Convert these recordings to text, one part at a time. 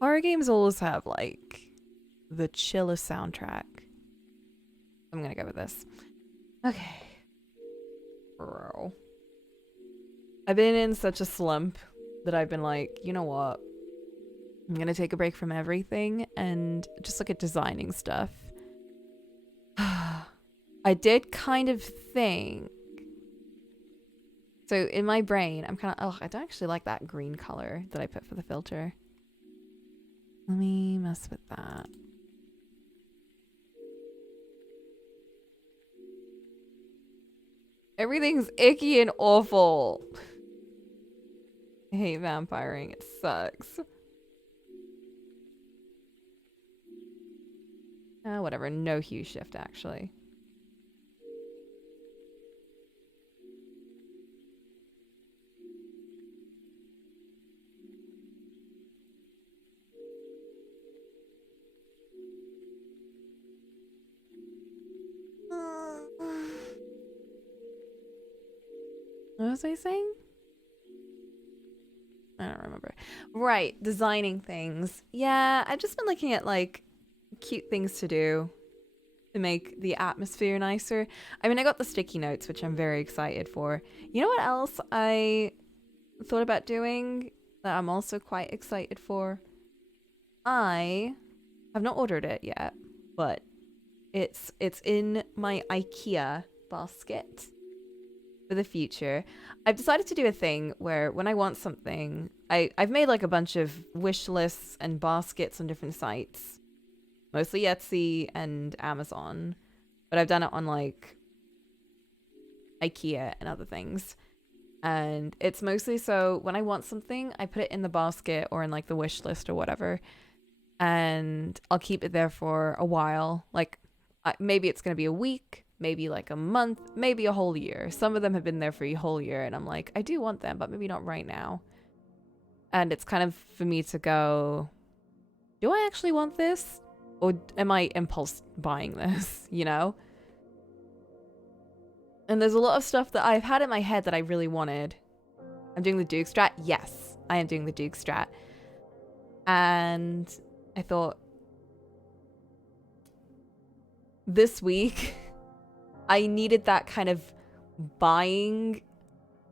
Horror games always have, like, the chillest soundtrack. I'm gonna go with this. Okay. Bro. I've been in such a slump that I've been like, you know what? I'm gonna take a break from everything and just look at designing stuff. I did kind of think. So in my brain, I'm kind of, oh, I don't actually like that green color that I put for the filter. Let me mess with that. Everything's icky and awful. I hate vampiring. It sucks. Whatever. No hue shift, actually. What was I saying? I don't remember. Right, designing things. Yeah, I've just been looking at like cute things to do to make the atmosphere nicer. I mean, I got the sticky notes, which I'm very excited for. You know what else I thought about doing that I'm also quite excited for? I have not ordered it yet, but it's in my IKEA basket for the future. I've decided to do a thing where when I want something, I've made like a bunch of wish lists and baskets on different sites, mostly Etsy and Amazon, but I've done it on like IKEA and other things. And it's mostly so when I want something, I put it in the basket or in like the wish list or whatever, and I'll keep it there for a while. Like maybe it's going to be a week, maybe like a month, maybe a whole year. Some of them have been there for a whole year and I'm like, I do want them, but maybe not right now. And it's kind of for me to go, do I actually want this? Or am I impulse buying this, you know? And there's a lot of stuff that I've had in my head that I really wanted. I'm doing the Duke strat. Yes, I am doing the Duke strat. And I thought, this week, I needed that kind of buying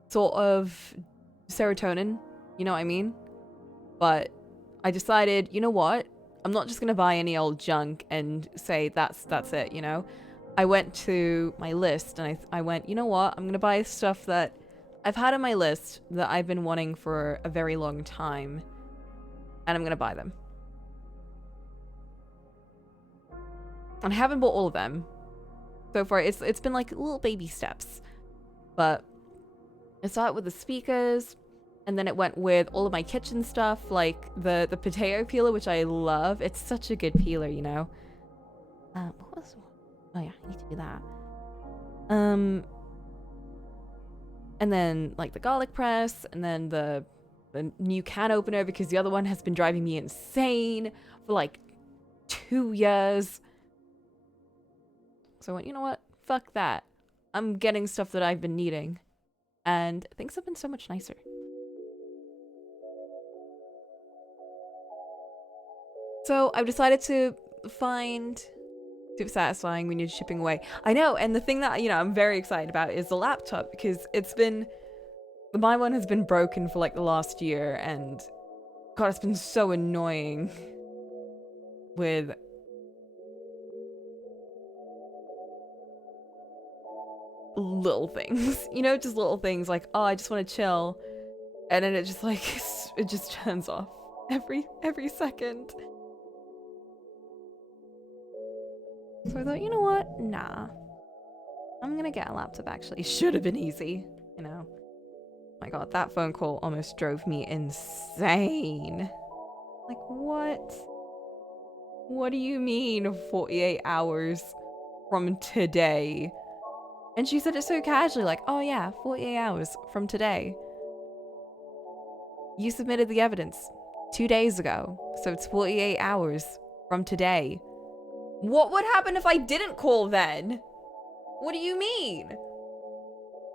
sort of serotonin, you know what I mean? But I decided, you know what? I'm not just going to buy any old junk and say that's it, you know? I went to my list and I went, you know what? I'm going to buy stuff that I've had on my list that I've been wanting for a very long time, and I'm going to buy them. And I haven't bought all of them so far. It's been like little baby steps, but it started with the speakers, and then it went with all of my kitchen stuff, like the potato peeler, which I love. It's such a good peeler, you know. What was? Oh yeah, I need to do that. And then like the garlic press, and then the new can opener, because the other one has been driving me insane for like 2 years. So I went, you know what? Fuck that. I'm getting stuff that I've been needing. And things have been so much nicer. So I've decided to find super satisfying when you're shipping away. I know, and the thing that, you know, I'm very excited about is the laptop, because my one has been broken for like the last year, and God, it's been so annoying with little things, you know, just little things like, oh, I just want to chill, and then it just like it just turns off every second. So I thought, you know what? Nah, I'm gonna get a laptop. Actually, should have been easy, you know. Oh my God, that phone call almost drove me insane. Like, what? What do you mean 48 hours from today? And she said it so casually, like, oh yeah, 48 hours from today. You submitted the evidence 2 days ago, so it's 48 hours from today. What would happen if I didn't call then? What do you mean?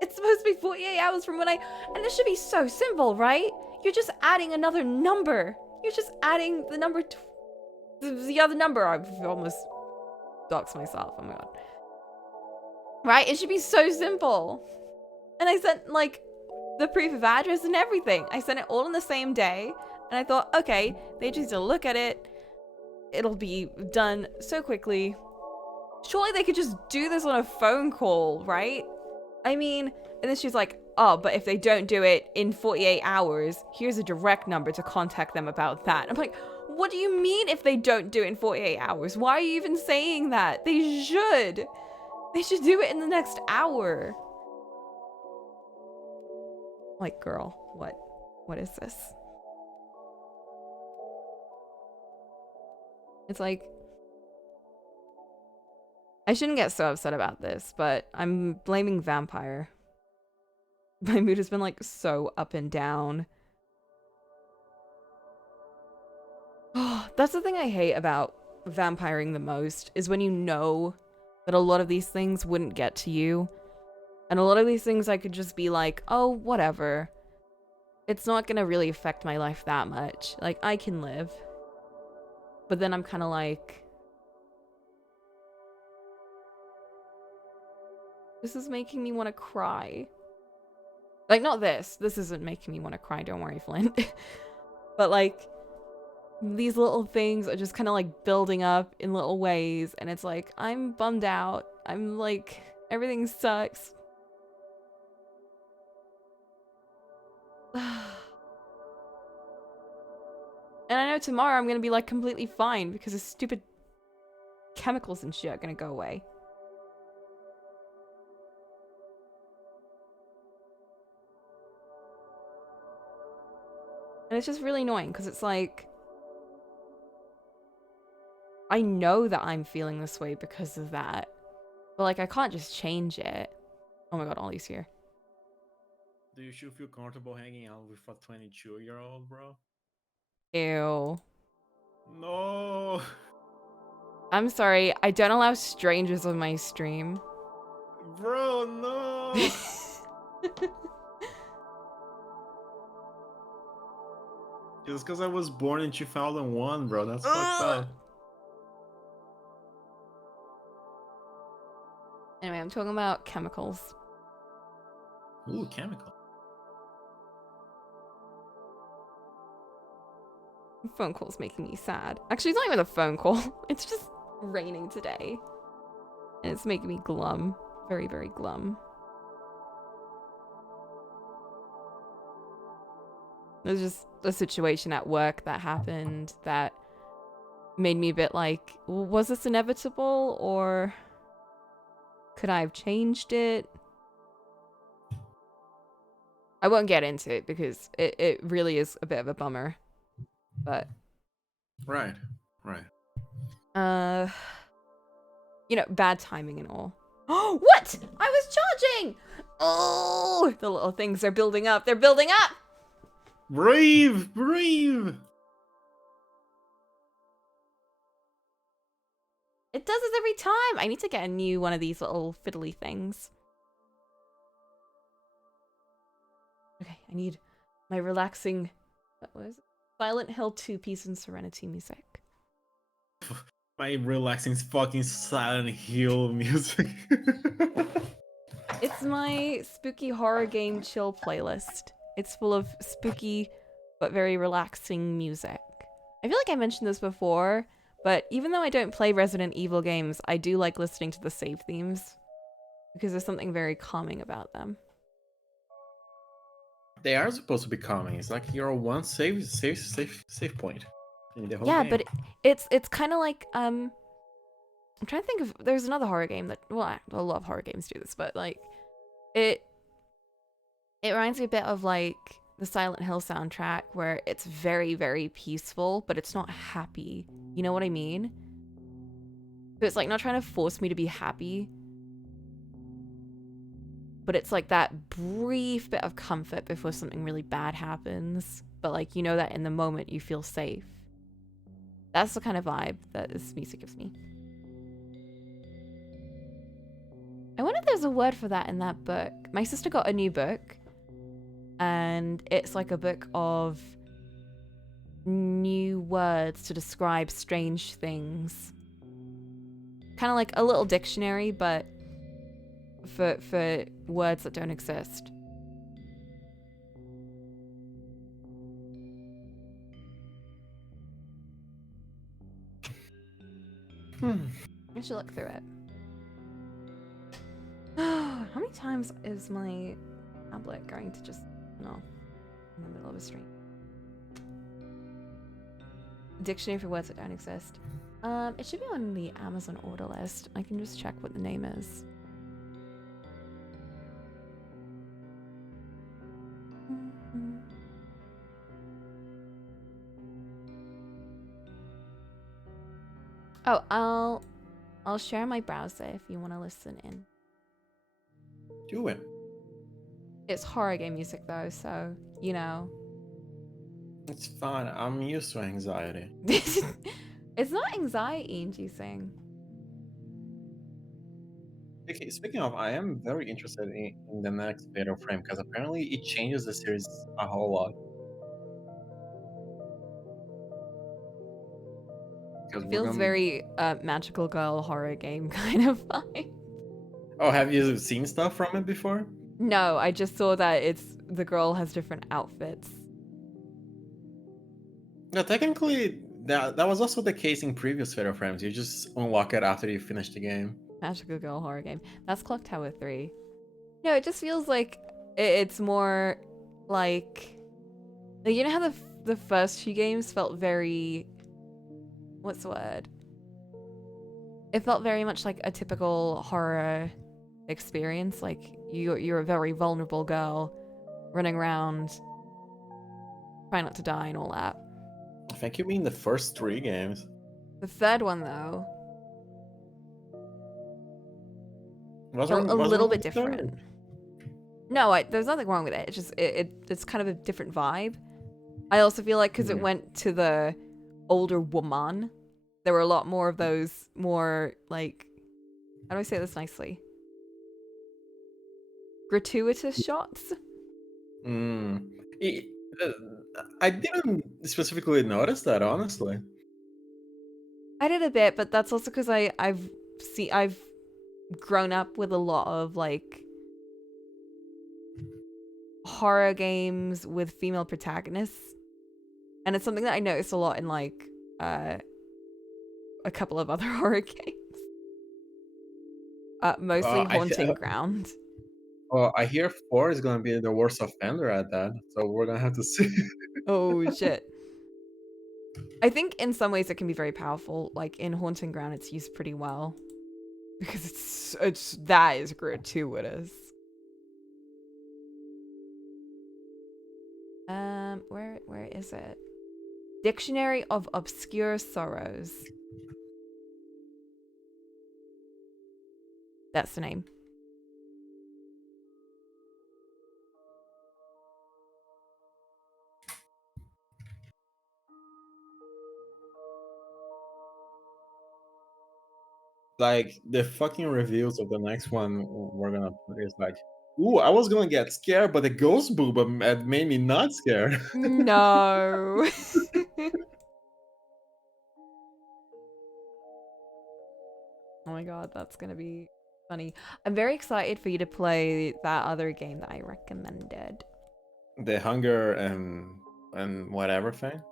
It's supposed to be 48 hours from when and this should be so simple, right? You're just adding another number You're just adding the number the other number. I've almost doxed myself. Oh my god. Right? It should be so simple. And I sent like the proof of address and everything. I sent it all in the same day. And I thought, okay, they just need to look at it. It'll be done so quickly. Surely they could just do this on a phone call, right? I mean, and then she's like, oh, but if they don't do it in 48 hours, here's a direct number to contact them about that. I'm like, what do you mean if they don't do it in 48 hours? Why are you even saying that? They should. They should do it in the next hour. Like, girl, what is this? It's like, I shouldn't get so upset about this, but I'm blaming Vampire. My mood has been like so up and down. Oh, that's the thing I hate about vampiring the most, is when you know that a lot of these things wouldn't get to you. And a lot of these things I could just be like, oh, whatever. It's not gonna really affect my life that much. Like, I can live. But then I'm kind of like, this is making me want to cry. Like, not this. This isn't making me want to cry, don't worry, Flint. But like, these little things are just kind of like building up in little ways. And it's like, I'm bummed out. I'm like, everything sucks. And I know tomorrow I'm gonna be like completely fine because the stupid chemicals and shit are gonna go away. And it's just really annoying because it's like, I know that I'm feeling this way because of that. But like, I can't just change it. Oh my god, Ollie's here. Do you still feel comfortable hanging out with a 22-year-old, bro? Ew. No! I'm sorry, I don't allow strangers on my stream. Bro, no! Just because I was born in 2001, bro. That's fucked up. Anyway, I'm talking about chemicals. Ooh, chemical. Phone call's making me sad. Actually, it's not even a phone call. It's just raining today. And it's making me glum. Very, very glum. There's just a situation at work that happened that made me a bit like, was this inevitable or could I have changed it? I won't get into it because it really is a bit of a bummer. But Right. you know, bad timing and all. Oh, what? I was charging! Oh, the little things are building up. They're building up! Brave! It does this every time. I need to get a new one of these little fiddly things. Okay, I need my relaxing, what was it? Silent Hill 2 Peace and Serenity music. My relaxing fucking Silent Hill music. It's my spooky horror game chill playlist. It's full of spooky but very relaxing music. I feel like I mentioned this before, but even though I don't play Resident Evil games, I do like listening to the save themes because there's something very calming about them. They are supposed to be calming. It's like your one save point in the whole Yeah, game. but it's kind of like I'm trying to think of, there's another horror game that, well, a lot of horror games do this, but like it reminds me a bit of like the Silent Hill soundtrack where it's very, very peaceful, but it's not happy. You know what I mean? So it's like not trying to force me to be happy, but it's like that brief bit of comfort before something really bad happens. But like, you know that in the moment you feel safe. That's the kind of vibe that this music gives me. I wonder if there's a word for that in that book. My sister got a new book, and it's like a book of new words to describe strange things. Kind of like a little dictionary, but for words that don't exist. I should look through it. How many times is my tablet going to just turn off in the middle of a stream? Dictionary for words that don't exist. It should be on the Amazon order list. I can just check what the name is. Oh, I'll share my browser if you want to listen in. Do it. It's horror game music though, so you know. It's fine. I'm used to anxiety. It's not anxiety inducing. Okay, speaking of, I am very interested in the next Fatal Frame because apparently it changes the series a whole lot. Because It we're feels gonna. very magical girl horror game kind of vibe. Oh, have you seen stuff from it before? No, I just saw that it's the girl has different outfits. No, technically, that was also the case in previous Fatal Frames. You just unlock it after you finish the game. Magical girl horror game. That's Clock Tower 3. No, it just feels like it's more like you know how the first few games felt very, what's the word? It felt very much like a typical horror experience. Like you're a very vulnerable girl running around, trying not to die and all that. I think you mean the first 3 games. The third one though, What's felt a wrong? What's little wrong bit with the third? different. No, there's nothing wrong with it. It's just it's kind of a different vibe. I also feel like because it went to the older woman, there were a lot more of those more like, how do I say this nicely? Gratuitous shots. Mm. It- uh, I didn't specifically notice that, honestly. I did a bit, but that's also because I've grown up with a lot of like horror games with female protagonists, and it's something that I noticed a lot in like a couple of other horror games. Mostly Haunting Ground. Well, I hear 4 is gonna be the worst offender at that, so we're gonna have to see. Oh shit. I think in some ways it can be very powerful. Like in Haunting Ground, it's used pretty well because it's that is gratuitous. Where is it? Dictionary of Obscure Sorrows. That's the name. Like the fucking reviews of the next one we're gonna put is like, ooh, I was gonna get scared, but the ghost boob made me not scared. No. Oh my god, that's gonna be funny. I'm very excited for you to play that other game that I recommended. The hunger and whatever thing.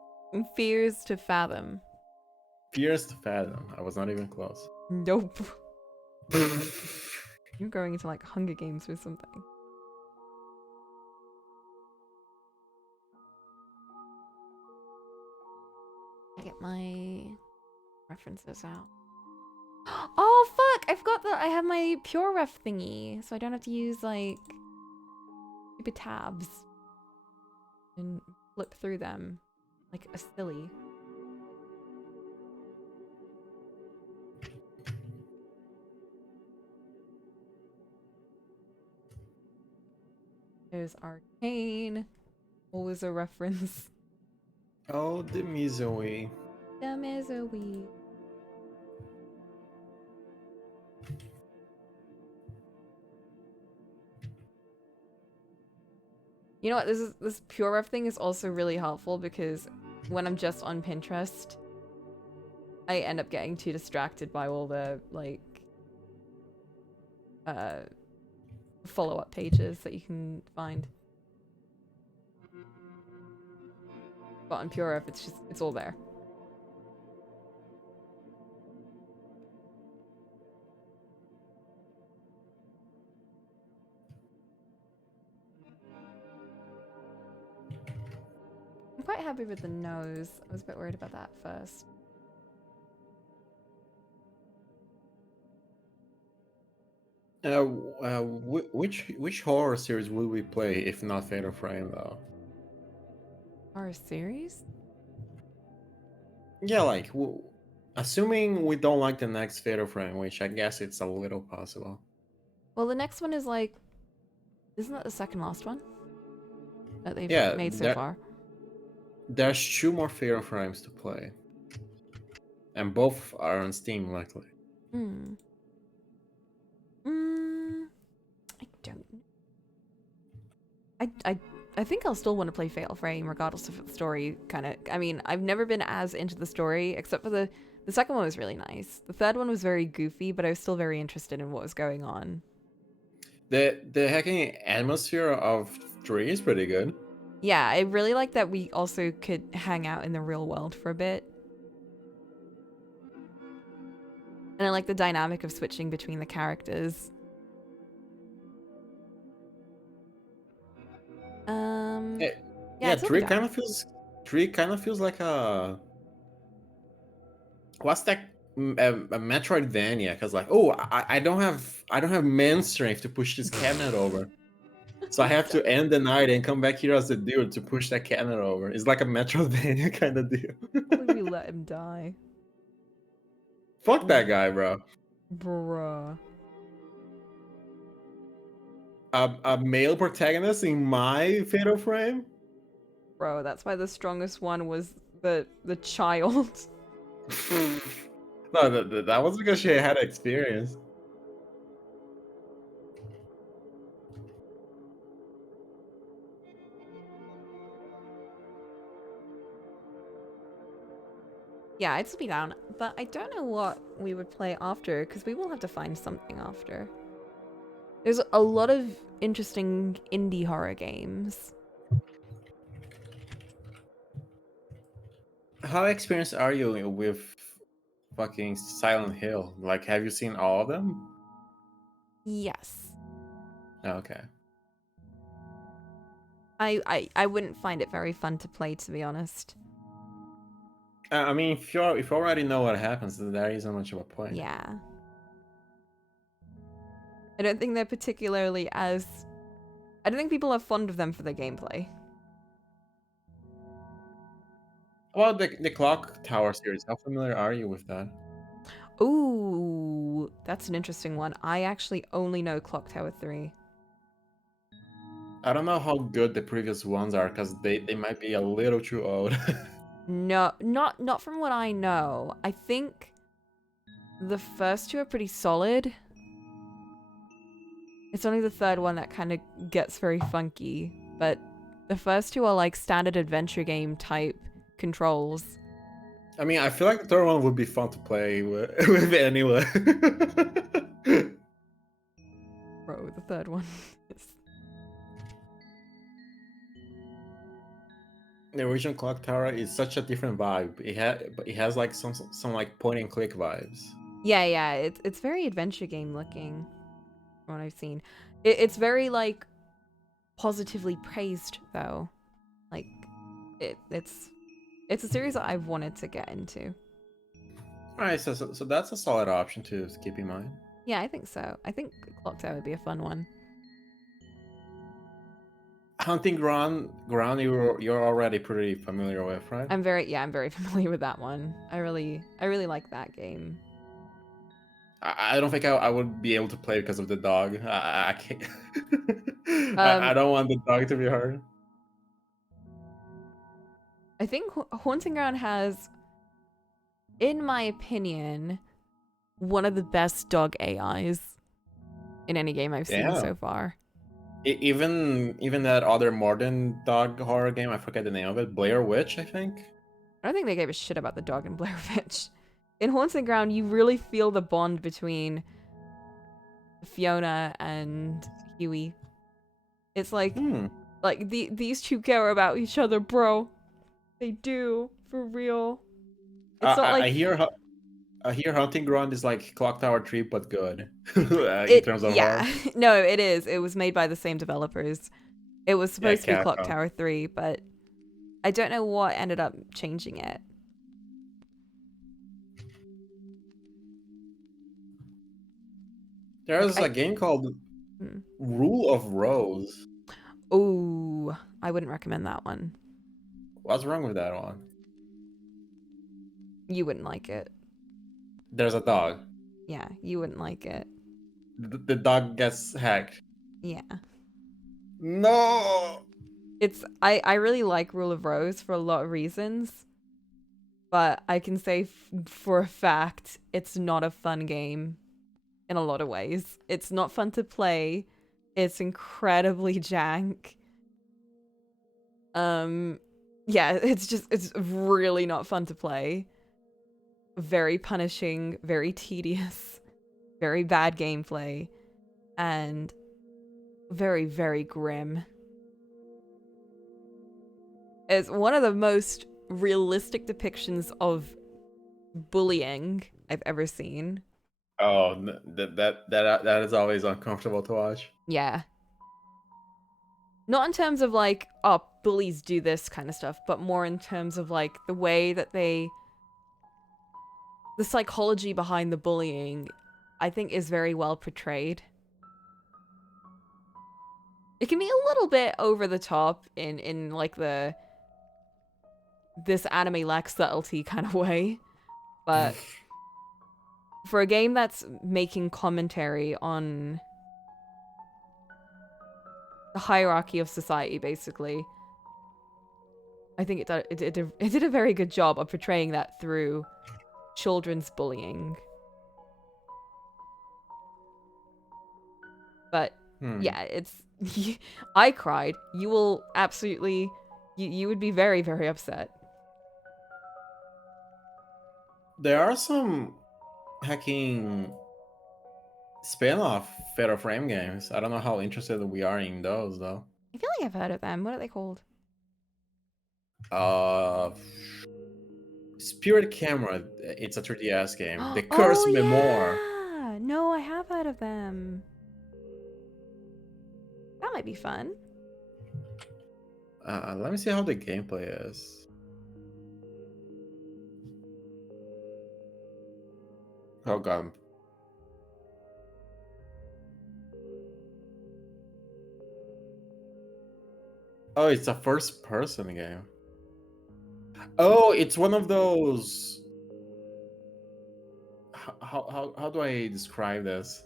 Fears to Fathom. Fears to fathom. I was not even close. Nope. You're going into like Hunger Games or something. Get my references out. Oh fuck! I forgot that I have my pure ref thingy, so I don't have to use like stupid tabs and flip through them like a silly. There's Arcane, always a reference. Oh, the misery. The misery. You know what? This pure ref thing is also really helpful because when I'm just on Pinterest, I end up getting too distracted by all the like follow-up pages that you can find. But on Pure Earth, it's all there. I'm quite happy with the nose. I was a bit worried about that first. Which horror series will we play if not Fatal Frame though? Our series? Yeah, like assuming we don't like the next Fatal Frame, which I guess it's a little possible. Well, the next one is like, isn't that the second last one that they've Yeah, made so far? there's 2 more Fatal Frames to play, and both are on Steam, luckily. Hmm. I don't. I think I'll still want to play Fatal Frame regardless of the story. Kind of. I mean, I've never been as into the story except for the second one was really nice. The third one was very goofy, but I was still very interested in what was going on. The hacking atmosphere of 3 is pretty good. Yeah, I really like that we also could hang out in the real world for a bit. And I like the dynamic of switching between the characters. Yeah, Yeah, it's all be 3 down. kind of feels like a what's that a Metroidvania? Because like, oh, I don't have man strength to push this cabinet over, so I have to end the night and come back here as a dude to push that cabinet over. It's like a Metroidvania kind of deal. What if we let him die? Fuck that guy, bro. Bruh. A male protagonist in my Fatal Frame. Bro, that's why the strongest one was the child. No, that was because she had experience. Yeah, I'd still be down, but I don't know what we would play after, because we will have to find something after. There's a lot of interesting indie horror games. How experienced are you with fucking Silent Hill? Like, have you seen all of them? Yes. Oh, okay. I wouldn't find it very fun to play, to be honest. I mean, if you already know what happens, then there isn't much of a point. Yeah. I don't think they're particularly as... I don't think people are fond of them for their gameplay. Well, the Clock Tower series, how familiar are you with that? Ooh, that's an interesting one. I actually only know Clock Tower 3. I don't know how good the previous ones are, because they might be a little too old. No, not from what I know. I think the first 2 are pretty solid. It's only the third one that kind of gets very funky, but the first 2 are like standard adventure game type controls. I mean, I feel like the third one would be fun to play with anyway. Bro, the third one is... The original Clock Tower is such a different vibe. It has like some like point and click vibes. Yeah, it's very adventure game looking from what I've seen. It's very like positively praised though. Like it's a series that I've wanted to get into. All right, so that's a solid option to keep in mind. Yeah, I think so. I think Clock Tower would be a fun one. Hunting Ground, you're already pretty familiar with, right? I'm very familiar with that one. I really like that game. I don't think I would be able to play because of the dog. I can't. I Um, don't want the dog to be hurt. I think Haunting Ground has, in my opinion, one of the best dog AIs in any game I've seen Yeah. so far. Even that other modern dog horror game, I forget the name of it, Blair Witch, I think. I don't think they gave a shit about the dog in Blair Witch. In Haunting Ground, you really feel the bond between Fiona and Huey. It's like these two care about each other, bro. They do, for real. It's not I like hear I hear Hunting Ground is like Clock Tower 3, but good in terms of horror. yeah. No, it is. It was made by the same developers. It was Yeah, supposed to be Clock Capcom. Tower 3, but I don't know what ended up changing it. Like There's a game called Rule of Rose. oh, I wouldn't recommend that one. What's wrong with that one? You wouldn't like it. There's a dog. Yeah, you wouldn't like it. The dog gets hacked. Yeah. No! It's I really like Rule of Rose for a lot of reasons, but I can say for a fact it's not a fun game in a lot of ways. It's not fun to play. It's incredibly jank. Yeah, it's really not fun to play. Very punishing, very tedious, very bad gameplay, and very, very grim. It's one of the most realistic depictions of bullying I've ever seen. Oh, that is always uncomfortable to watch. Yeah. Not in terms of like, oh, bullies do this kind of stuff, but more in terms of like the way that the psychology behind the bullying, I think is very well portrayed. It can be a little bit over the top in like this anime lacks subtlety kind of way, but for a game that's making commentary on the hierarchy of society, basically, I think it did a very good job of portraying that through children's bullying. But yeah, it's I cried. You will absolutely you would be very, very upset. There are some hacking spin-off Fatal Frame games. I don't know how interested we are in those though. I feel like I've heard of them. What are they called? Uh Spirit Camera, it's a 3DS game. The Oh Curse Memoir. yeah! No, I have heard of them. That might be fun. Let me see how the gameplay is. Oh god. Oh, it's a first person game. Oh, it's one of those. How do I describe this?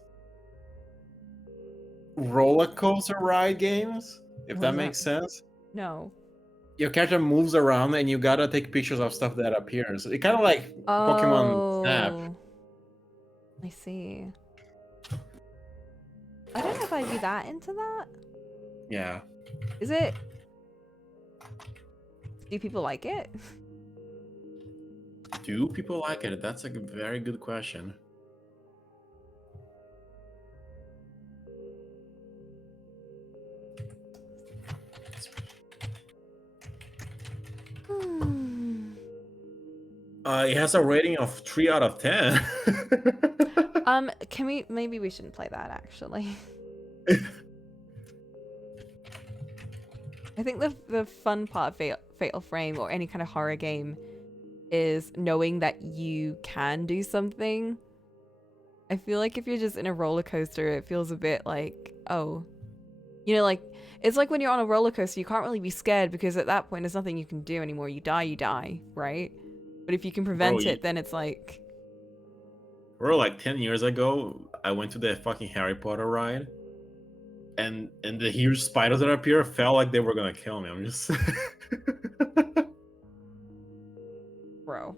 Roller coaster ride games, if What that is that? makes sense. No. Your character moves around and you gotta take pictures of stuff that appears. It kind of like Pokemon Snap. Oh, I see. I don't know if I'd be that into that. Yeah. Is it? Do people like it? Do people like it? That's a very good question. It has a rating of 3 out of 10. Can we? Maybe we shouldn't play that actually. I think the fun part of Fatal Frame or any kind of horror game is knowing that you can do something. I feel like if you're just in a roller coaster, it feels a bit like, oh, you know, like it's like when you're on a roller coaster, you can't really be scared because at that point there's nothing you can do anymore. You die, right? But if you can prevent it, then it's like, bro, like 10 years ago, I went to the fucking Harry Potter ride. And the huge spiders that appear felt like they were gonna kill me. I'm just bro.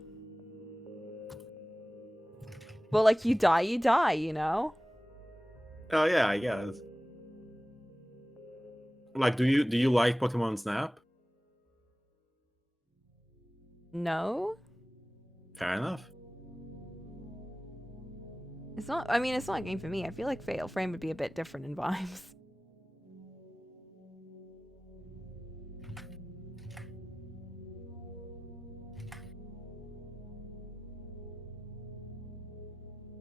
Well, like you die, you know? Oh yeah, I guess. Like, do you like Pokemon Snap? No? Fair enough. It's not, I mean, it's not a game for me. I feel like Fatal Frame would be a bit different in vibes.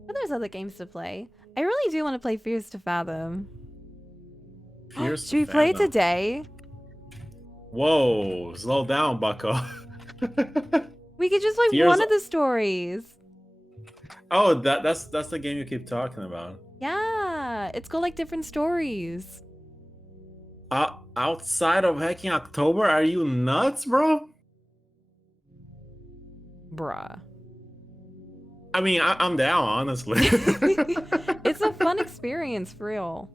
But there's other games to play. I really do want to play Fears to Fathom. Fears Should to we play it Fathom. today? Whoa, slow down, bucko. We could just play Fears. one of the stories. Oh, that's the game you keep talking about. Yeah, it's got like different stories. Outside of Hacking October, are you nuts, bro? Bruh. I mean, I'm down, honestly. It's a fun experience, for real.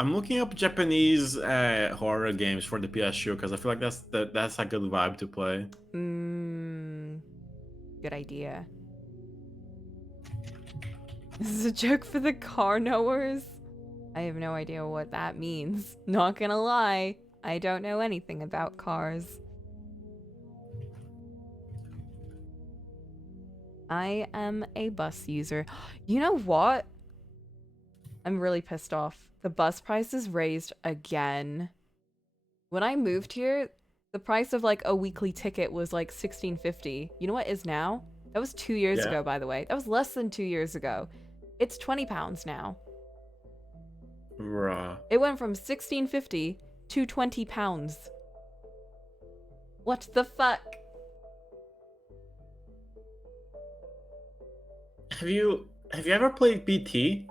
I'm looking up Japanese horror games for the PS2 because I feel like that's a good vibe to play. Good idea. This is a joke for the car knowers. I have no idea what that means. Not gonna lie, I don't know anything about cars. I am a bus user. You know what? I'm really pissed off. The bus prices raised again. When I moved here, the price of like a weekly ticket was like $16.50. You know what is now? That was 2 years ago, by the way. That was less than 2 years ago. It's £20 now. Bruh. It went from $16.50 to £20. What the fuck? Have you ever played BT?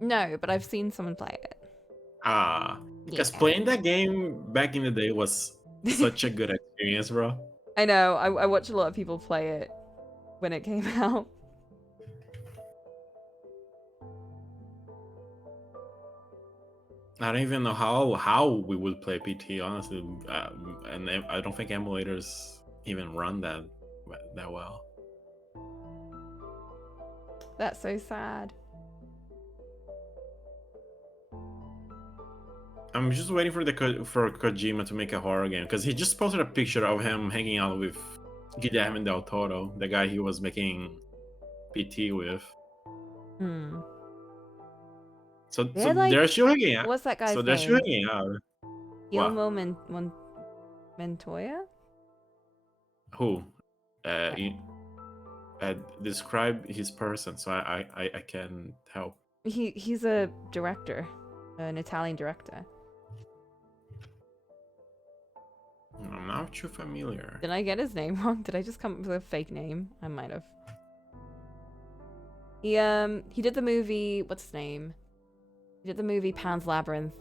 No, but I've seen someone play it. Because playing that game back in the day was such a good experience, bro. I know. I watched a lot of people play it when it came out. I don't even know how we would play PT, honestly, and I don't think emulators even run that well. That's so sad. I'm just waiting for for Kojima to make a horror game because he just posted a picture of him hanging out with Guillermo del Toro, the guy he was making PT with. So like, they're still hanging out. What's that guy's So they're name? still hanging out. Guillermo Montoya? Who? Describe his person so I can help. He's a director, an Italian director. I'm not too familiar. Did I get his name wrong? Did I just come up with a fake name? I might have. He did the movie, what's his name? He did the movie Pan's Labyrinth,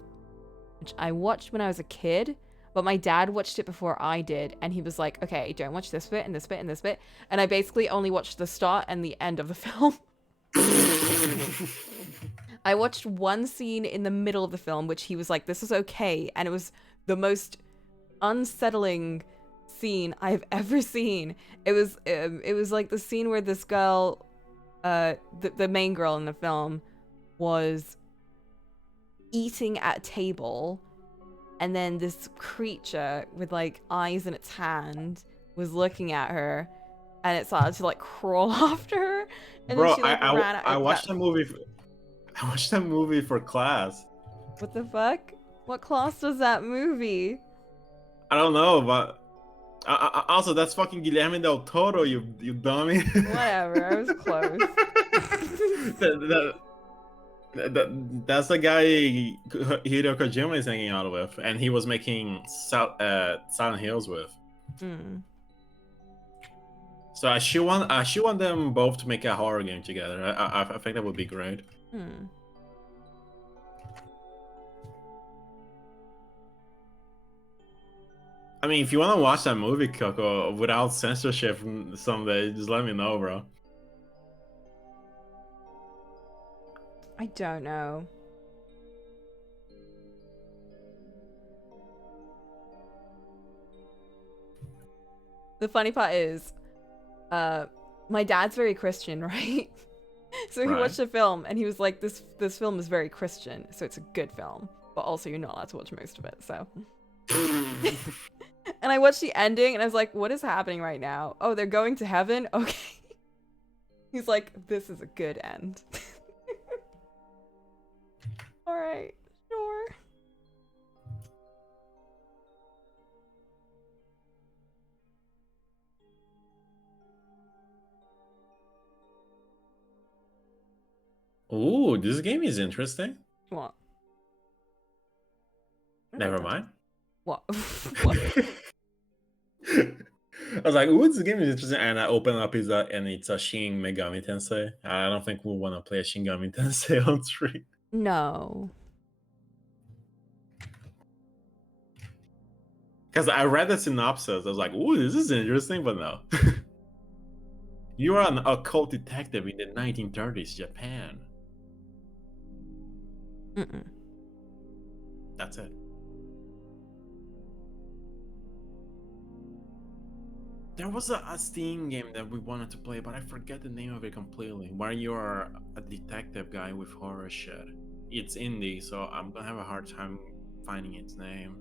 which I watched when I was a kid, but my dad watched it before I did, and he was like, okay, don't watch this bit and this bit and this bit, and I basically only watched the start and the end of the film. I watched one scene in the middle of the film, which he was like, this is okay, and it was the most unsettling scene I've ever seen. It was like the scene where this girl, the main girl in the film, was eating at a table, and then this creature with like eyes in its hand was looking at her, and it started to like crawl after her, and Bro, then she like ran out. I watched that movie. I watched that movie for class. What the fuck? What class was that movie? I don't know, but also that's fucking Guillermo del Toro, you dummy. Whatever, I was close. That's the guy Hideo Kojima is hanging out with, and he was making Silent Hills with. So I should want them both to make a horror game together. I think that would be great. I mean, if you want to watch that movie, Coco, without censorship someday, just let me know, bro. I don't know. The funny part is, my dad's very Christian, right? So he Right. watched a film and he was like, this film is very Christian, so it's a good film. But also you're not allowed to watch most of it, so. And I watched the ending and I was like, what is happening right now? Oh, they're going to heaven? Okay. He's like, this is a good end. Alright, sure. Ooh, this game is interesting. What? What have I Never done to- mind. What? What? I was like, ooh, this game is interesting. And I open up and it's a Shin Megami Tensei. I don't think we want to play a Shin Megami Tensei on stream. No. Because I read the synopsis. I was like, ooh, this is interesting, but no. You are an occult detective in the 1930s Japan. Mm-mm. That's it. There was a Steam game that we wanted to play, but I forget the name of it completely. Where you are a detective guy with horror shit. It's indie, so I'm gonna have a hard time finding its name.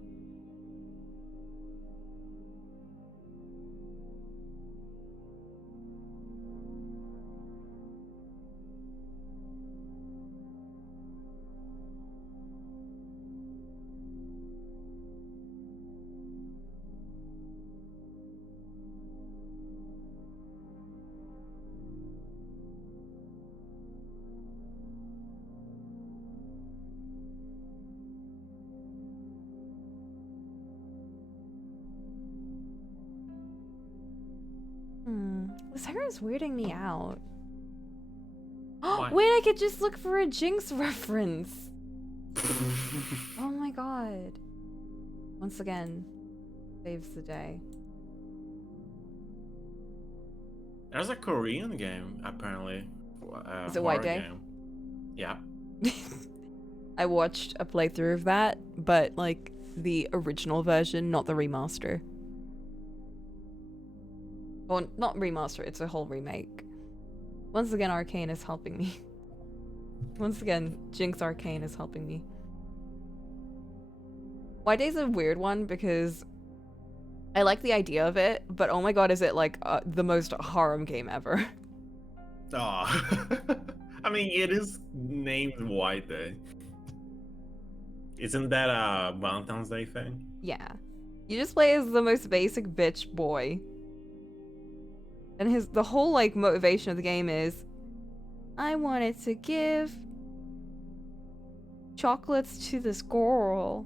This hair is weirding me out. Why? Wait, I could just look for a Jinx reference. Oh my god. Once again, saves the day. There's a Korean game, apparently. Is it White Horror Day? game. Yeah. I watched a playthrough of that, but like the original version, not the remaster. Or not remaster, it's a whole remake. Once again, Arcane is helping me. Once again, Jinx Arcane is helping me. White Day's a weird one because I like the idea of it, but oh my god, is it like the most harem game ever? Oh. I mean, it is named White Day. Isn't that a Valentine's Day thing? Yeah. You just play as the most basic bitch boy. And the whole like motivation of the game is I wanted to give chocolates to this girl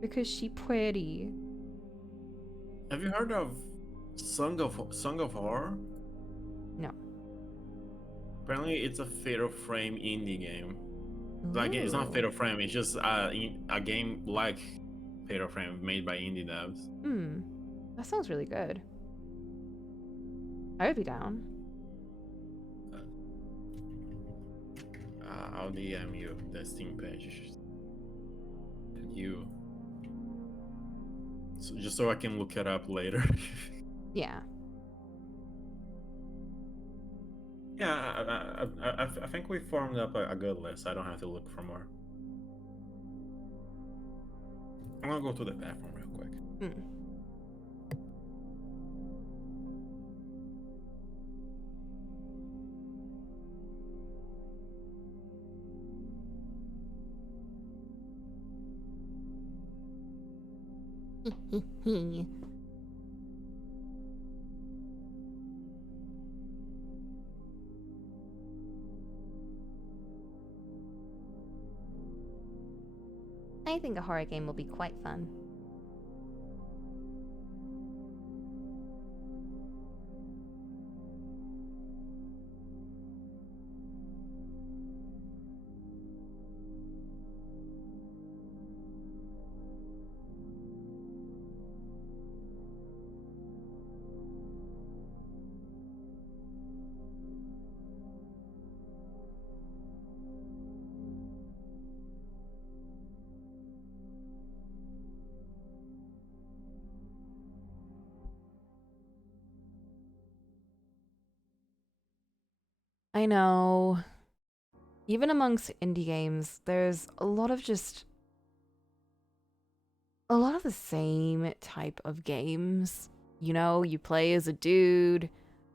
because she pretty. Have you heard of Song of Horror? No. Apparently, it's a Fatal Frame indie game. Like, it's not Ooh. Fatal Frame. It's just a game like Fatal Frame made by indie devs. That sounds really good. I would be down. I'll DM you the Steam page. Just so I can look it up later. Yeah. Yeah, I think we formed up a good list. I don't have to look for more. I'm gonna go to the bathroom real quick. I think a horror game will be quite fun. I know. Even amongst indie games, there's a lot of the same type of games. You know, you play as a dude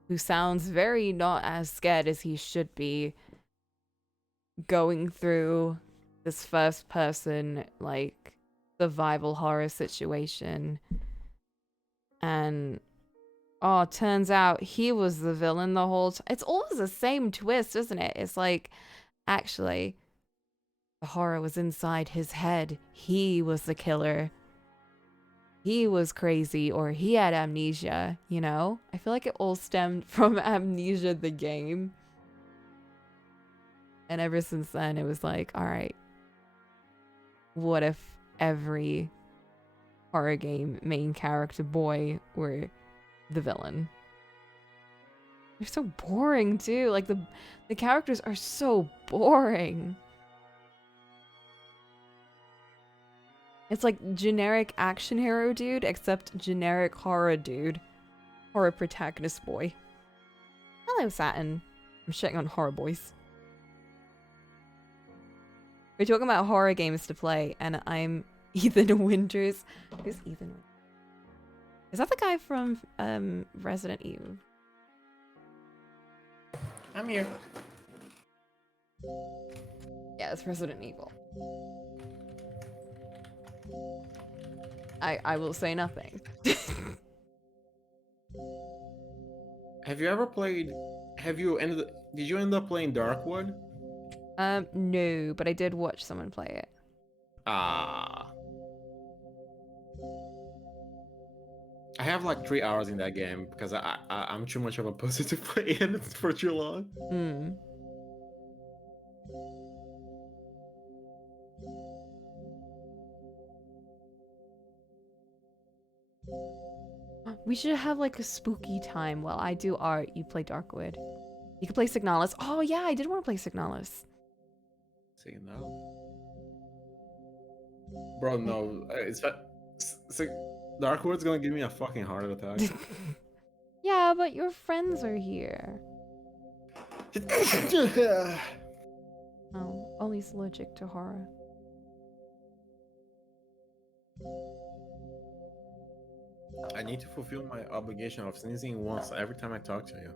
who sounds very not as scared as he should be, going through this first person, like, survival horror situation. And, oh, turns out he was the villain the whole time. It's always the same twist, isn't it? It's like, actually, the horror was inside his head. He was the killer. He was crazy, or he had amnesia, you know? I feel like it all stemmed from Amnesia the game. And ever since then, it was like, all right, what if every horror game main character boy were the villain? They're so boring, too. Like, the characters are so boring. It's like generic action hero dude, except generic horror dude. Horror protagonist boy. Hello, Saturn. I'm shitting on horror boys. We're talking about horror games to play, and I'm Ethan Winters. Who's Ethan Winters? Is that the guy from Resident Evil? I'm here. Yeah, it's Resident Evil. I will say nothing. Have you ever played? Did you end up playing Darkwood? No, but I did watch someone play it. Ah. I have like 3 hours in that game because I'm too much of a pussy to play it for too long. Hmm. We should have like a spooky time while I do art. You play Darkwood. You could play Signalis. Oh yeah, I did want to play Signalis. See no. Bro, no. Darkwood's gonna give me a fucking heart attack. Yeah, but your friends are here. Oh, Ollie's allergic to horror. I need to fulfill my obligation of sneezing once every time I talk to you.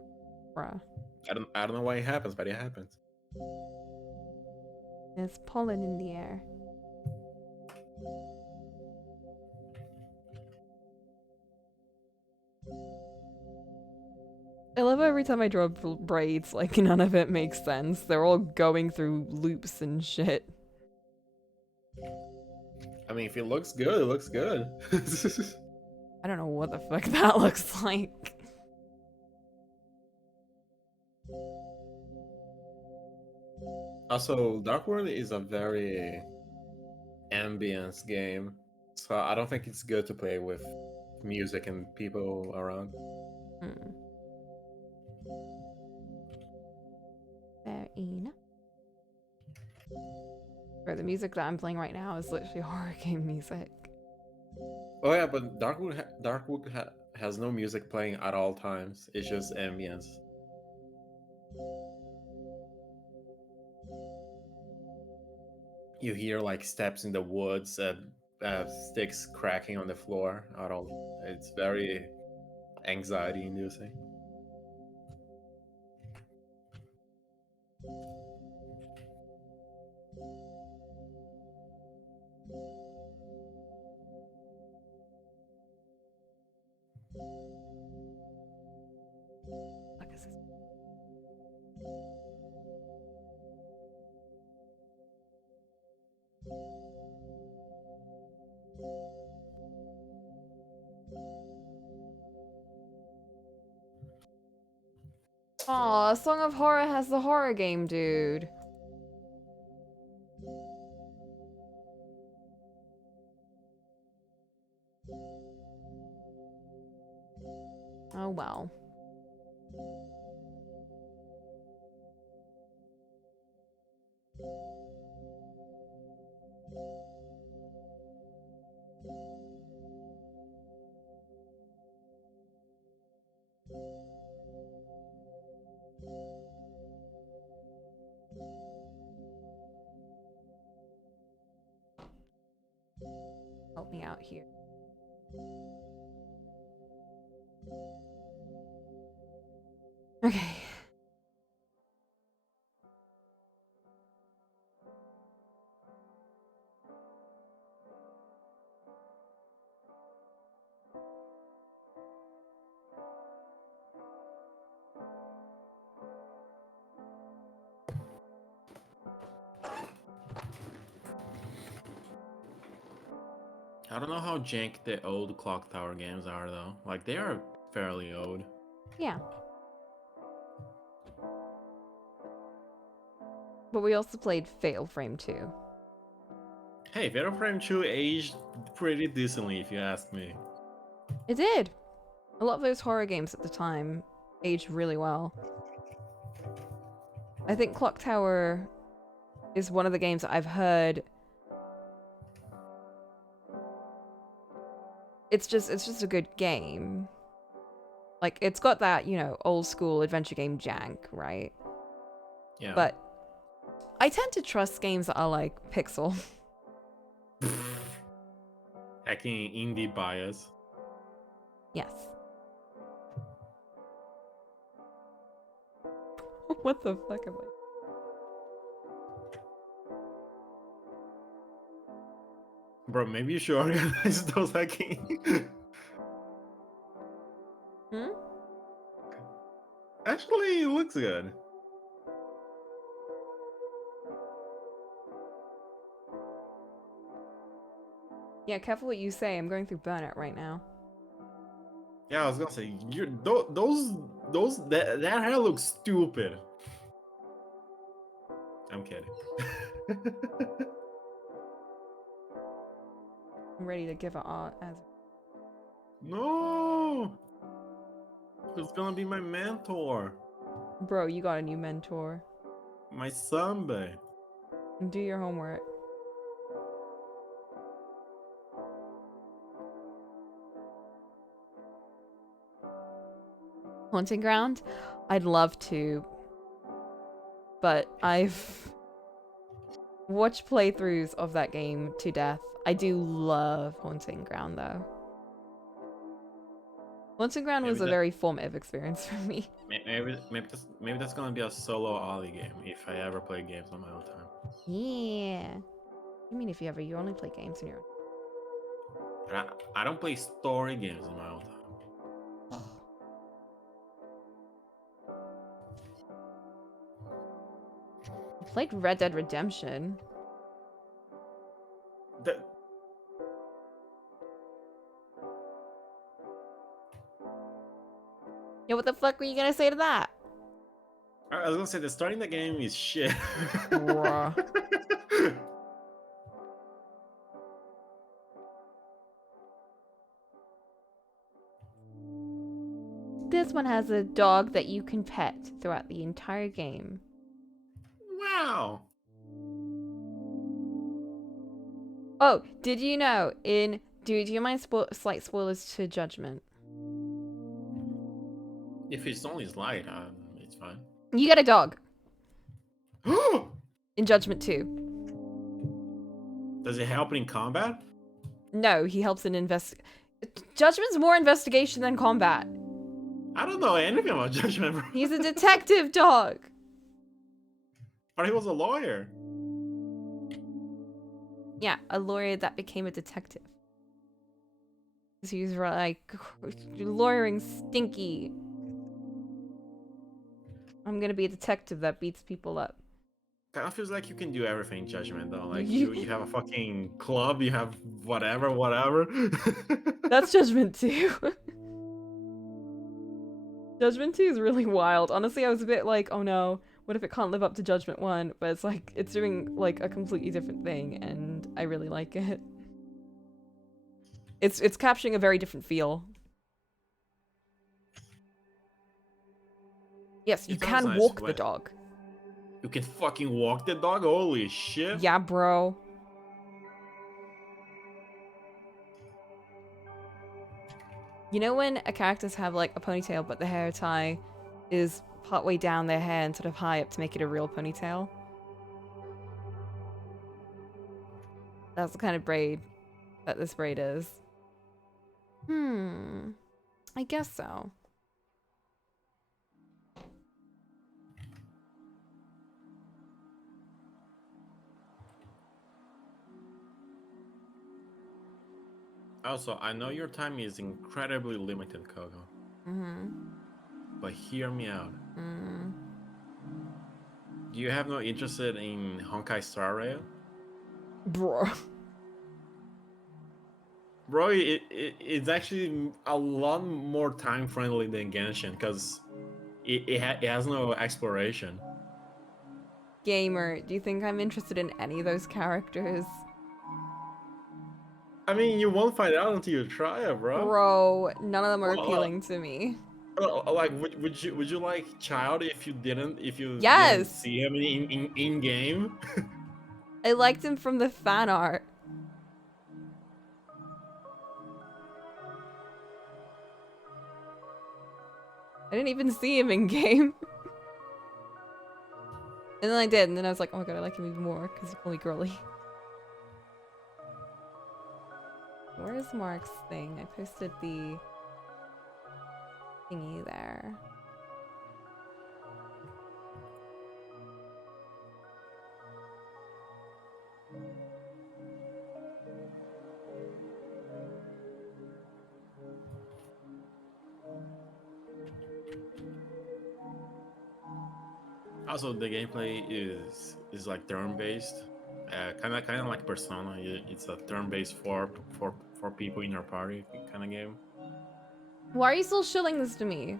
Bruh. I don't know why it happens, but it happens. There's pollen in the air. I love every time I draw braids, like none of it makes sense. They're all going through loops and shit. I mean, if it looks good, it looks good. I don't know what the fuck that looks like. Also, Darkworld is a very ambience game, so I don't think it's good to play with music and people around. Hmm. Fair enough. Bro, the music that I'm playing right now is literally horror game music. Oh yeah, but has no music playing at all times. It's just ambience. You hear like steps in the woods, sticks cracking on the floor. At all, it's very anxiety-inducing. Fuck is this? Aw, Song of Horror has the horror game, dude. Oh well. help me out here. Okay. I don't know how jank the old Clock Tower games are though. Like they are fairly old. Yeah. But we also played Fatal Frame 2. Hey, Fatal Frame 2 aged pretty decently if you ask me. It did. A lot of those horror games at the time aged really well. I think Clock Tower is one of the games that I've heard. It's just a good game. Like it's got that, you know, old school adventure game jank, right? Yeah. But I tend to trust games that are like pixel. Hacking indie bias. Yes. What the fuck am I? Bro, maybe you should organize those hacking. Hmm? Actually, it looks good. Yeah, careful what you say. I'm going through burnout right now. Yeah, I was gonna say that hair looks stupid. I'm kidding. I'm ready to give it art as. No, who's gonna be my mentor? Bro, you got a new mentor. My Sambe. Do your homework. Haunting Ground? I'd love to. But I've watched playthroughs of that game to death. I do love Haunting Ground though. Haunting Ground was a very formative experience for me. Maybe that's gonna be a solo Ollie game if I ever play games on my own time. Yeah. You mean if you only play games on your own? I don't play story games on my own time. You played Red Dead Redemption. Yeah, what the fuck were you gonna say to that? I was gonna say the starting the game is shit. Bruh. This one has a dog that you can pet throughout the entire game. Wow. Oh, did you know do you mind slight spoilers to Judgment? If it's only slight, it's fine. You get a dog in Judgment 2. Does it help in combat? No, he helps in Judgment's more investigation than combat. I don't know anything about Judgment, bro. He's a detective dog. But he was a lawyer. Yeah, a lawyer that became a detective. Because he was like, lawyering stinky. I'm gonna be a detective that beats people up. Kind of feels like you can do everything in Judgment though. Like you have a fucking club, you have whatever. That's Judgment 2. Judgment 2 is really wild. Honestly, I was a bit like, oh no, what if it can't live up to Judgment 1? But it's like, it's doing like a completely different thing, and I really like it. It's capturing a very different feel. Yes, you can nice, walk the dog. You can fucking walk the dog? Holy shit. Yeah, bro. You know when a characters have like a ponytail, but the hair tie is partway down their hair and sort of high up to make it a real ponytail? That's the kind of braid that this braid is. I guess so. Also, I know your time is incredibly limited, Coco. But hear me out. Do you have no interest in Honkai Star Rail? Bro. Bro, it's actually a lot more time friendly than Genshin because it has no exploration. Gamer, do you think I'm interested in any of those characters? I mean, you won't find out until you try it, bro. Bro, none of them are Well, appealing to me. like, would you like Child if you didn't Yes! see him in game? I liked him from the fan art. I didn't even see him in game. And then I did, and then I was like, oh my god, I like him even more because he's fully girly. Where is Mark's thing? I posted the thingy there. Also, the gameplay is like turn-based, kind of like Persona. It's a turn-based for people in your party kind of game. Why are you still shilling this to me?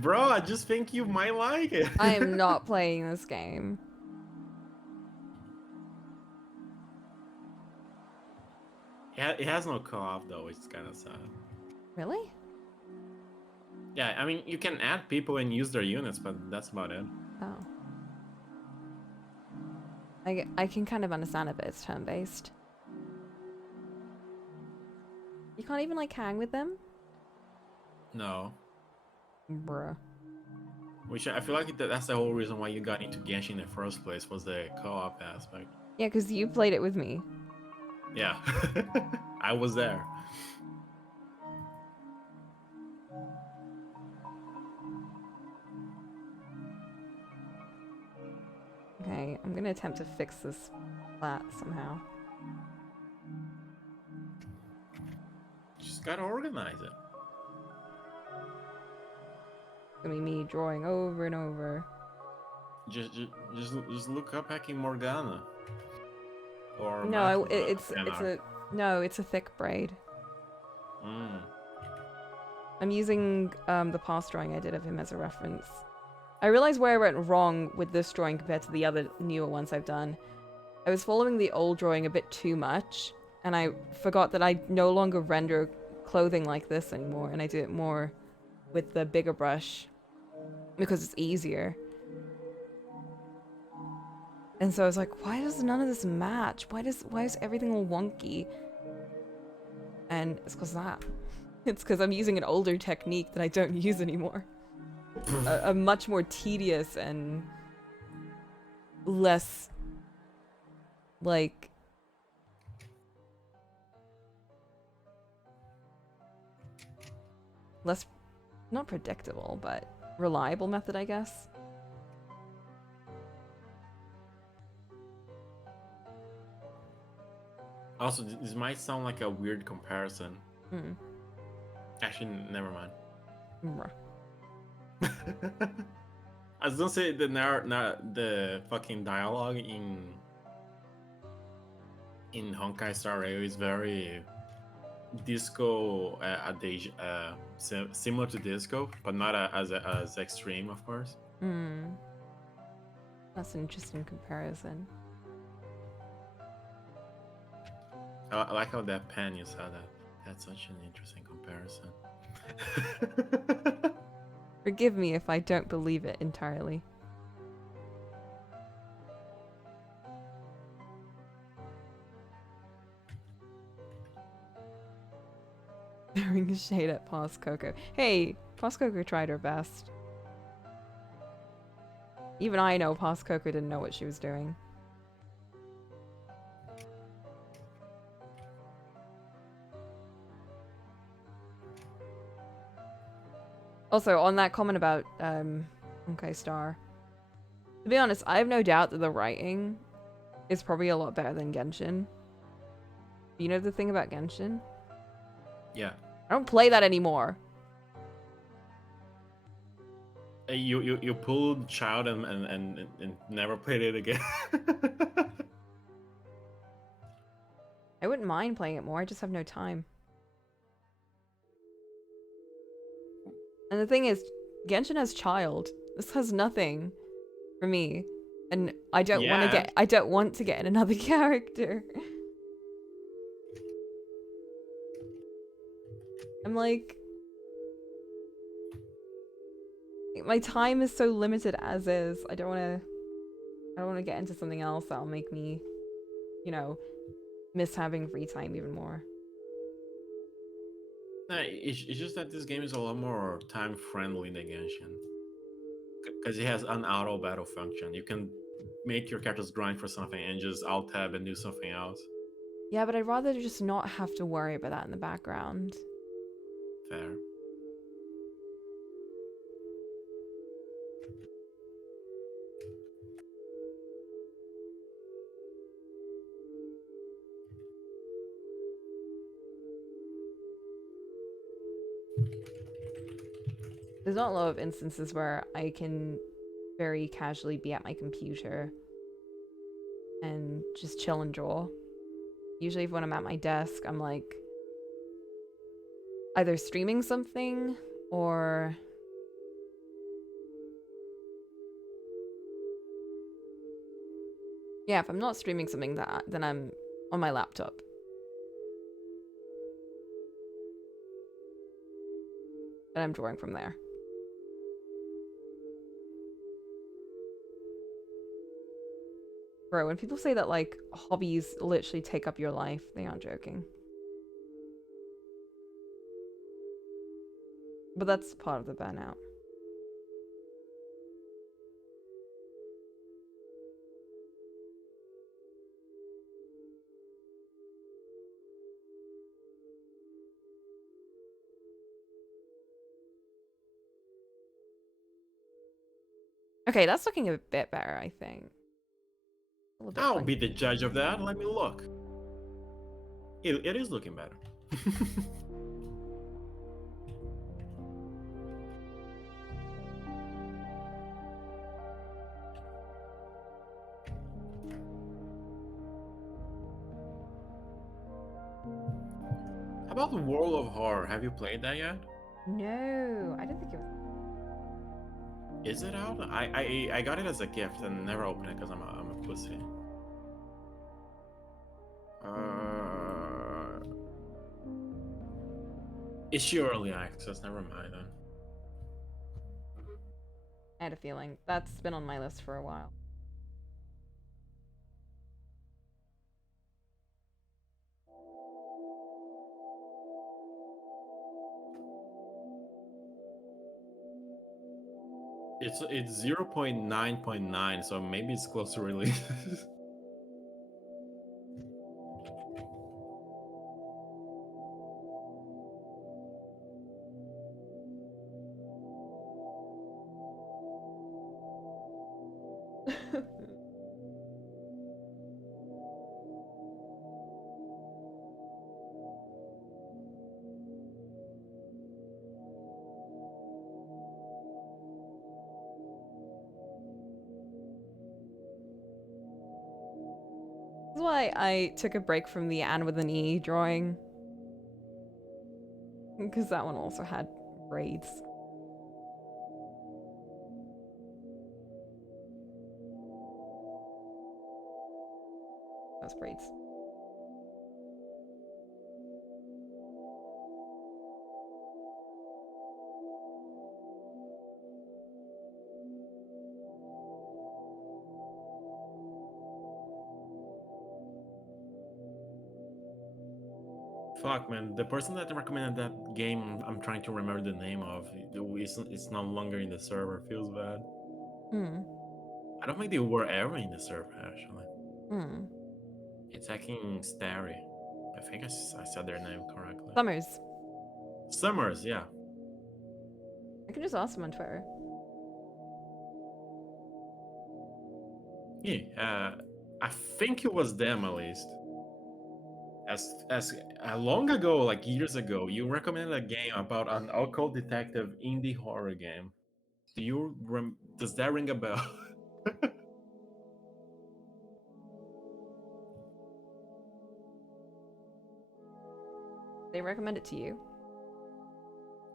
Bro, I just think you might like it. I am not playing this game. It has no co-op though. It's kind of sad. Really? Yeah, I mean you can add people and use their units, but that's about it. Oh. I can kind of understand it, but it's turn-based. You can't even like hang with them? No. Bruh. Which I feel like that's the whole reason why you got into Genshin in the first place was the co-op aspect. Yeah, because you played it with me. Yeah, I was there. Okay, I'm gonna attempt to fix this flat somehow. Just gotta organize it. It's gonna be me drawing over and over. Just look up Hacking Morgana. Or No, Makima it's fan it's a thick braid. art. I'm using the past drawing I did of him as a reference. I realized where I went wrong with this drawing compared to the other newer ones I've done. I was following the old drawing a bit too much, and I forgot that I no longer render clothing like this anymore, and I do it more with the bigger brush because it's easier. And so I was like, why does none of this match? Why is everything all wonky? And it's because that. It's because I'm using an older technique that I don't use anymore. A much more tedious and less, like, less, not predictable, but reliable method, I guess. Also, this might sound like a weird comparison. Actually, never mind. I was gonna say the fucking dialogue in Honkai Star Rail is very disco adage, similar to disco, but not as extreme, of course. That's an interesting comparison. I like how that pen you saw that. That's such an interesting comparison. Forgive me if I don't believe it entirely. Throwing shade at Past Coco. Hey, Past Coco tried her best. Even I know Past Coco didn't know what she was doing. Also, on that comment about okay, Star. To be honest, I have no doubt that the writing is probably a lot better than Genshin. You know the thing about Genshin? Yeah. I don't play that anymore. You pulled Child and never played it again. I wouldn't mind playing it more, I just have no time. And the thing is, Genshin has Child. This has nothing for me. And I don't Yeah. want to get in another character. I'm like, my time is so limited as is. I don't want to get into something else that'll make me, you know, miss having free time even more. No, it's just that this game is a lot more time friendly than Genshin. Because it has an auto battle function. You can make your characters grind for something and just alt tab and do something else. Yeah, but I'd rather just not have to worry about that in the background. Fair. There's not a lot of instances where I can very casually be at my computer and just chill and draw. Usually when I'm at my desk, I'm like either streaming something or yeah, if I'm not streaming something then I'm on my laptop. And I'm drawing from there. Bro, when people say that like hobbies literally take up your life, they aren't joking. But that's part of the burnout. Okay, that's looking a bit better, I think. A little bit I'll fun. be the judge of that. Let me look. It is looking better. How about the World of Horror? Have you played that yet? No, I didn't think it was. Is it out? I got it as a gift and never opened it because I'm a pussy. It's your early access. Never mind then. I had a feeling. That's been on my list for a while. It's 0.9.9, so maybe it's close to release. That's why I took a break from the Anne with an E drawing. Because that one also had braids. Those braids. Fuck, man. The person that recommended that game, I'm trying to remember the name of. It's no longer in the server. Feels bad. Hmm. I don't think they were ever in the server, actually. Hmm. It's hacking Starry. I think I said their name correctly. Summers. Summers, yeah. I can just ask him on Twitter. Yeah, I think it was them at least. As long ago, like years ago, you recommended a game about an occult detective indie horror game. Does that ring a bell? They recommend it to you.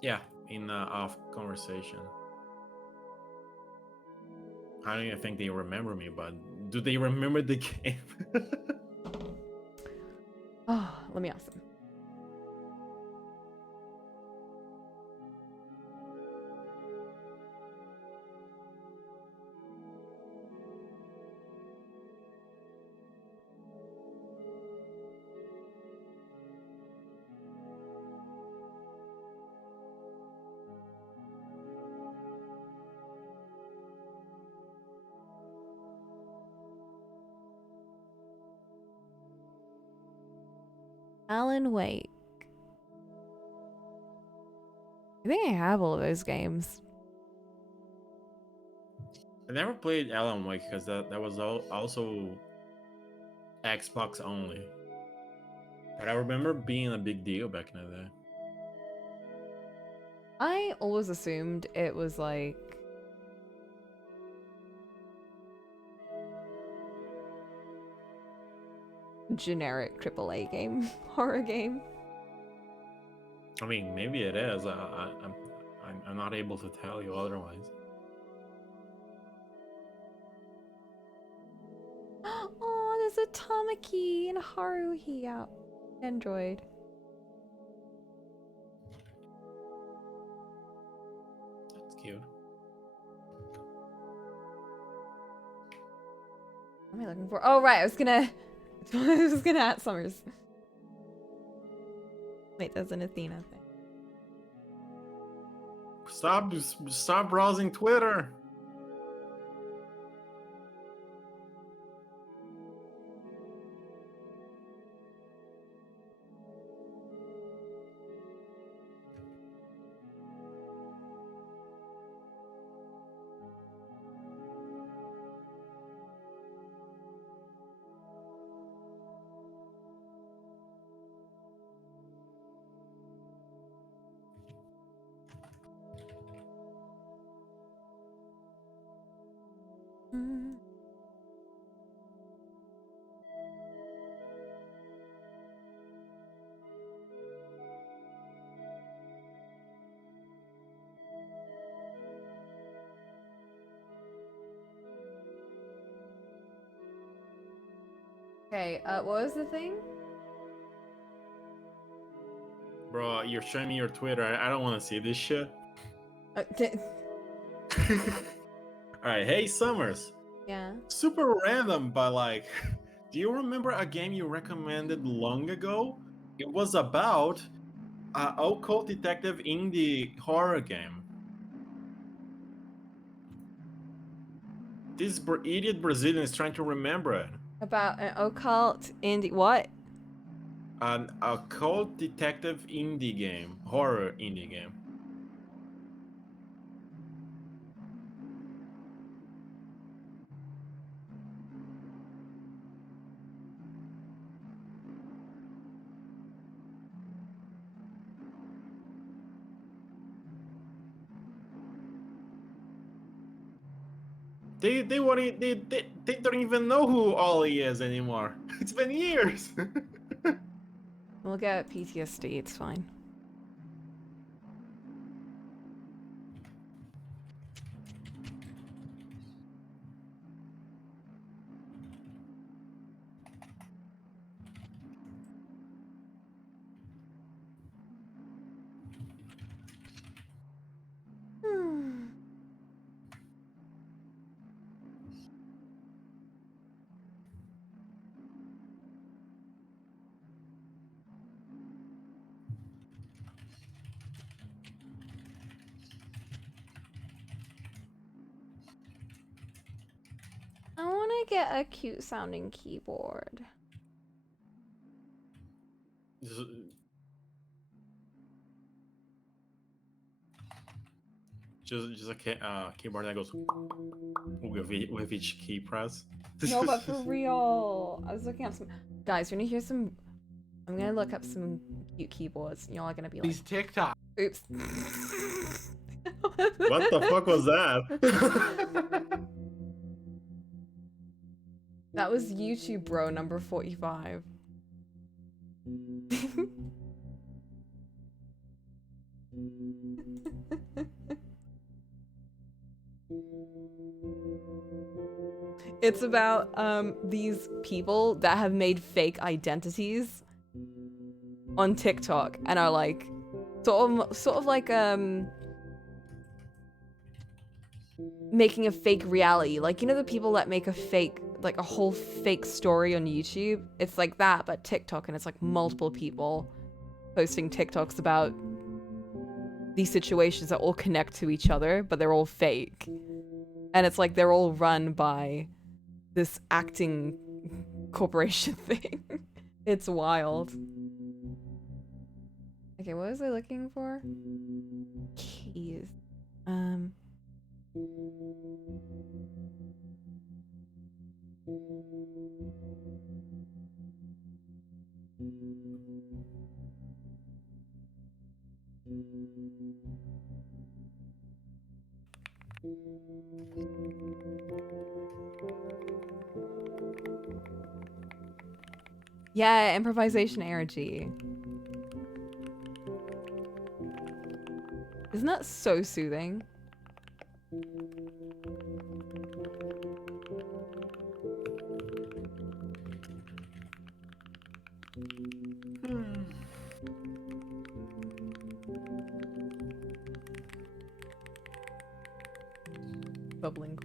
Yeah, in off conversation. I don't even think they remember me, but do they remember the game? Oh, let me ask them. Alan Wake. I think I have all of those games. I never played Alan Wake because that was also Xbox only. But I remember being a big deal back in the day. I always assumed it was like generic AAA game, horror game. I mean, maybe it is. I'm not able to tell you otherwise. Oh, there's a Tamaki and a Haruhi out. Android. That's cute. What am I looking for? Oh, right. I was gonna add Summers. Wait, there's an Athena thing. Stop browsing Twitter. Mm. Okay, what was the thing? Bro, you're showing me your Twitter. I don't want to see this shit. Alright, hey Summers. Yeah. Super random, but like, do you remember a game you recommended long ago? It was about a occult detective indie horror game. This idiot Brazilian is trying to remember it. About an occult indie. What? An occult detective indie game, horror indie game. They don't even know who Ollie is anymore. It's been years. We'll get PTSD. It's fine. Hmm. I want to get a cute sounding keyboard. just a keyboard that goes with each key press. No, but for real. I was looking up some. Guys, you're gonna hear some. I'm gonna look up some cute keyboards. Y'all are gonna be like, These TikTok. oops. What the fuck was that? That was YouTube bro number 45. It's about these people that have made fake identities on TikTok and are like sort of like making a fake reality. Like, you know the people that make a fake, like a whole fake story on YouTube? It's like that, but TikTok, and it's like multiple people posting TikToks about these situations that all connect to each other, but they're all fake. And it's like they're all run by this acting corporation thing. It's wild. Okay, what was I looking for? Keys. Yeah, improvisation energy. Isn't that so soothing? Bubbling.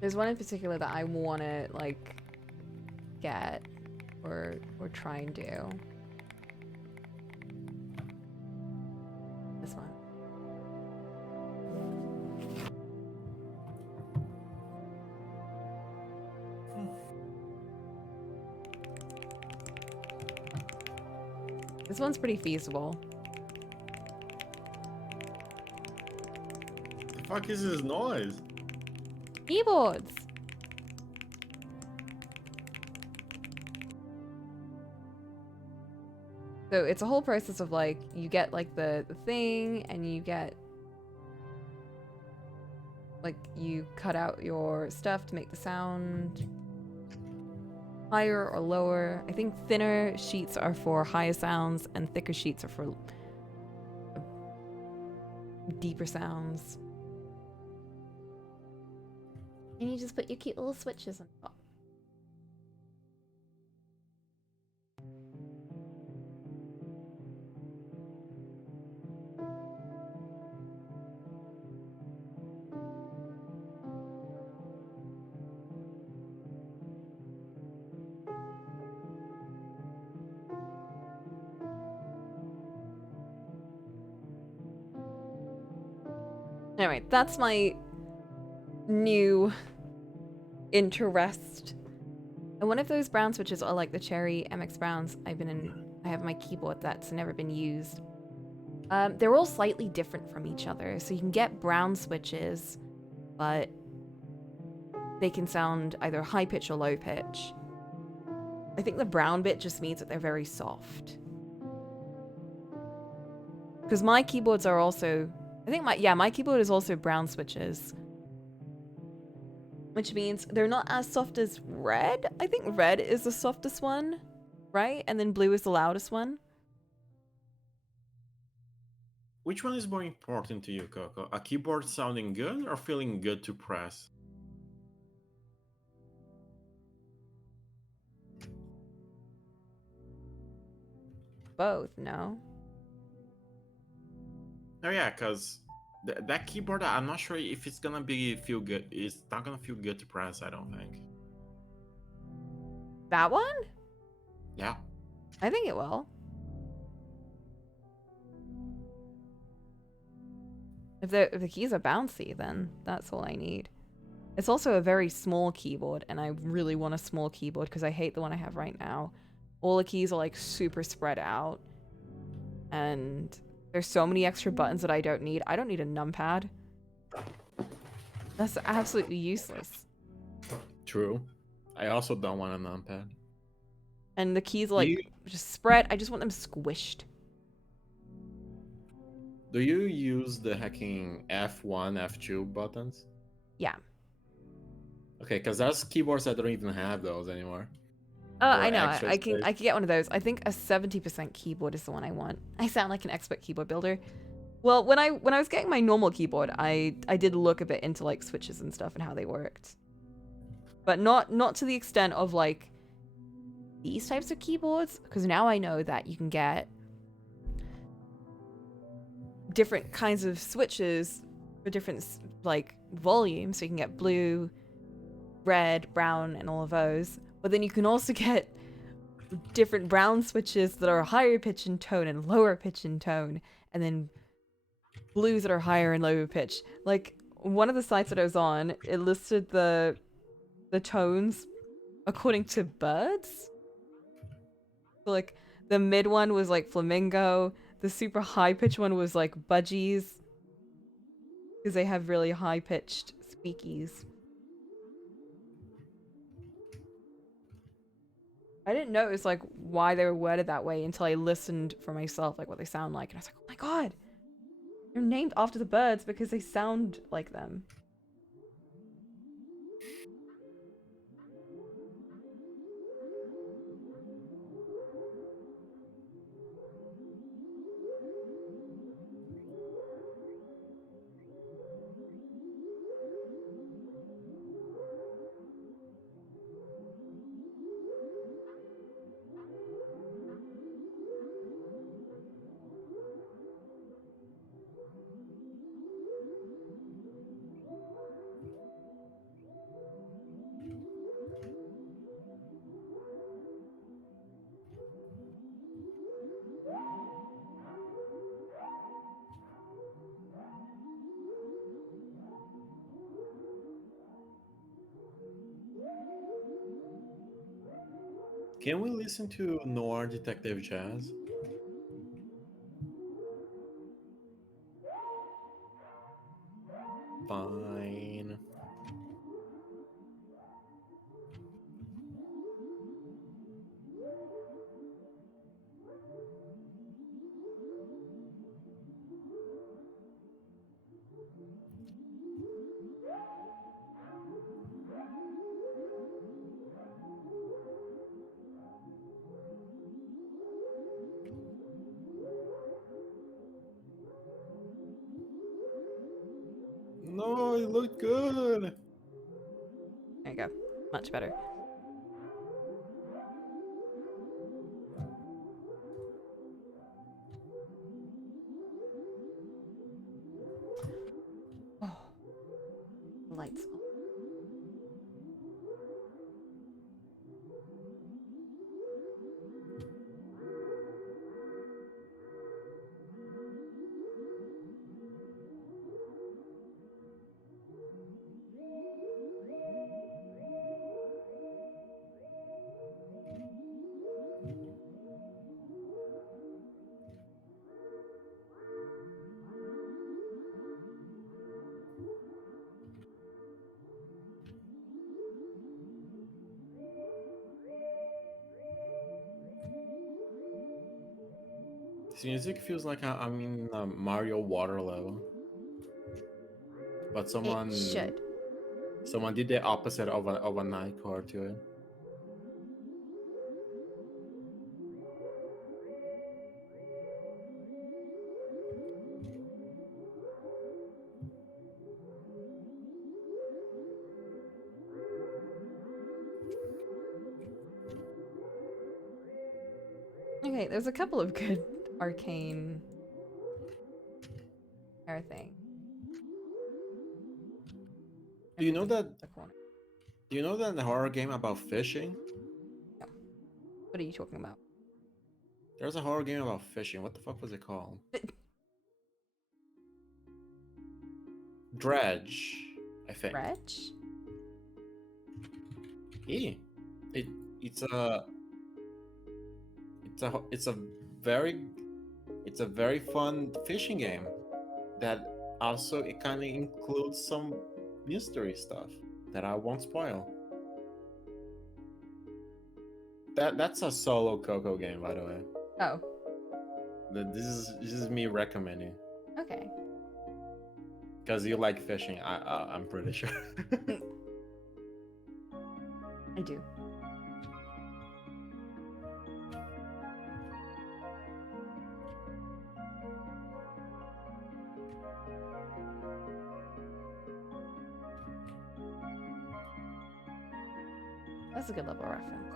There's one in particular that I want to like get or try and do. This one. This one's pretty feasible. The fuck is this noise? Keyboards! So it's a whole process of like, you get like the thing and you get like, you cut out your stuff to make the sound higher or lower. I think thinner sheets are for higher sounds and thicker sheets are for deeper sounds. And you just put your cute little switches on top. Anyway, that's my new interest. And one of those brown switches are like the Cherry MX Browns. I have my keyboard that's never been used. They're all slightly different from each other. So you can get brown switches, but they can sound either high pitch or low pitch. I think the brown bit just means that they're very soft. Because my keyboards are also, I think my keyboard is also brown switches. Which means they're not as soft as red. I think red is the softest one, right? And then blue is the loudest one. Which one is more important to you, Coco? A keyboard sounding good or feeling good to press? Both, no? Oh yeah, because that keyboard, I'm not sure if it's gonna be feel good. It's not gonna feel good to press. I don't think. That one? Yeah. I think it will. If the keys are bouncy, then that's all I need. It's also a very small keyboard, and I really want a small keyboard because I hate the one I have right now. All the keys are like super spread out, and there's so many extra buttons that I don't need. I don't need a numpad. That's absolutely useless. True. I also don't want a numpad. And the keys are Do like you just spread. I just want them squished. do you use the hacking F1, F2 buttons? Yeah. Okay, because there's keyboards that don't even have those anymore. I For know. extra I space. can get one of those. I think a 70% keyboard is the one I want. I sound like an expert keyboard builder. Well, when I was getting my normal keyboard, I did look a bit into like switches and stuff and how they worked. But not to the extent of like these types of keyboards, because now I know that you can get different kinds of switches for different like volumes. So you can get blue, red, brown, and all of those. But then you can also get different brown switches that are higher pitch and tone and lower pitch and tone, and then blues that are higher and lower pitch. Like one of the sites that I was on, it listed the tones according to birds. So like the mid one was like flamingo, the super high pitch one was like budgies because they have really high pitched squeakies. I didn't notice like why they were worded that way until I listened for myself, like what they sound like, and I was like, oh my god, they're named after the birds because they sound like them. Can we listen to Noir Detective Jazz? Fine. No, it looked good. There you go, much better. Oh, the lights. This music feels like I'm in a Mario water level, but It someone should. someone did the opposite of a night core to it. Okay, there's a couple of good arcane our thing. Do you know that? The corner. Do you know that horror game about fishing? No. What are you talking about? There's a horror game about fishing. What the fuck was it called? Dredge, I think. Reg? Yeah. It it's a it's a very it's a very fun fishing game that also it kind of includes some mystery stuff that I won't spoil. That's a solo Coco game, by the way. Oh. This is me recommending Okay. because you like fishing. I'm pretty sure. I do. That's a good level reference.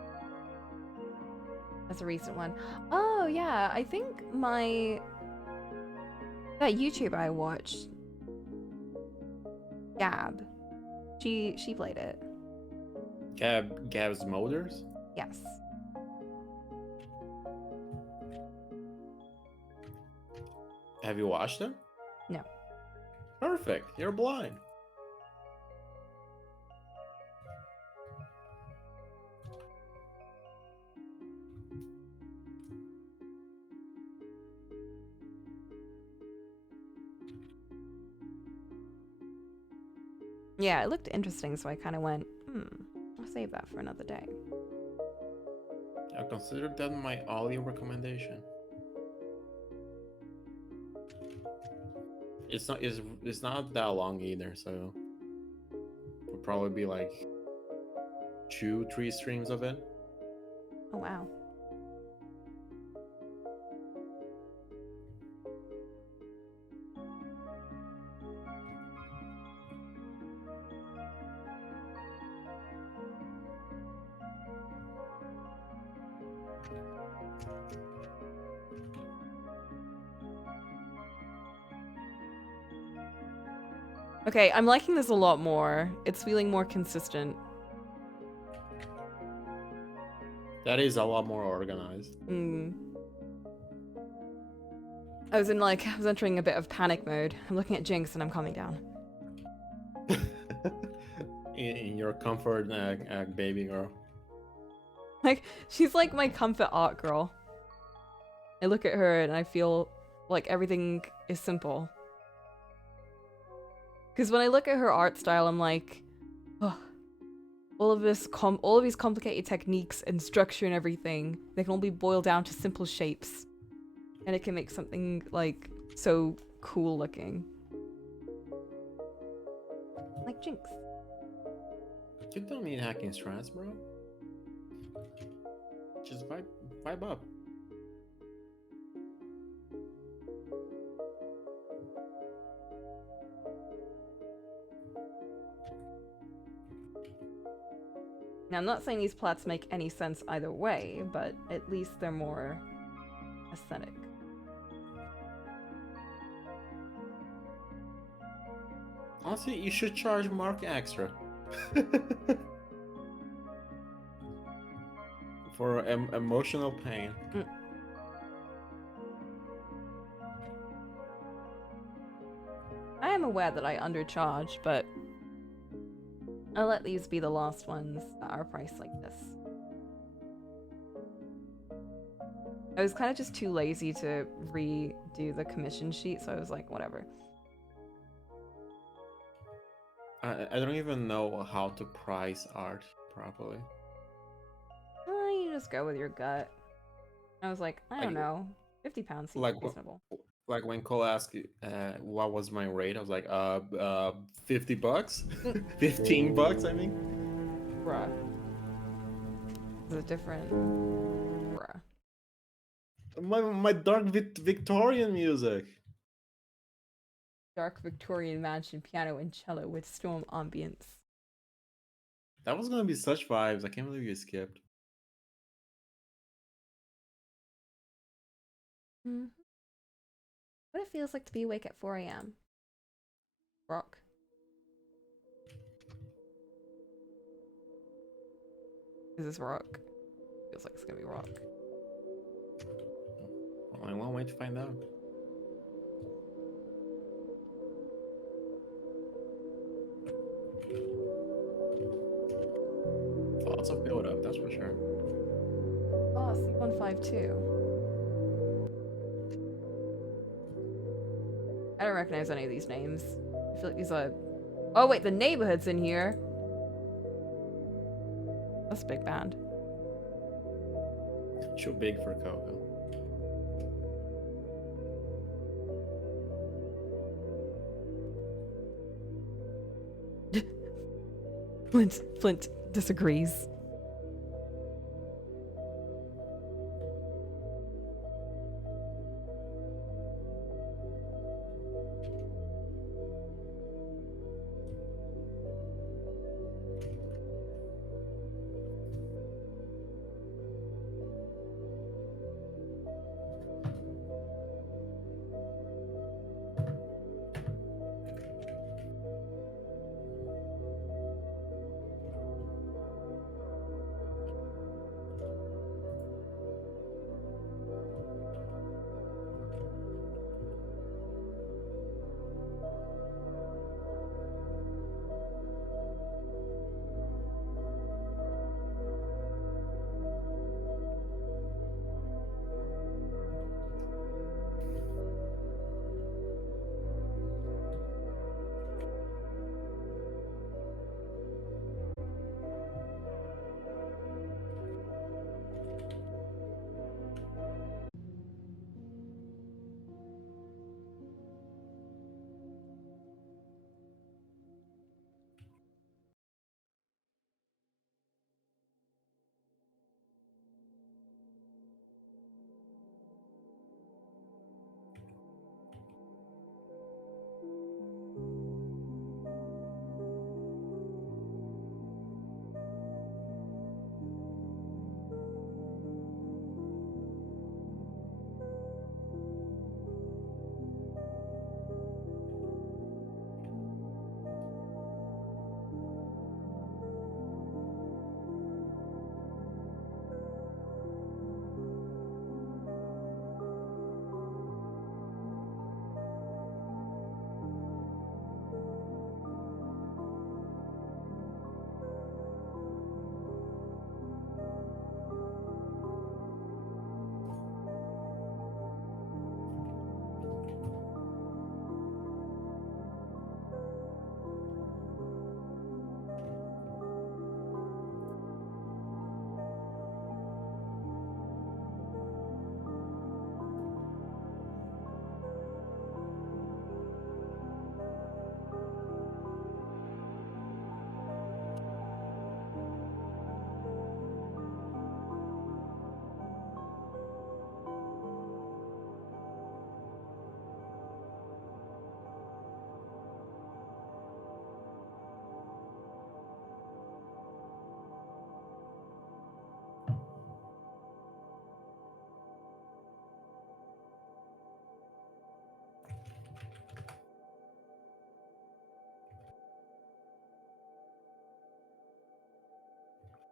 That's a recent one. Oh yeah, I think that YouTuber I watched, Gab, she played it. Gab's Motors. Yes. Have you watched them? No. Perfect. You're blind. Yeah, it looked interesting, so I kind of went, I'll save that for another day. I consider that my audio recommendation. It's not that long either, so would probably be like 2-3 streams of it. Oh wow. Okay, I'm liking this a lot more. It's feeling more consistent. That is a lot more organized. I was entering a bit of panic mode. I'm looking at Jinx and I'm calming down. in your comfort, baby girl. Like, she's like my comfort art girl. I look at her and I feel like everything is simple. Because when I look at her art style, I'm like, oh, all of these complicated techniques and structure and everything, they can all be boiled down to simple shapes. And it can make something, like, so cool looking. Like Jinx. You don't need hacking strats, bro. Just vibe up. Now, I'm not saying these plots make any sense either way, but at least they're more aesthetic. Honestly, you should charge Mark extra. For emotional pain. I am aware that I undercharge, but I'll let these be the last ones that are priced like this. I was kind of just too lazy to redo the commission sheet, so I was like, whatever. I don't even know how to price art properly. You just go with your gut. I was like, I don't know. £50 seems like reasonable. Like when Cole asked what was my rate, I was like, $50? $15, I mean. Bruh. It's a different... Bruh. My dark Victorian music. Dark Victorian mansion piano and cello with storm ambience. That was gonna be such vibes. I can't believe you skipped. What it feels like to be awake at 4 a.m. Rock. Is this rock? Feels like it's gonna be rock. Only one way to find out. Lots of build up, that's for sure. Oh, C152. I don't recognize any of these names. I feel like these are... Oh wait, the neighborhood's in here. That's a big band. Too big for Coco. Flint disagrees.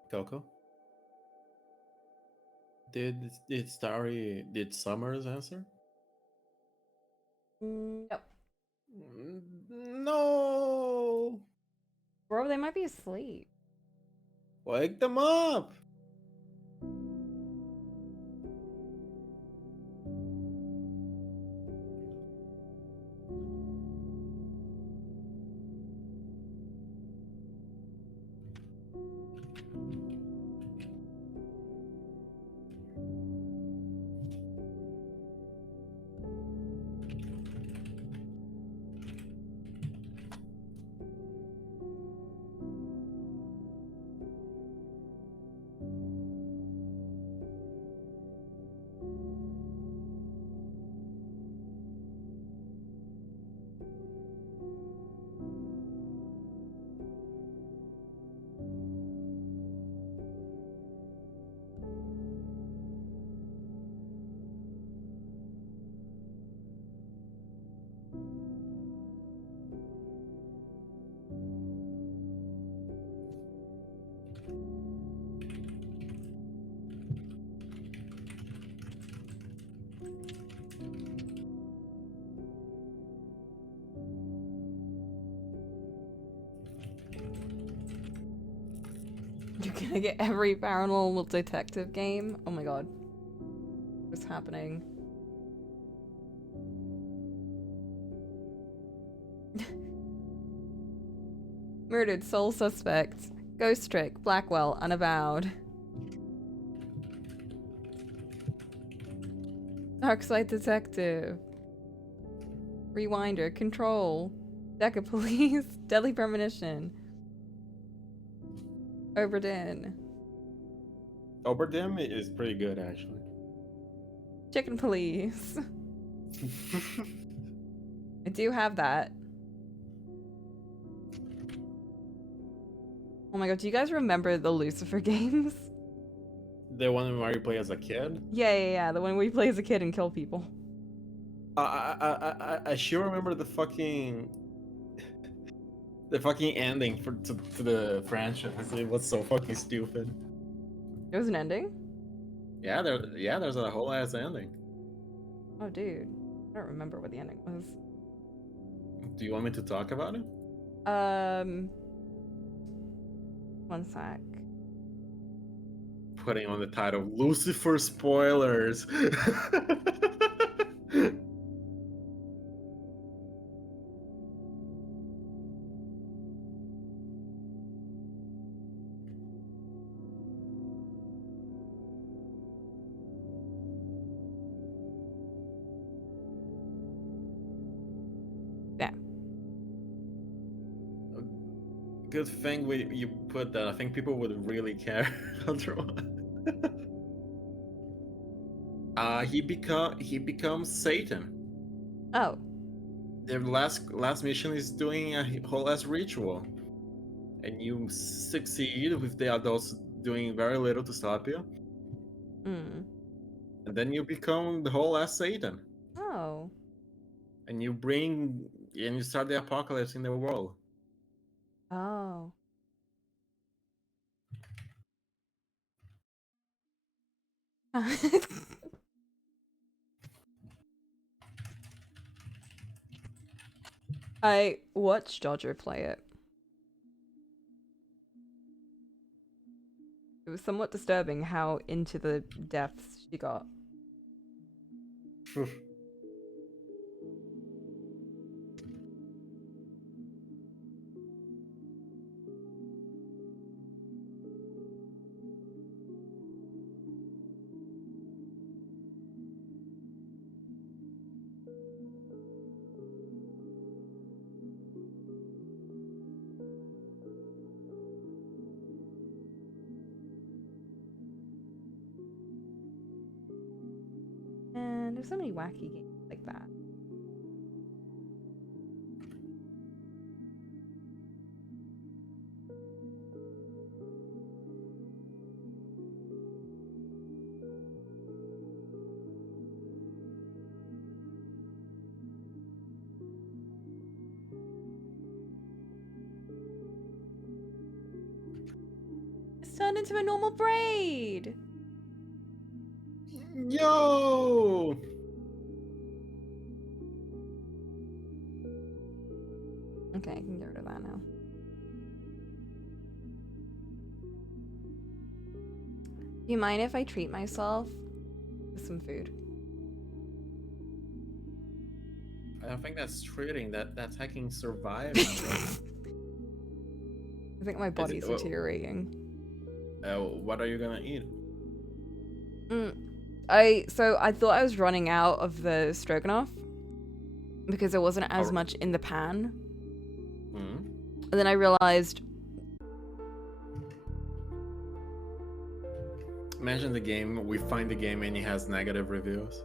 Coco? Did Summers answer? Nope. No! Bro, they might be asleep. Wake them up! You're gonna get every paranormal detective game? Oh my god. What's happening? Murdered sole suspect. Ghost trick. Blackwell. Unavowed. Darkside detective. Rewinder. Control. Deca police. Deadly premonition. Oberdin. Oberdin is pretty good, actually. Chicken police. I do have that. Oh my god, do you guys remember the Lucifer games? The one where you play as a kid? Yeah, the one where you play as a kid and kill people. I sure remember the fucking ending to the franchise. It was so fucking stupid. It was an ending? There's a whole ass ending. Oh dude, I don't remember what the ending was. Do you want me to talk about it? One sec. Putting on the title Lucifer spoilers. Yeah. Good thing you put that. I think people would really care otherwise. He becomes Satan. Oh. The last mission is doing a whole ass ritual, and you succeed with the adults doing very little to stop you, Mm. and then you become the whole ass Satan, Oh. and you start the apocalypse in the world. Oh. I watched Dodger play it. It was somewhat disturbing how into the depths she got. And there's so many wacky games like that. It's turned into a normal braid! Yo! Okay, I can get rid of that now. Do you mind if I treat myself with some food? I don't think that's treating. That's hacking surviving. I think my body's deteriorating. What are you gonna eat? I thought I was running out of the stroganoff because there wasn't as much in the pan. And then I realized. Imagine the game. We find the game and it has negative reviews.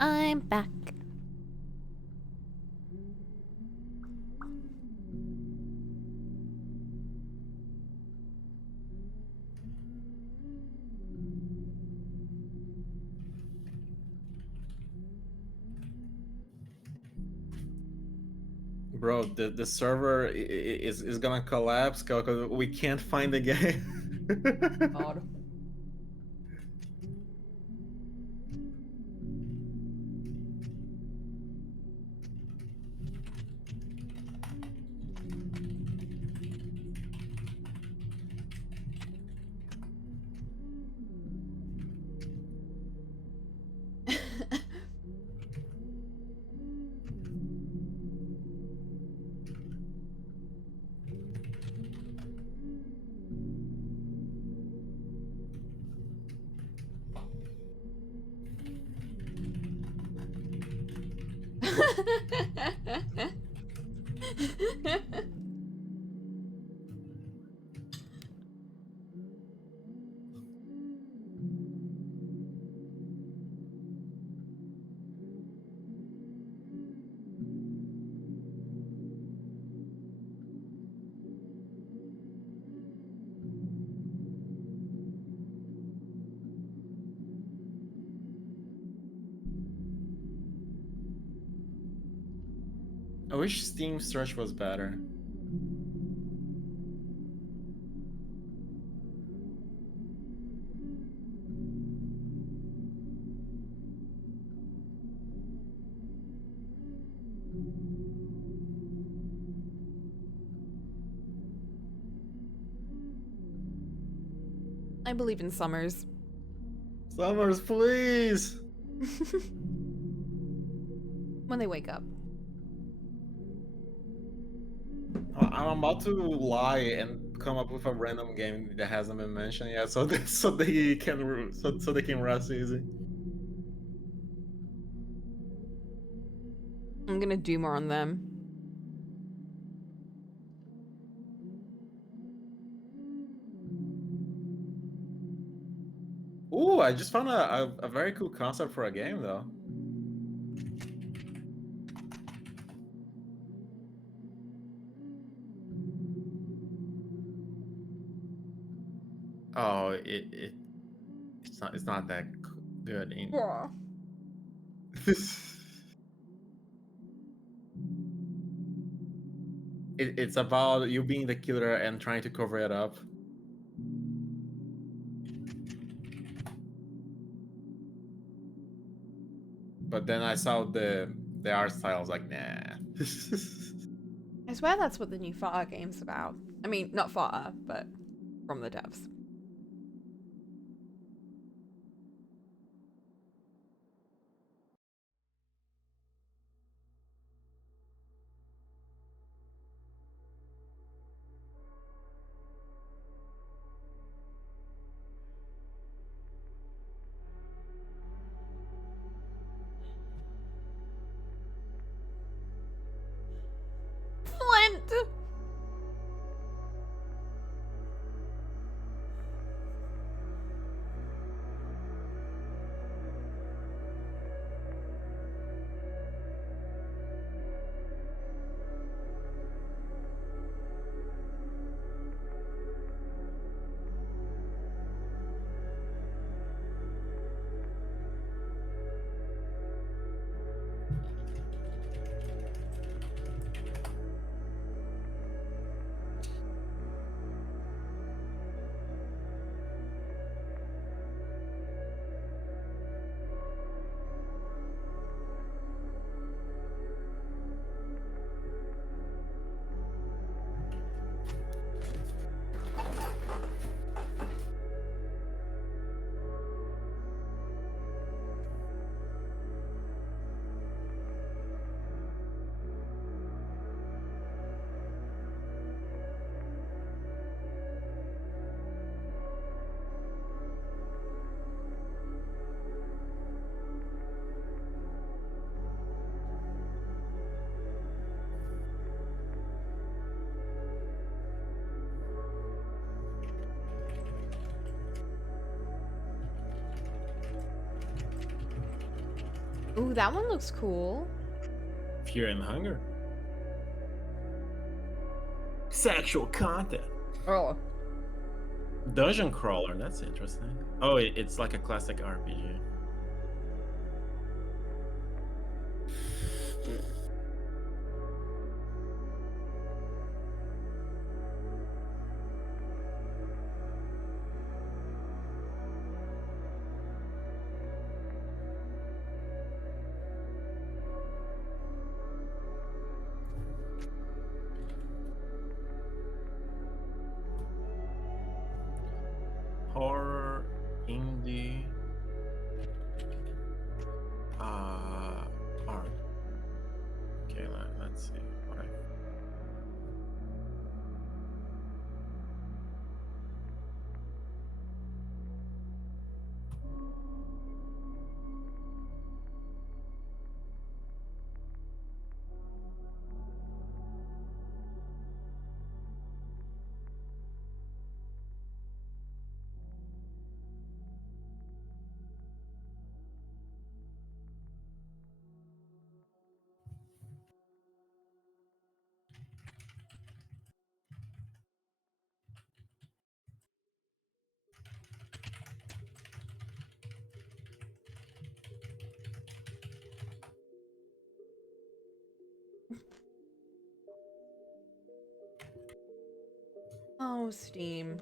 I'm back. Bro, the server is gonna collapse because we can't find the game. God. I wish Steam search was better. I believe in Summers. Summers, please! When they wake up. I'm about to lie and come up with a random game that hasn't been mentioned yet, so they can rest easy. I'm gonna do more on them. Ooh, I just found a very cool concept for a game though. Oh, it's not that good. Yeah. It's about you being the killer and trying to cover it up. But then I saw the art style. I was like, nah. I swear that's what the new Far game's about. I mean, not Far, but from the devs. Flint! Ooh, that one looks cool. Fear and Hunger. Sexual content. Oh. Dungeon crawler. That's interesting. Oh, it's like a classic RPG. Horror, indie, art. Okay, let's see. What I... Oh, Steam.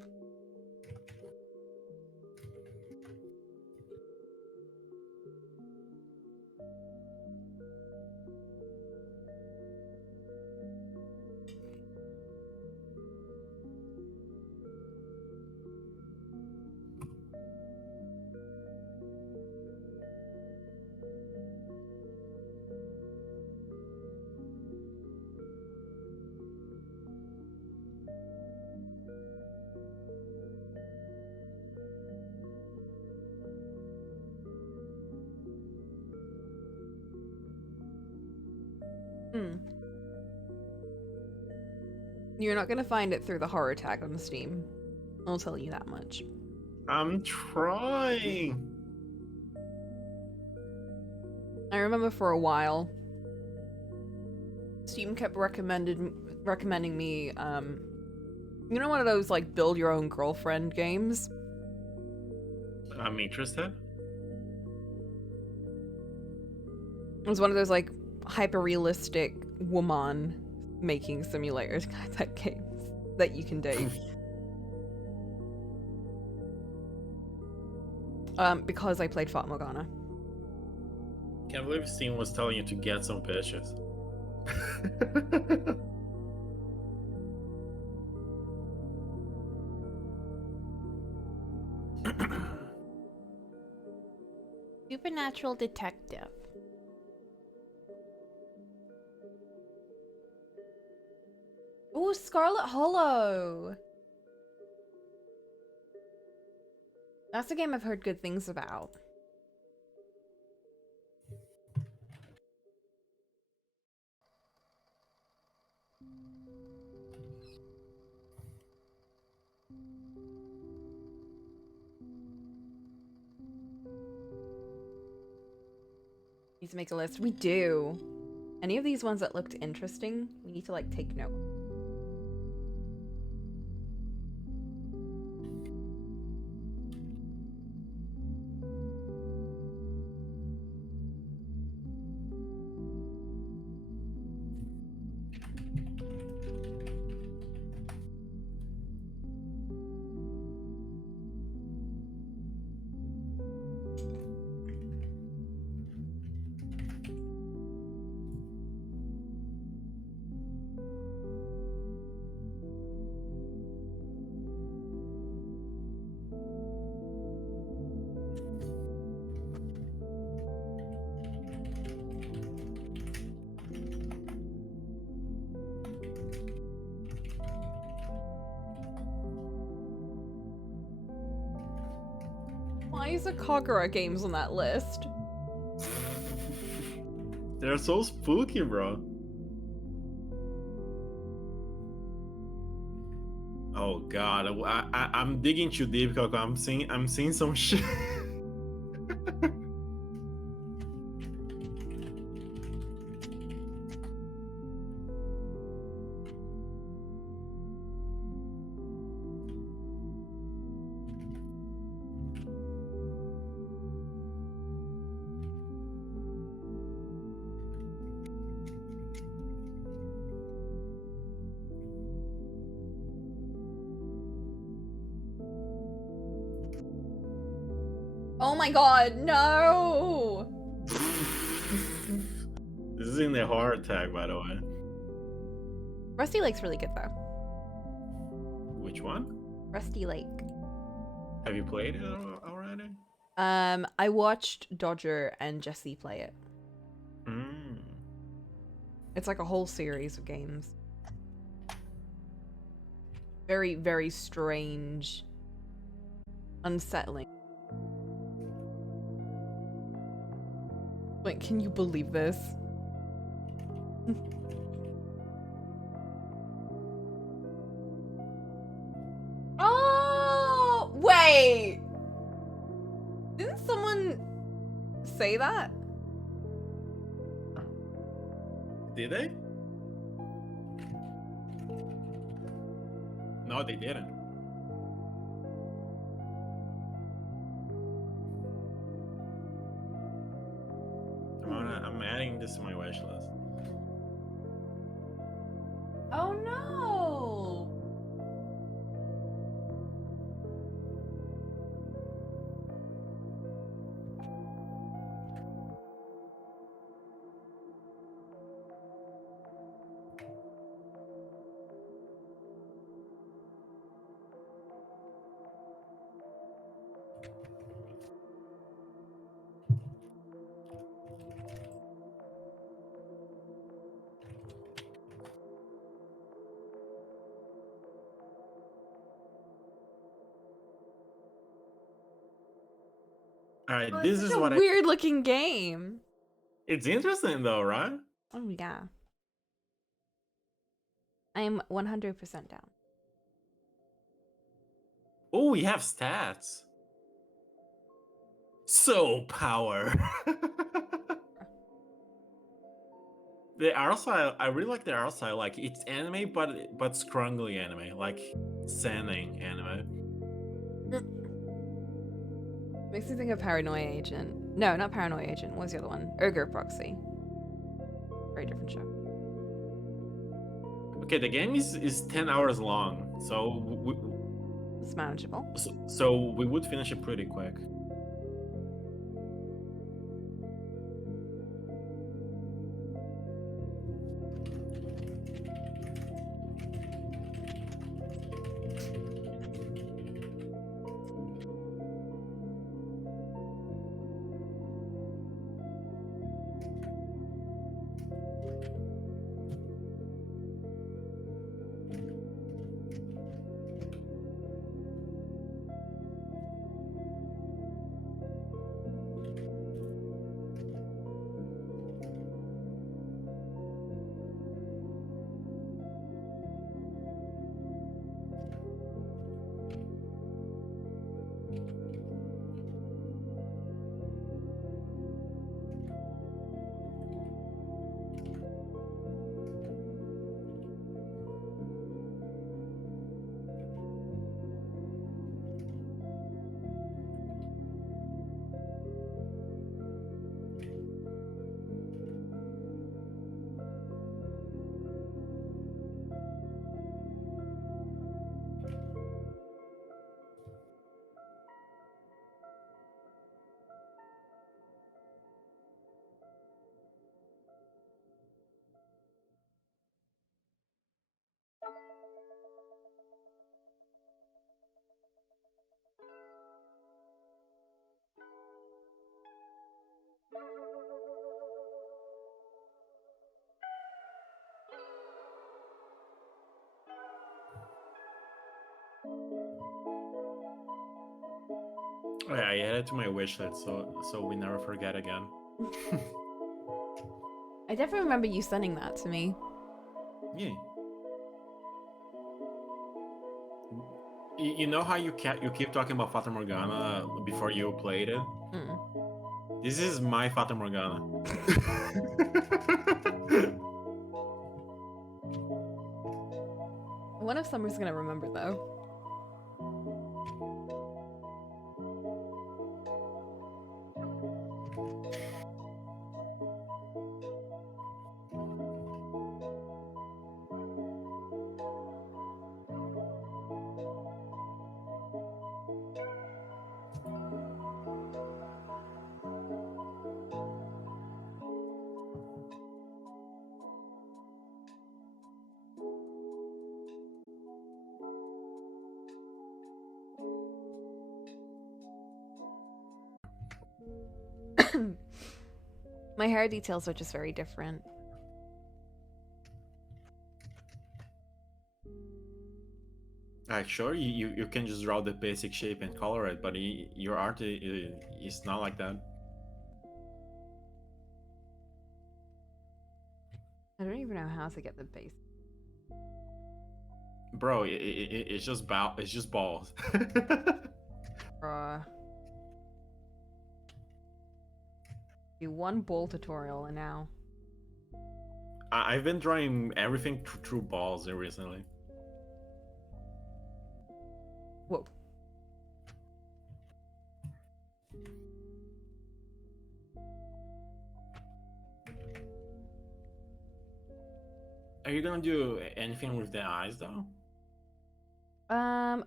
Hmm. You're not gonna find it through the horror tag on Steam. I'll tell you that much. I'm trying. I remember for a while, Steam kept recommending me, you know, one of those like build your own girlfriend games. I'm interested. It was one of those like hyper realistic woman making simulators type games that you can date. Because I played Fat Morgana. Can't believe Steam was telling you to get some pitches. Supernatural detective. Oh, Scarlet Hollow. That's a game I've heard good things about. Need to make a list. We do. Any of these ones that looked interesting, we need to like take note. Why is the Kagura games on that list? They're so spooky, bro. Oh god, I'm digging too deep, Coco. I'm seeing some shit. Oh my god, no! This is in the heart tag, by the way. Rusty Lake's really good though. Which one? Rusty Lake. Have you played it already? I watched Dodger and Jesse play it. Mm. It's like a whole series of games. Very, very strange. Unsettling. Wait, can you believe this? Oh, wait! Didn't someone say that? Did they? No, they didn't. I'm adding this to my wish list. Oh no! All right, Oh, this it's is such a what weird looking game. It's interesting though, right? Oh yeah. I'm 100% down. Oh, we have stats. Soul power. The art style, I really like the art style. Like it's anime, but scrungly anime, like Senning anime. Makes me think of Paranoia Agent. No, not Paranoia Agent. What was the other one? Ergo Proxy. Very different show. Okay, the game is 10 hours long, so It's manageable. so we would finish it pretty quick. Oh, yeah, I added it to my wish list, so we never forget again. I definitely remember you sending that to me. Yeah. You know how you keep talking about Fata Morgana before you played it? Mm. This is my Fata Morgana. I wonder if Summer's gonna remember though. My hair details are just very different. Like, sure, you can just draw the basic shape and color it, but your art is not like that. I don't even know how to get the base. Bro, it's just it's just balls. Do one ball tutorial and now. I've been drawing everything through balls recently. Whoa. Are you gonna do anything with the eyes though?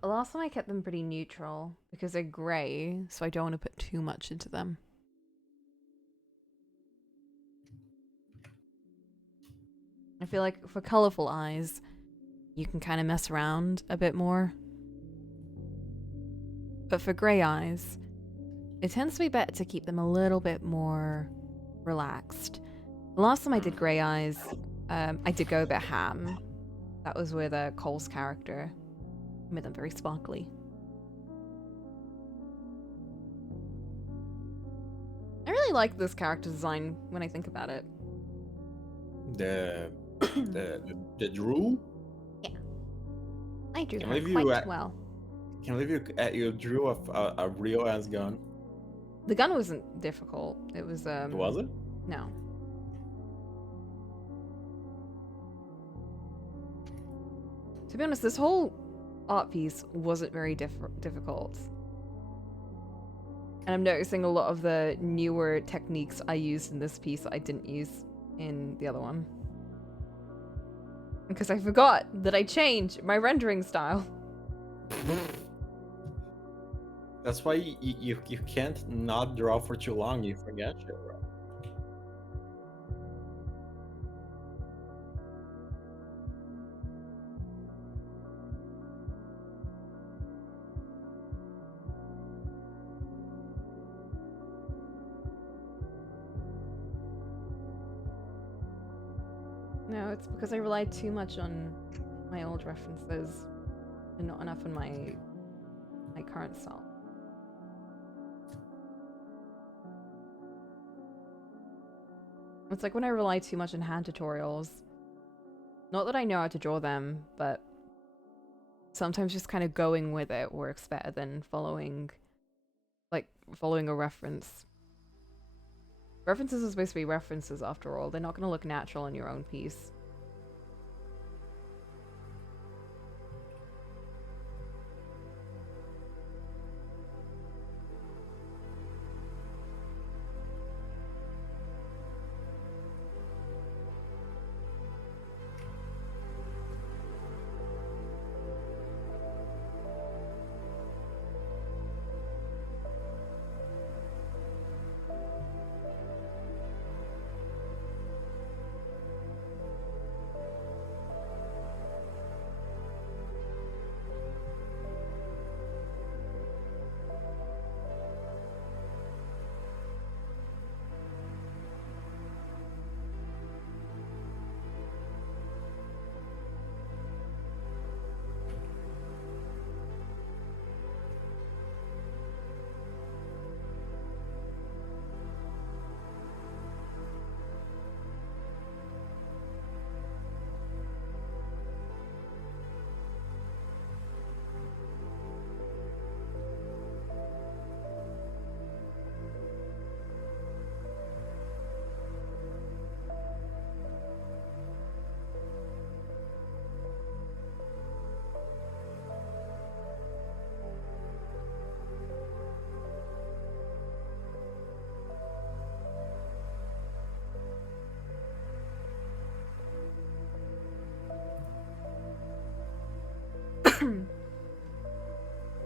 Last time I kept them pretty neutral because they're grey, so I don't want to put too much into them. I feel like for colorful eyes, you can kind of mess around a bit more. But for grey eyes, it tends to be better to keep them a little bit more relaxed. The last time I did grey eyes, I did go a bit ham. That was with Cole's character. I made them very sparkly. I really like this character design when I think about it. The Drew? Yeah. I drew Can her believe quite well. Can believe you drew a real ass gun. The gun wasn't difficult. It was Was it? No. To be honest, this whole art piece wasn't very difficult. And I'm noticing a lot of the newer techniques I used in this piece I didn't use in the other one. Because I forgot that I changed my rendering style. That's why you can't not draw for too long. You forget shit, bro. No, it's because I relied too much on my old references and not enough on my current style. It's like when I rely too much on hand tutorials. Not that I know how to draw them, but sometimes just kind of going with it works better than following a reference. References are supposed to be references after all. They're not going to look natural in your own piece.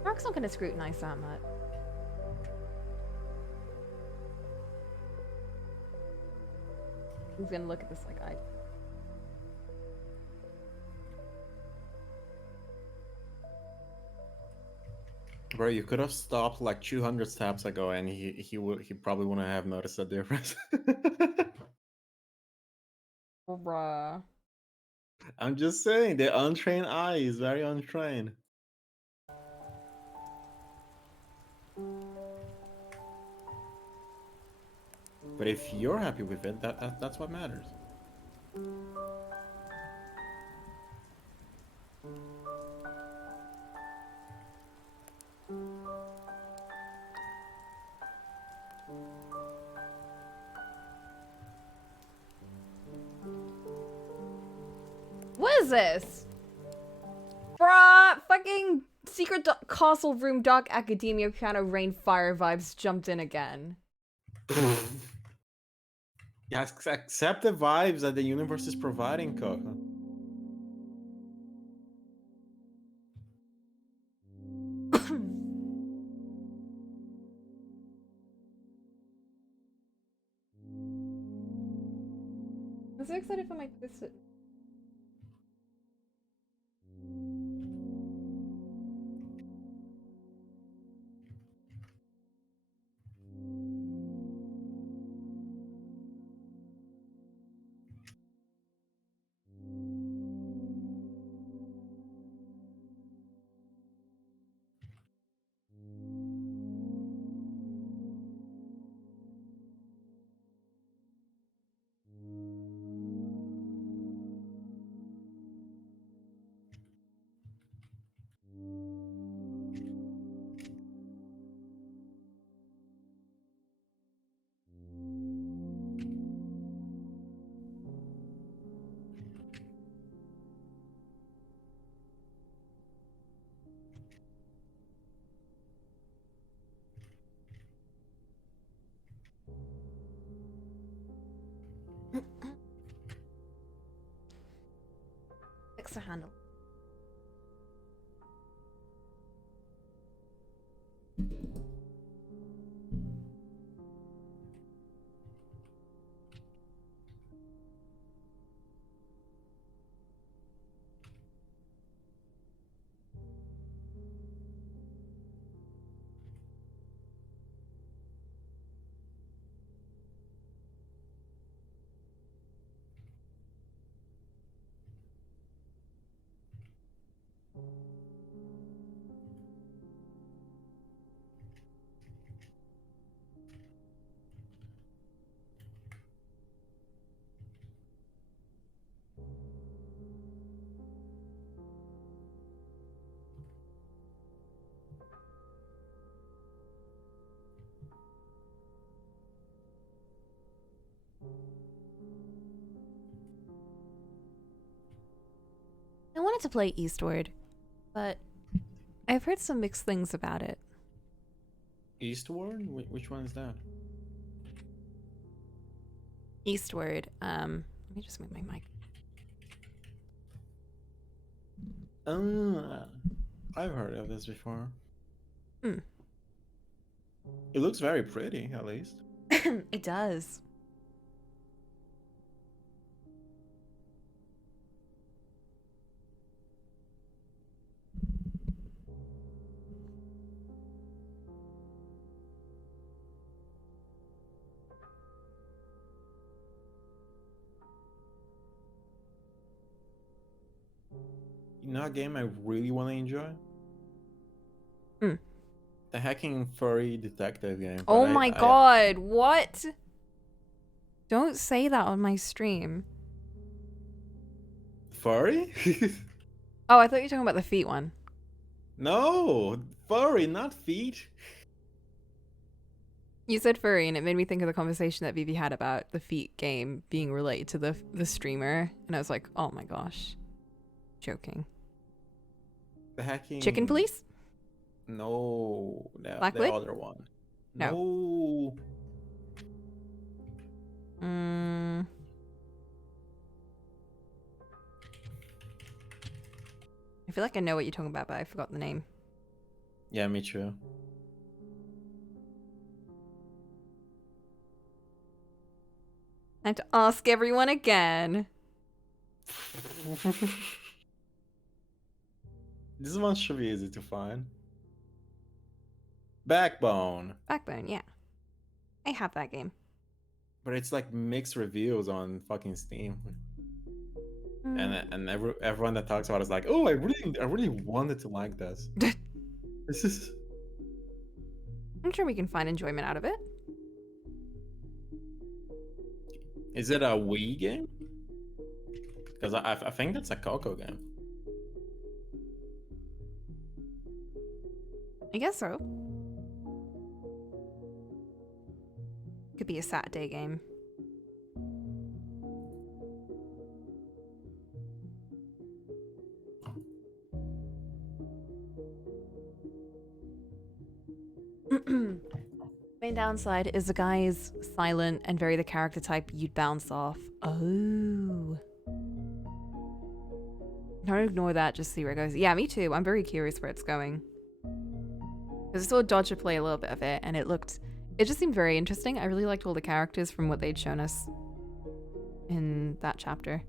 Mark's not going to scrutinize that much. He's going to look at this like I... Bro, you could have stopped like 200 steps ago, and he probably wouldn't have noticed the difference. Bruh. I'm just saying, the untrained eye is very untrained. But if you're happy with it, that's what matters. What is this? Bruh, fucking secret castle room, dark academia, piano, rain, fire vibes jumped in again. Yeah, accept the vibes that the universe is providing, Coco. I'm so excited for my quiz. Fix the handle. I wanted to play Eastward, but I've heard some mixed things about it. Eastward? Which one is that? Eastward. Let me just move my mic. I've heard of this before. Hmm. It looks very pretty, at least. It does. You know a game I really want to enjoy? Hmm. The hacking furry detective game. Oh my god, what? Don't say that on my stream. Furry? Oh, I thought you were talking about the feet one. No, furry, not feet. You said furry, and it made me think of the conversation that Vivi had about the feet game being related to the streamer, and I was like, oh my gosh. Joking. The hacking... Chicken police? No, the Blackwood? other one. No. I feel like I know what you're talking about, but I forgot the name. Yeah, me too. I have to ask everyone again. This one should be easy to find. Backbone. Backbone, yeah. I have that game. But it's like mixed reviews on fucking Steam. And everyone that talks about it is like, oh, I really wanted to like this. This is. I'm sure we can find enjoyment out of it. Is it a Wii game? Because I think that's a Coco game. I guess so. Could be a Saturday game. Main downside is the guy is silent and very the character type you'd bounce off. Oh. Don't ignore that, just see where it goes. Yeah, me too. I'm very curious where it's going. Because I saw Dodger play a little bit of it and it just seemed very interesting. I really liked all the characters from what they'd shown us in that chapter.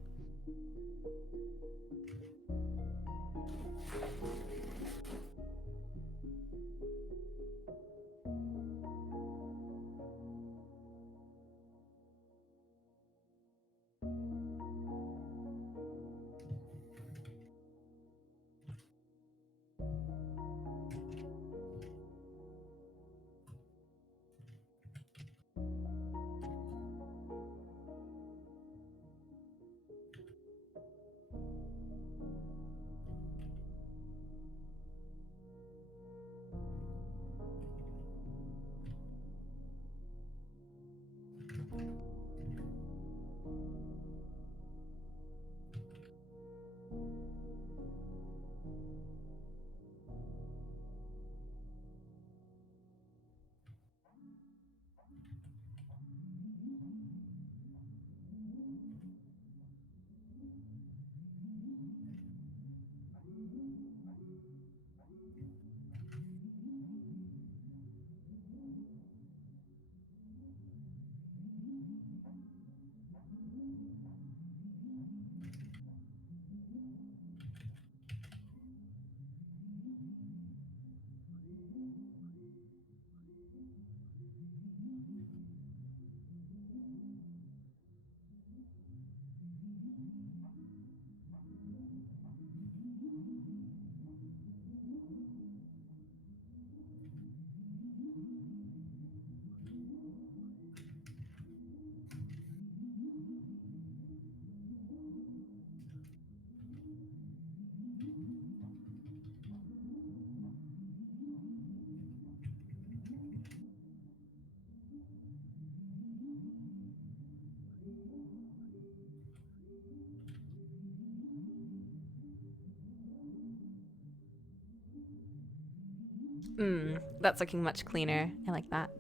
That's looking much cleaner. I like that.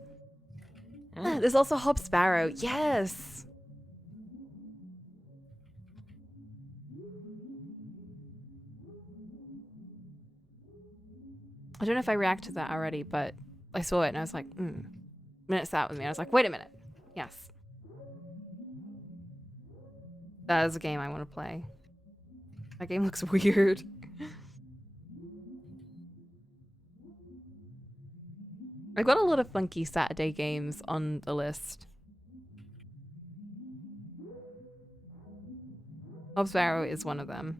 There's also Hob Sparrow. Yes! I don't know if I reacted to that already, but I saw it and I was like, And it sat with me. I was like, wait a minute. Yes. That is a game I want to play. That game looks weird. I've got a lot of funky Saturday games on the list. Hob Sparrow is one of them.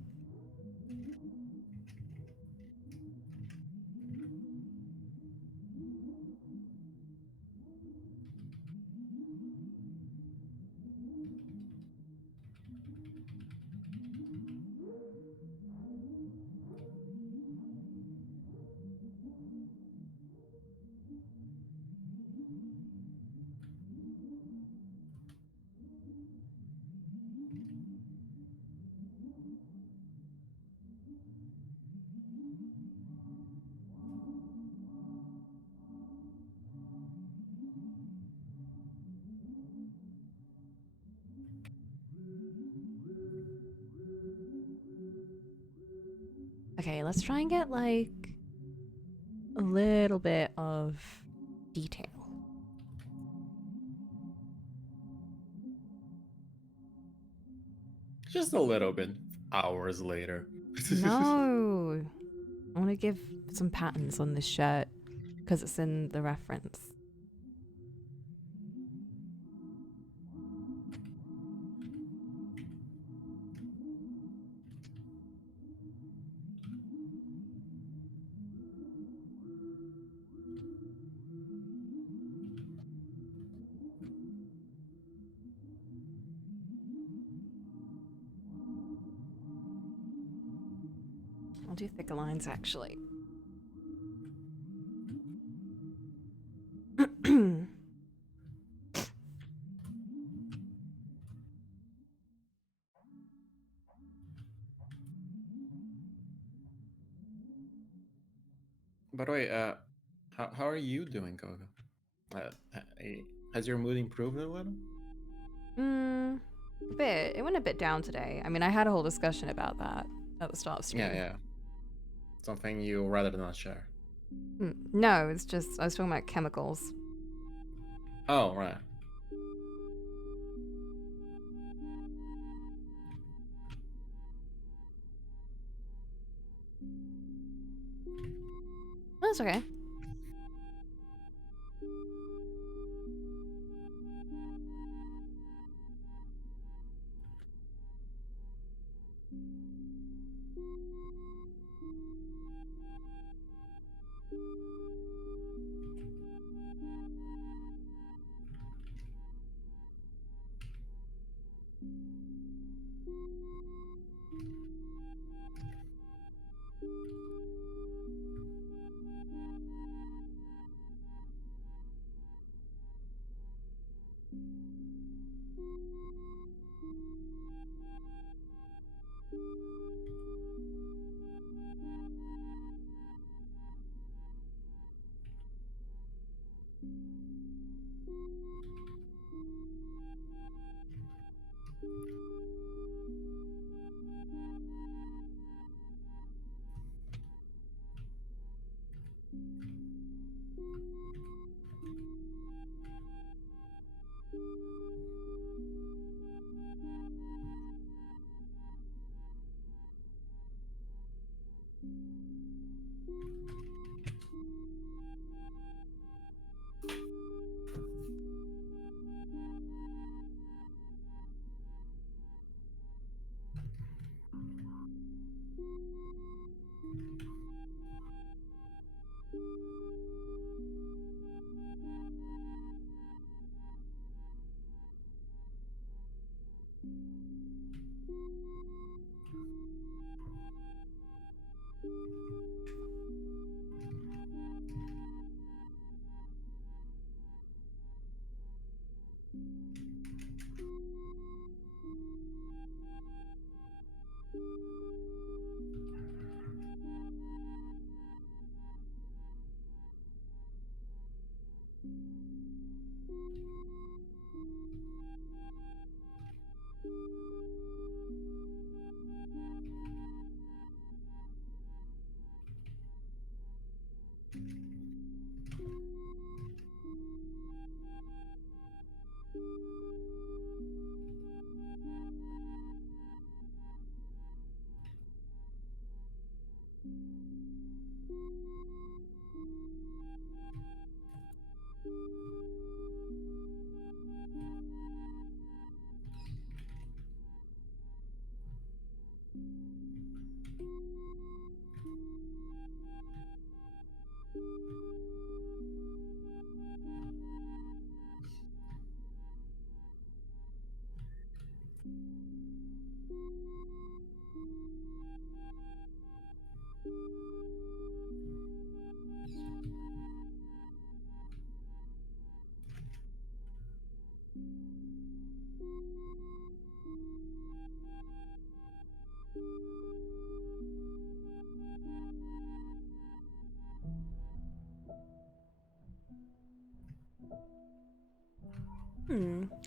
Okay, let's try and get like a little bit of detail. Just a little bit. Hours later. No. I want to give some patterns on this shirt. because it's in the reference. I'll do thicker lines actually. By the way, how are you doing, Coco? Has your mood improved a little? A bit. It went a bit down today. I mean, I had a whole discussion about that at the start of stream. Yeah. Something you rather not share. No, it's just I was talking about chemicals. Oh, right. That's okay.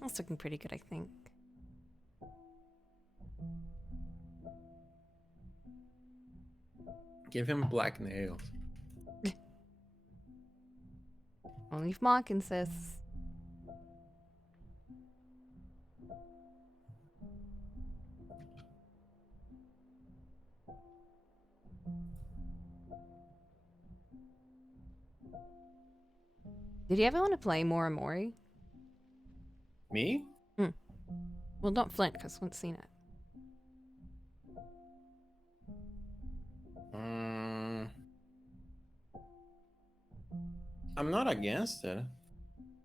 That's looking pretty good, I think. Give him black nails. Only if Mark insists. Did you ever want to play more Amori? Me? Well, not Flint, because Flint's seen it. I'm not against it.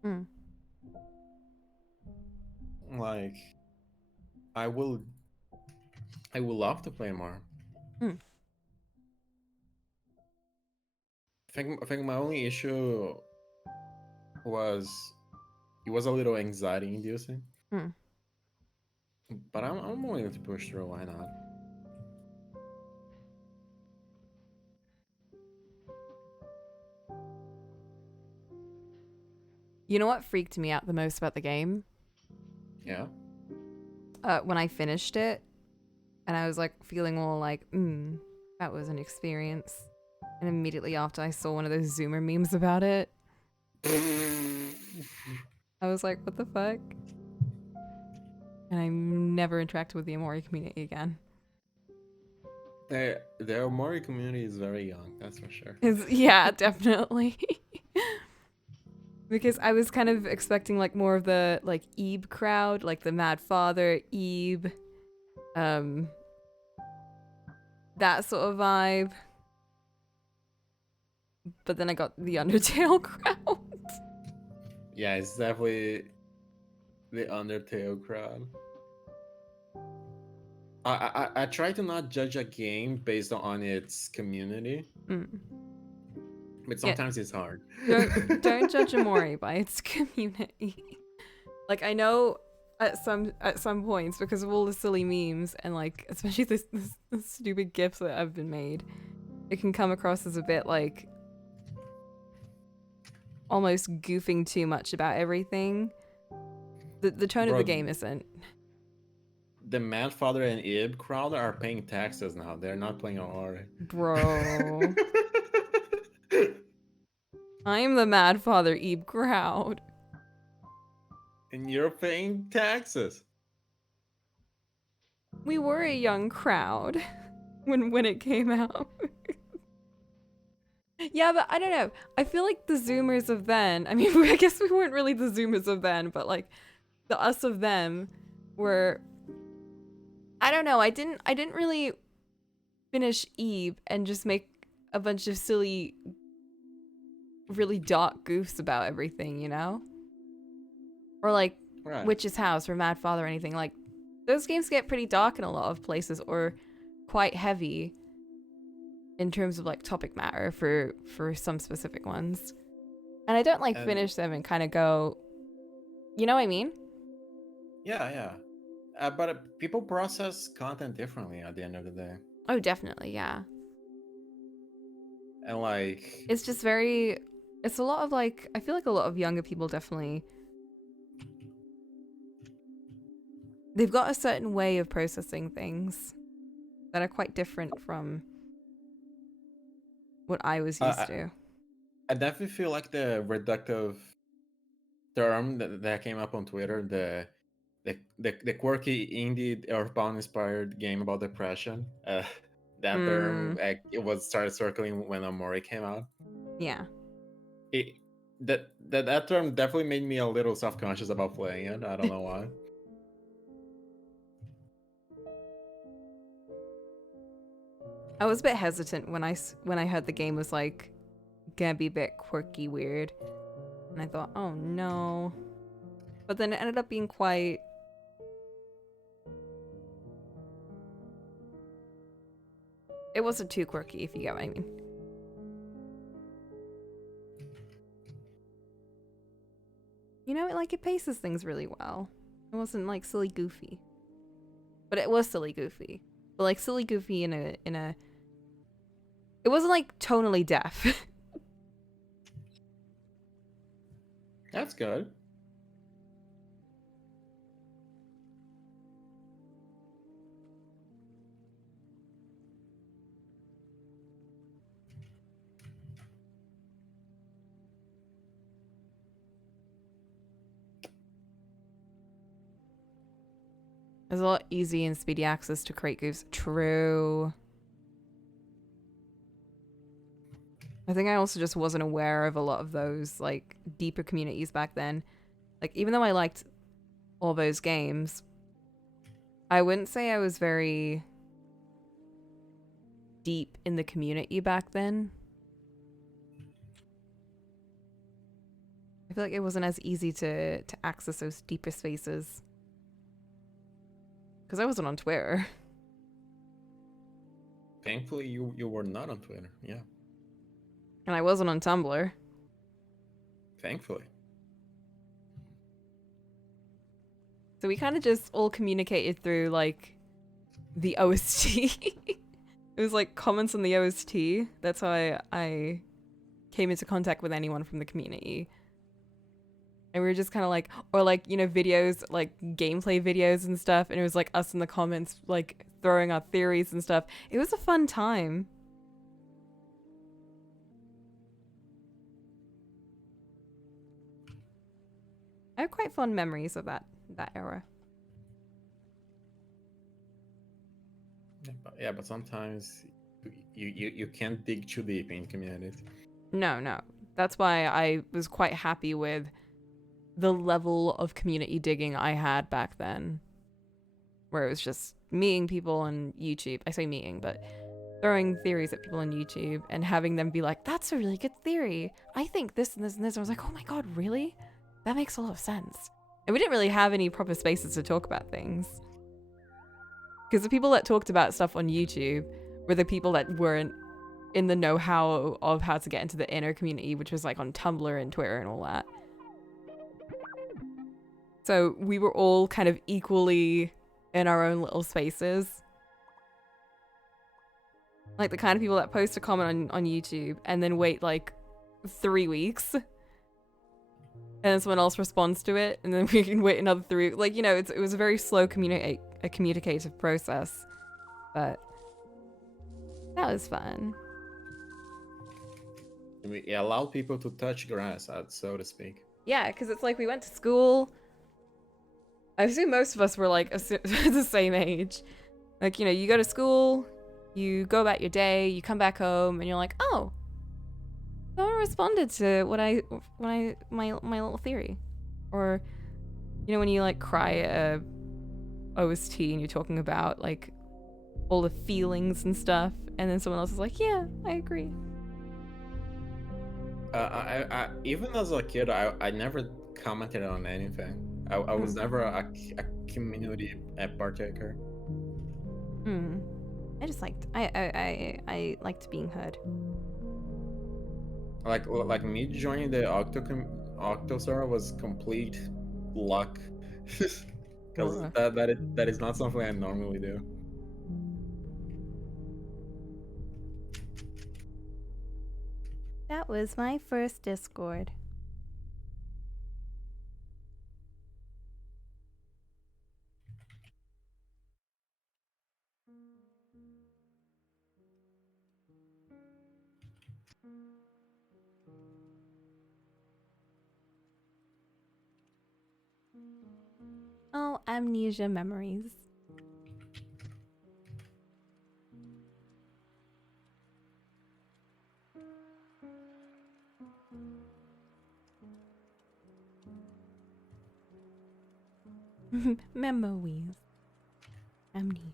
Mm. Like, I will love to play more. Mm. I think my only issue was it was a little anxiety inducing. Mm. But I'm willing to push through. Why not? You know what freaked me out the most about the game? Yeah. When I finished it, and I was like feeling all like, that was an experience. And immediately after, I saw one of those Zoomer memes about it. I was like, what the fuck? And I never interacted with the Amori community again. The Omori community is very young, that's for sure. Yeah, definitely. Because I was kind of expecting like more of the like Ebe crowd, like the Mad Father, Ebe, that sort of vibe. But then I got the Undertale crowd. Yeah, it's definitely the Undertale crowd. I try to not judge a game based on its community, but Yeah, sometimes it's hard. don't judge Amori by its community. Like I know at some points because of all the silly memes and like especially this stupid gifs that have been made, it can come across as a bit like almost goofing too much about everything. The tone of the Bro, game isn't. the Mad Father and Ib crowd are paying taxes now. They're not playing Omori. Bro. I'm the Mad Father Ebe crowd. And you're paying taxes. We were a young crowd when it came out. Yeah, but I don't know. I feel like the Zoomers of then, I mean, I guess we weren't really the Zoomers of then, but like the us of them were, I don't know. I didn't really finish Eve and just make a bunch of silly, really dark goofs about everything, you know? Or like Right. Witch's House or Mad Father or anything. Like those games get pretty dark in a lot of places or quite heavy in terms of like topic matter for some specific ones. And I don't like And finish them and kind of go, you know what I mean? yeah. But people process content differently at the end of the day. Oh, definitely, yeah. And like, It's just very, it's a lot of like, I feel like a lot of younger people definitely, they've got a certain way of processing things that are quite different from what I was used to. I definitely feel like the reductive term that came up on Twitter, the quirky indie Earthbound inspired game about depression. That term it was started circling when Amori came out. Yeah. That term definitely made me a little self conscious about playing it. I don't know why. I was a bit hesitant when I heard the game was like gonna be a bit quirky weird. And I thought, oh no. But then it ended up being quite, it wasn't too quirky if you get what I mean. You know, like it paces things really well. It wasn't like silly goofy. But it was silly goofy. But like silly goofy in a it wasn't like tonally deaf. That's good. There's a lot easy and speedy access to create goofs. True. I think I also just wasn't aware of a lot of those like deeper communities back then. Like even though I liked all those games, I wouldn't say I was very deep in the community back then. I feel like it wasn't as easy to access those deeper spaces because I wasn't on Twitter. Thankfully, you were not on Twitter. Yeah, And I wasn't on Tumblr. thankfully. So we kind of just all communicated through like the OST. It was like comments on the OST. That's how I came into contact with anyone from the community. And we were just kind of like, or like, you know, videos, like gameplay videos and stuff. And it was like us in the comments, like throwing our theories and stuff. It was a fun time. I have quite fond memories of that era. Yeah, but sometimes you can't dig too deep in communities. No. That's why I was quite happy with the level of community digging I had back then. Where it was just meeting people on YouTube. I say meeting, but throwing theories at people on YouTube and having them be like, that's a really good theory. I think this and this and this. I was like, oh my God, really? That makes a lot of sense. And we didn't really have any proper spaces to talk about things. Because the people that talked about stuff on YouTube were the people that weren't in the know-how of how to get into the inner community, which was like on Tumblr and Twitter and all that. So we were all kind of equally in our own little spaces. Like the kind of people that post a comment on YouTube and then wait like 3 weeks. And then someone else responds to it and then we can wait another 3. Like, you know, it was a very slow communicative process. But that was fun. We allow people to touch grass, so to speak. Yeah, because it's like we went to school. I assume most of us were like the same age. Like, you know, you go to school, you go about your day, you come back home, and you're like, oh, someone responded to my little theory. Or, you know, when you like cry at a OST and you're talking about like all the feelings and stuff, and then someone else is like, yeah, I agree. I even as a kid, I never commented on anything. I was never a community partaker. I just liked I liked being heard. Like me joining the Octo server was complete luck, because that is not something I normally do. That was my first Discord. Oh, amnesia memories. Memories. Amnesia.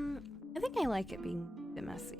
Mm, I think I like it being a bit messy.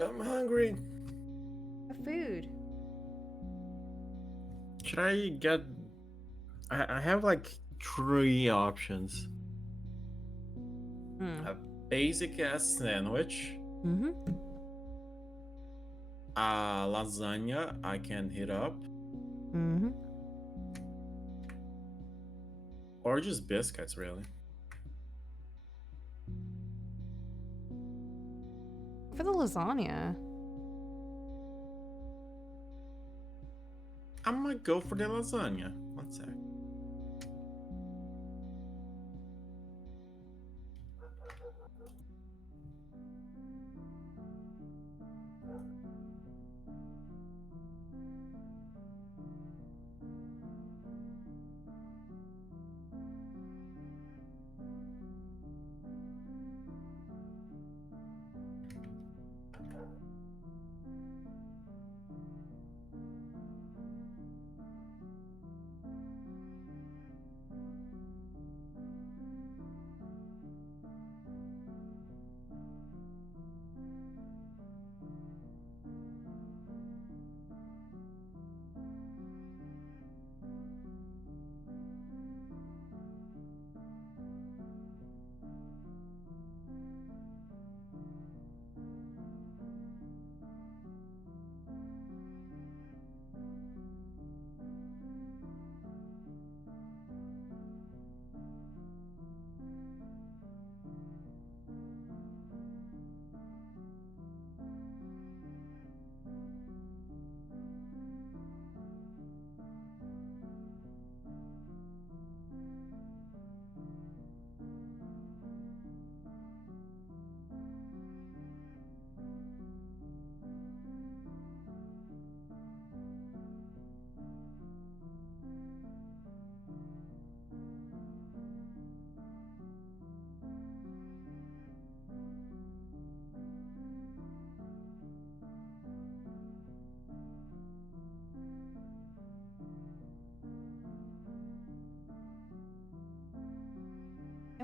I'm hungry. A food. Should I get? I have like 3 options. Mm. A basic ass sandwich, Mm-hmm. a lasagna I can heat up, Mm-hmm. or just biscuits, really. For the lasagna. I might go for the lasagna. One sec.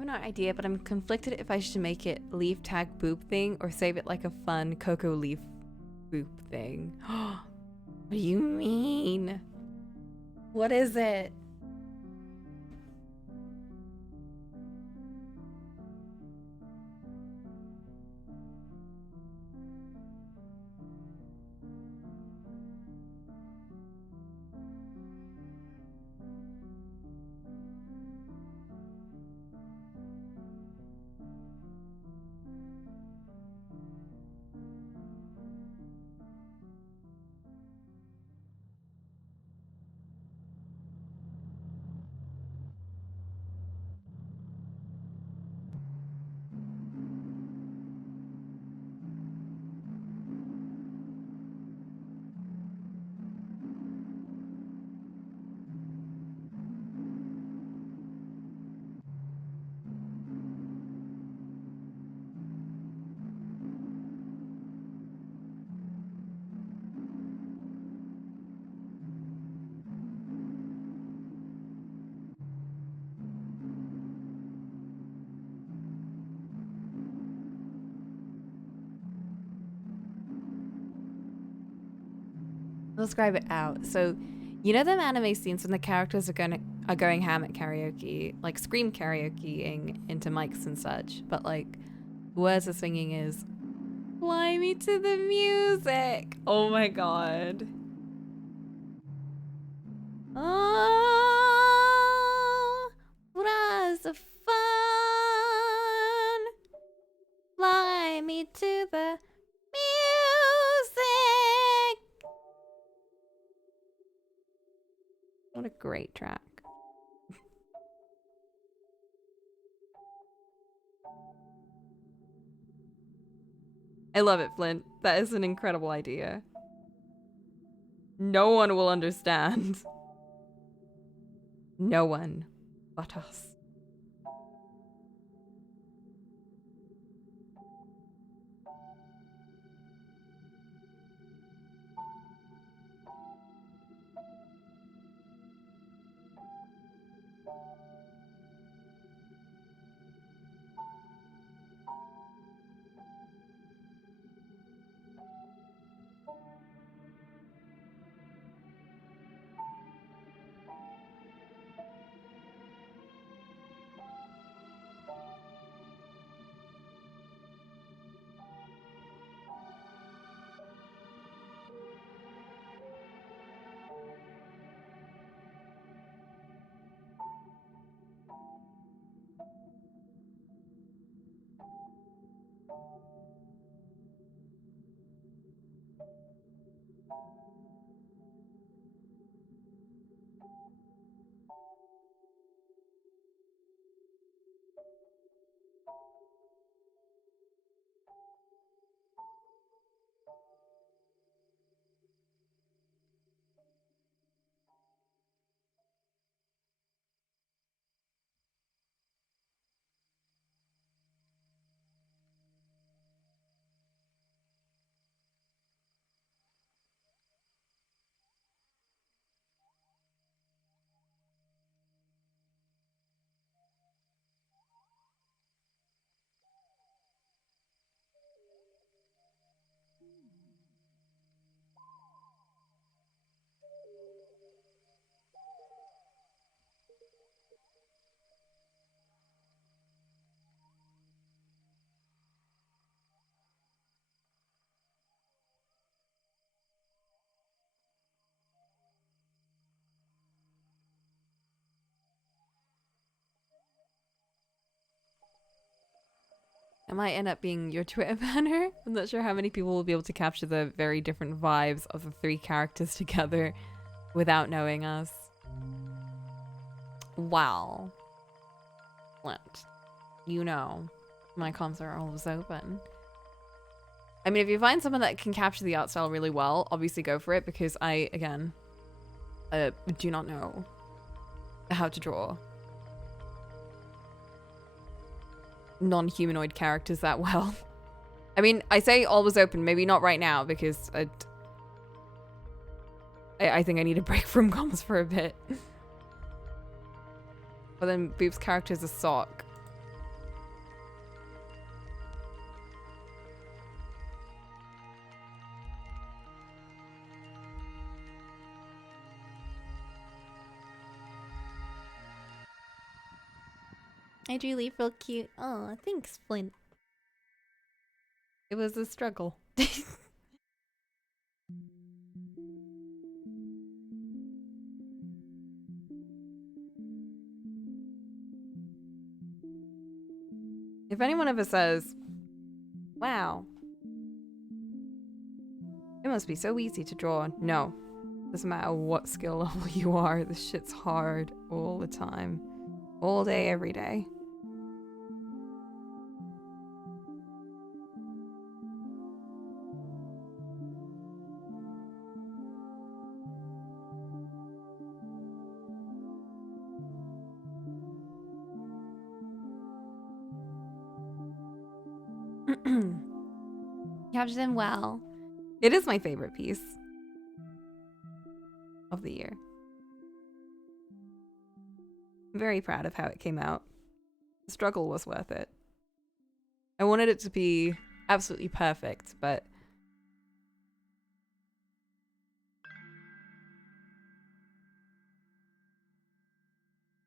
have no idea, but I'm conflicted if I should make it leaf tag boop thing or save it like a fun cocoa leaf boop thing. What do you mean? What is it? I'll describe it out. So, you know them anime scenes when the characters are going ham at karaoke, like scream karaokeing into mics and such, but like words are singing is "Fly me to the music." Oh my god. Oh, was the fun. Fly me to the music. What a great track. I love it, Flint. That is an incredible idea. No one will understand. No one but us. It might end up being your Twitter banner. I'm not sure how many people will be able to capture the very different vibes of the three characters together without knowing us. Wow. Flint, you know, my comms are always open. I mean, if you find someone that can capture the art style really well, obviously go for it, because I, again, do not know how to draw non-humanoid characters that well. I mean, I say always open, maybe not right now, because I think I need a break from comms for a bit. But then Boop's character's a sock. I do leave real cute. Oh, thanks, Flint. It was a struggle. If anyone ever says, wow, it must be so easy to draw. No. Doesn't matter what skill level you are, this shit's hard all the time. All day, every day. Captured them well. It is my favorite piece of the year. I'm very proud of how it came out. The struggle was worth it. I wanted it to be absolutely perfect, but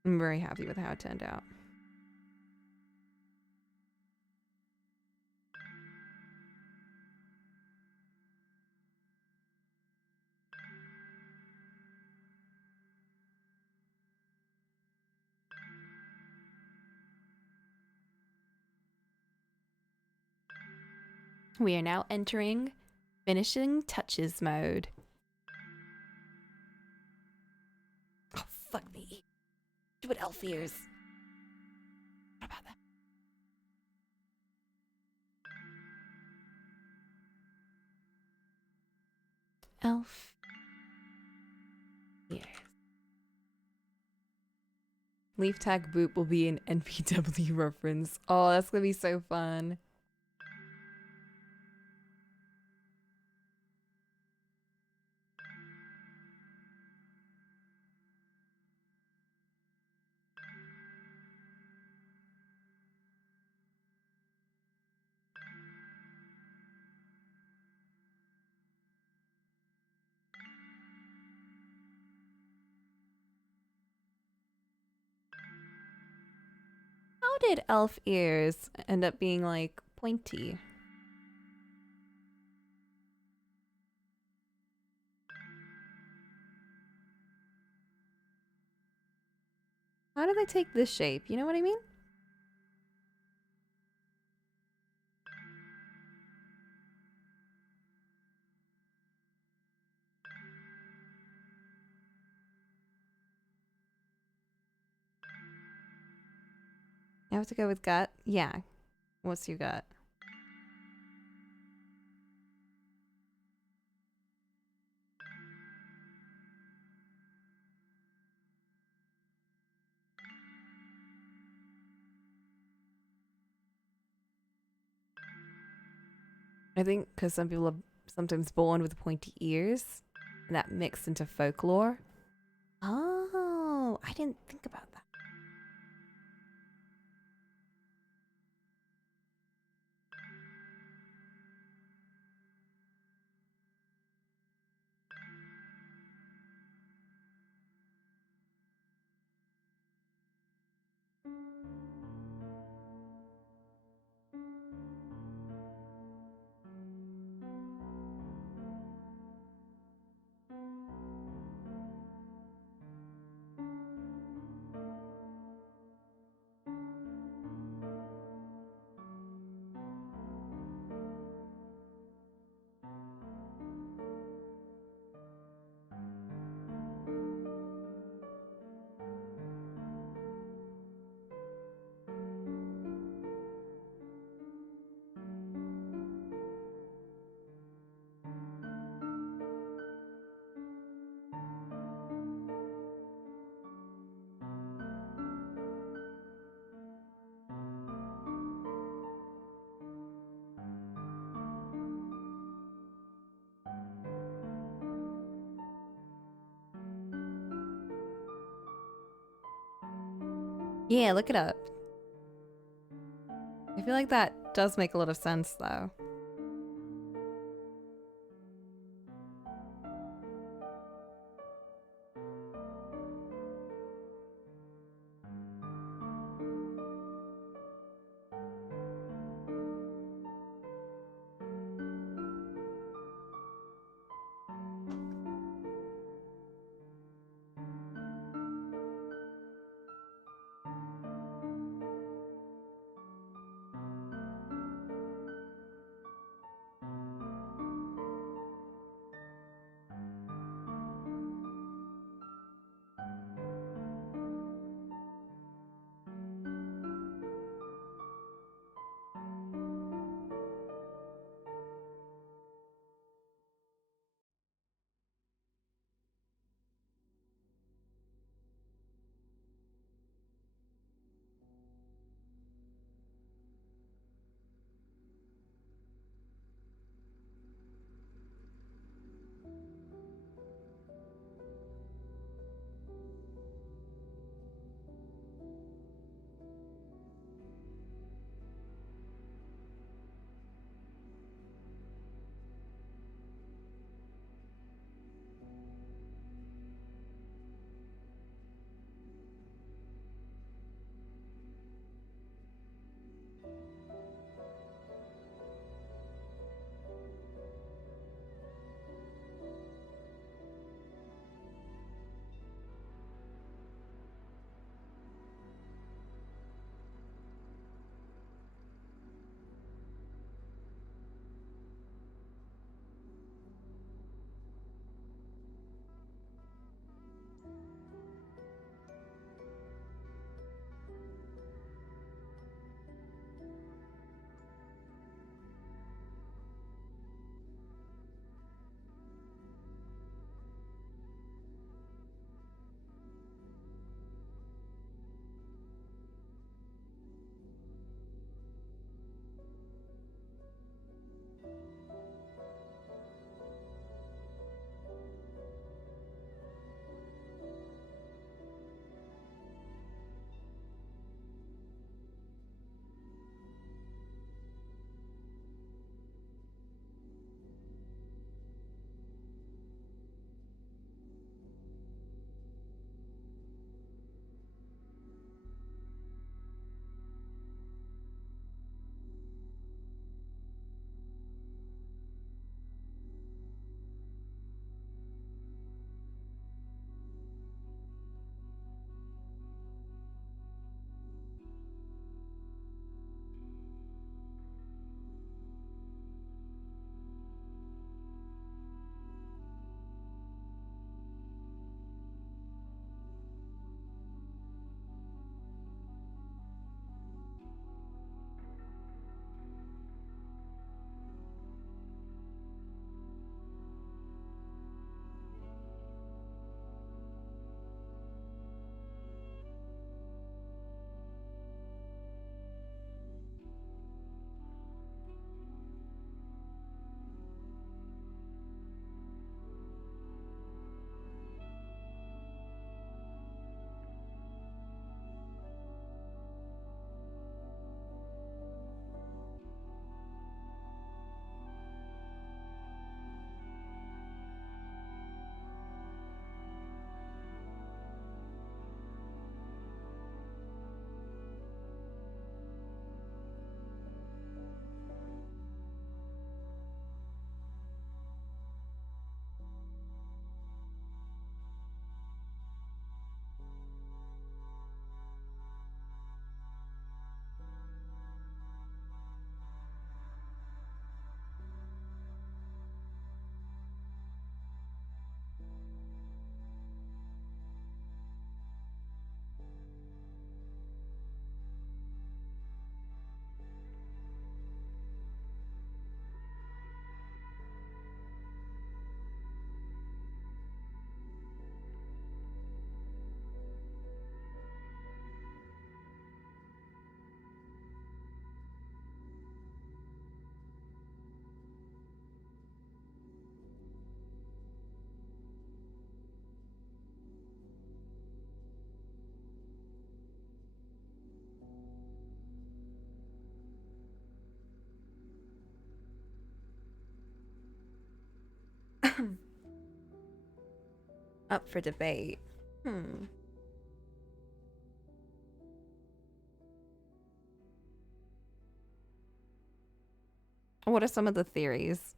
I'm very happy with how it turned out. We are now entering finishing touches mode. Oh, fuck me. Do it, elf ears. What about that? Elf ears. Leaf tag boot will be an NPW reference. Oh, that's gonna be so fun. How did elf ears end up being like pointy? How do they take this shape? You know what I mean? I have to go with gut? Yeah. What's your gut? I think because some people are sometimes born with pointy ears, and that mixed into folklore. Oh, I didn't think about that. Yeah, look it up. I feel like that does make a lot of sense, though. Up for debate. What are some of the theories?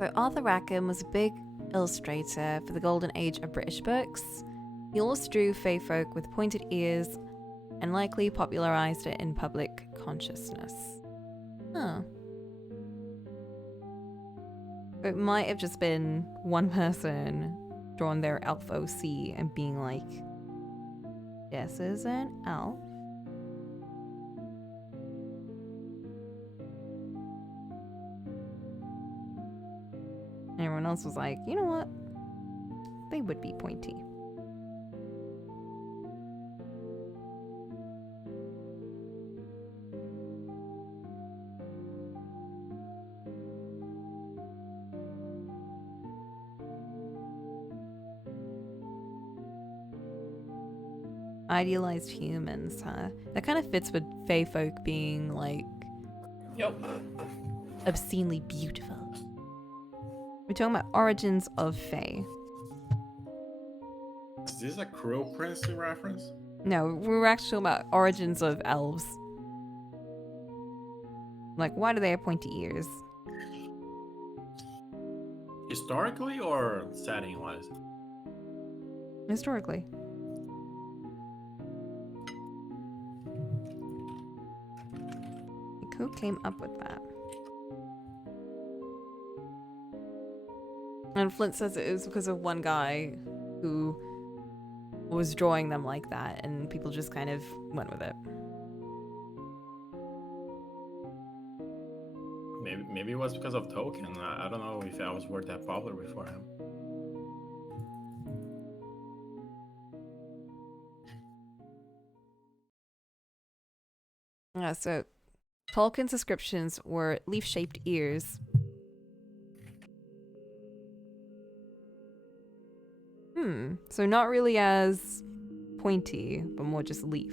So Arthur Rackham was a big illustrator for the golden age of British books. He also drew fae folk with pointed ears and likely popularized it in public consciousness. Huh. It might have just been one person drawing their elf OC and being like, this is an elf. And everyone else was like, you know what? They would be pointy. Idealized humans, huh? That kind of fits with fae folk being like Yep. obscenely beautiful. We're talking about origins of fae. Is this a Cruel Prince reference? No, we were actually talking about origins of elves. Like, why do they have pointy ears? Historically or setting wise? Historically. Like, who came up with that? And Flint says it was because of one guy who was drawing them like that, and people just kind of went with it. Maybe it was because of Tolkien. I don't know if I was worth that popular before him. Yeah, so Tolkien's descriptions were leaf-shaped ears. So not really as pointy, but more just leaf.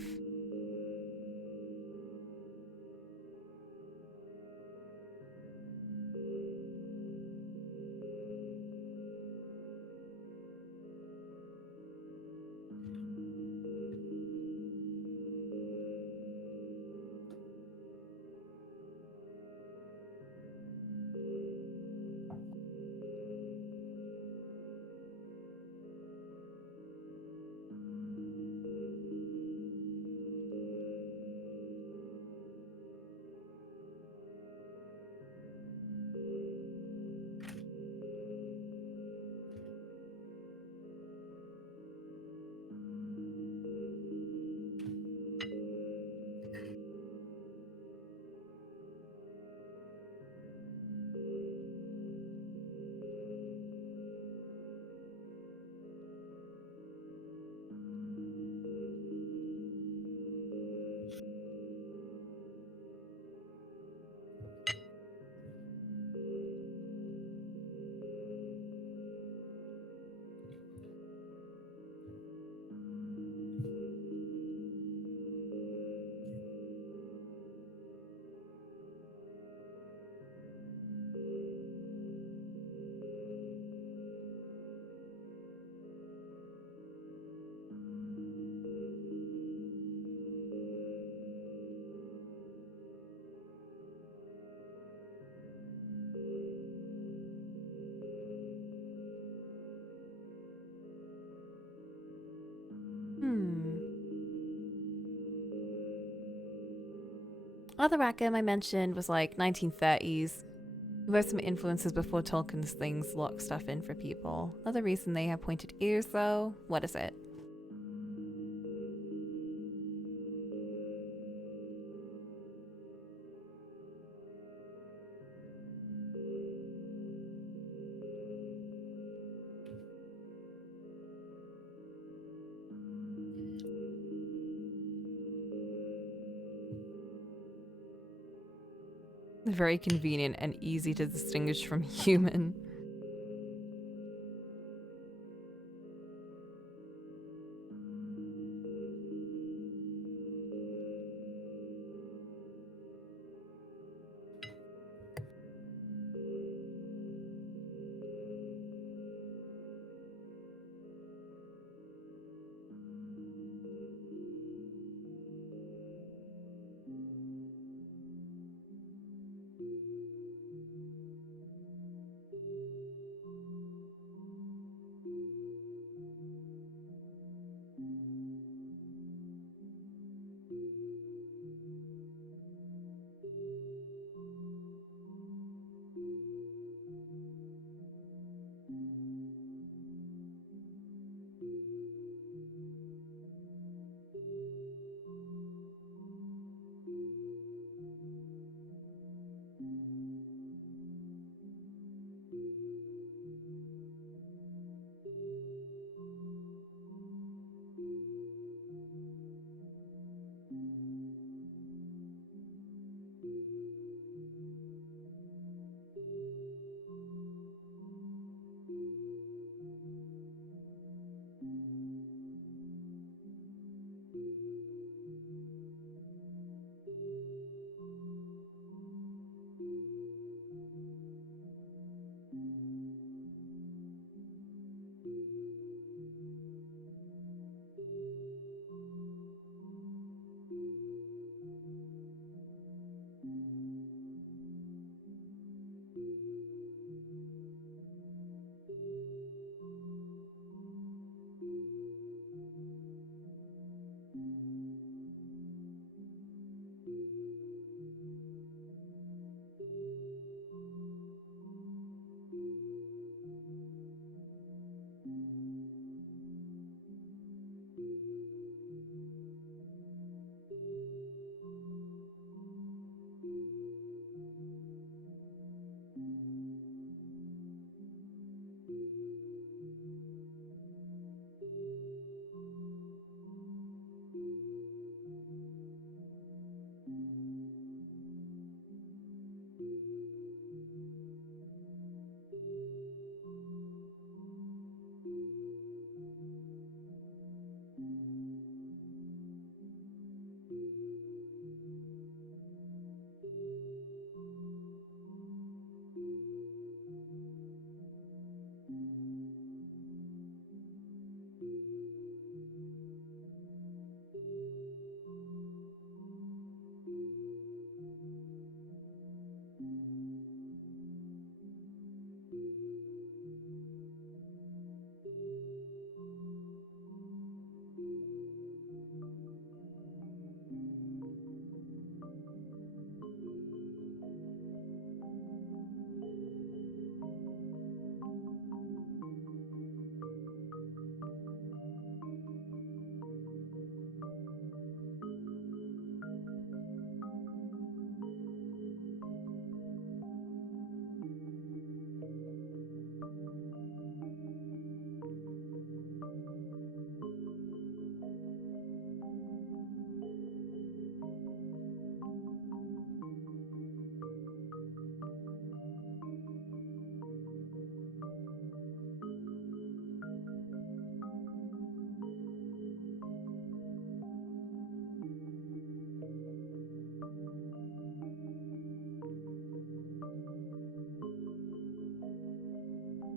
Other Rackham I mentioned was like 1930s. There were some influences before Tolkien's things lock stuff in for people. Another reason they have pointed ears, though, what is it? Very convenient and easy to distinguish from human.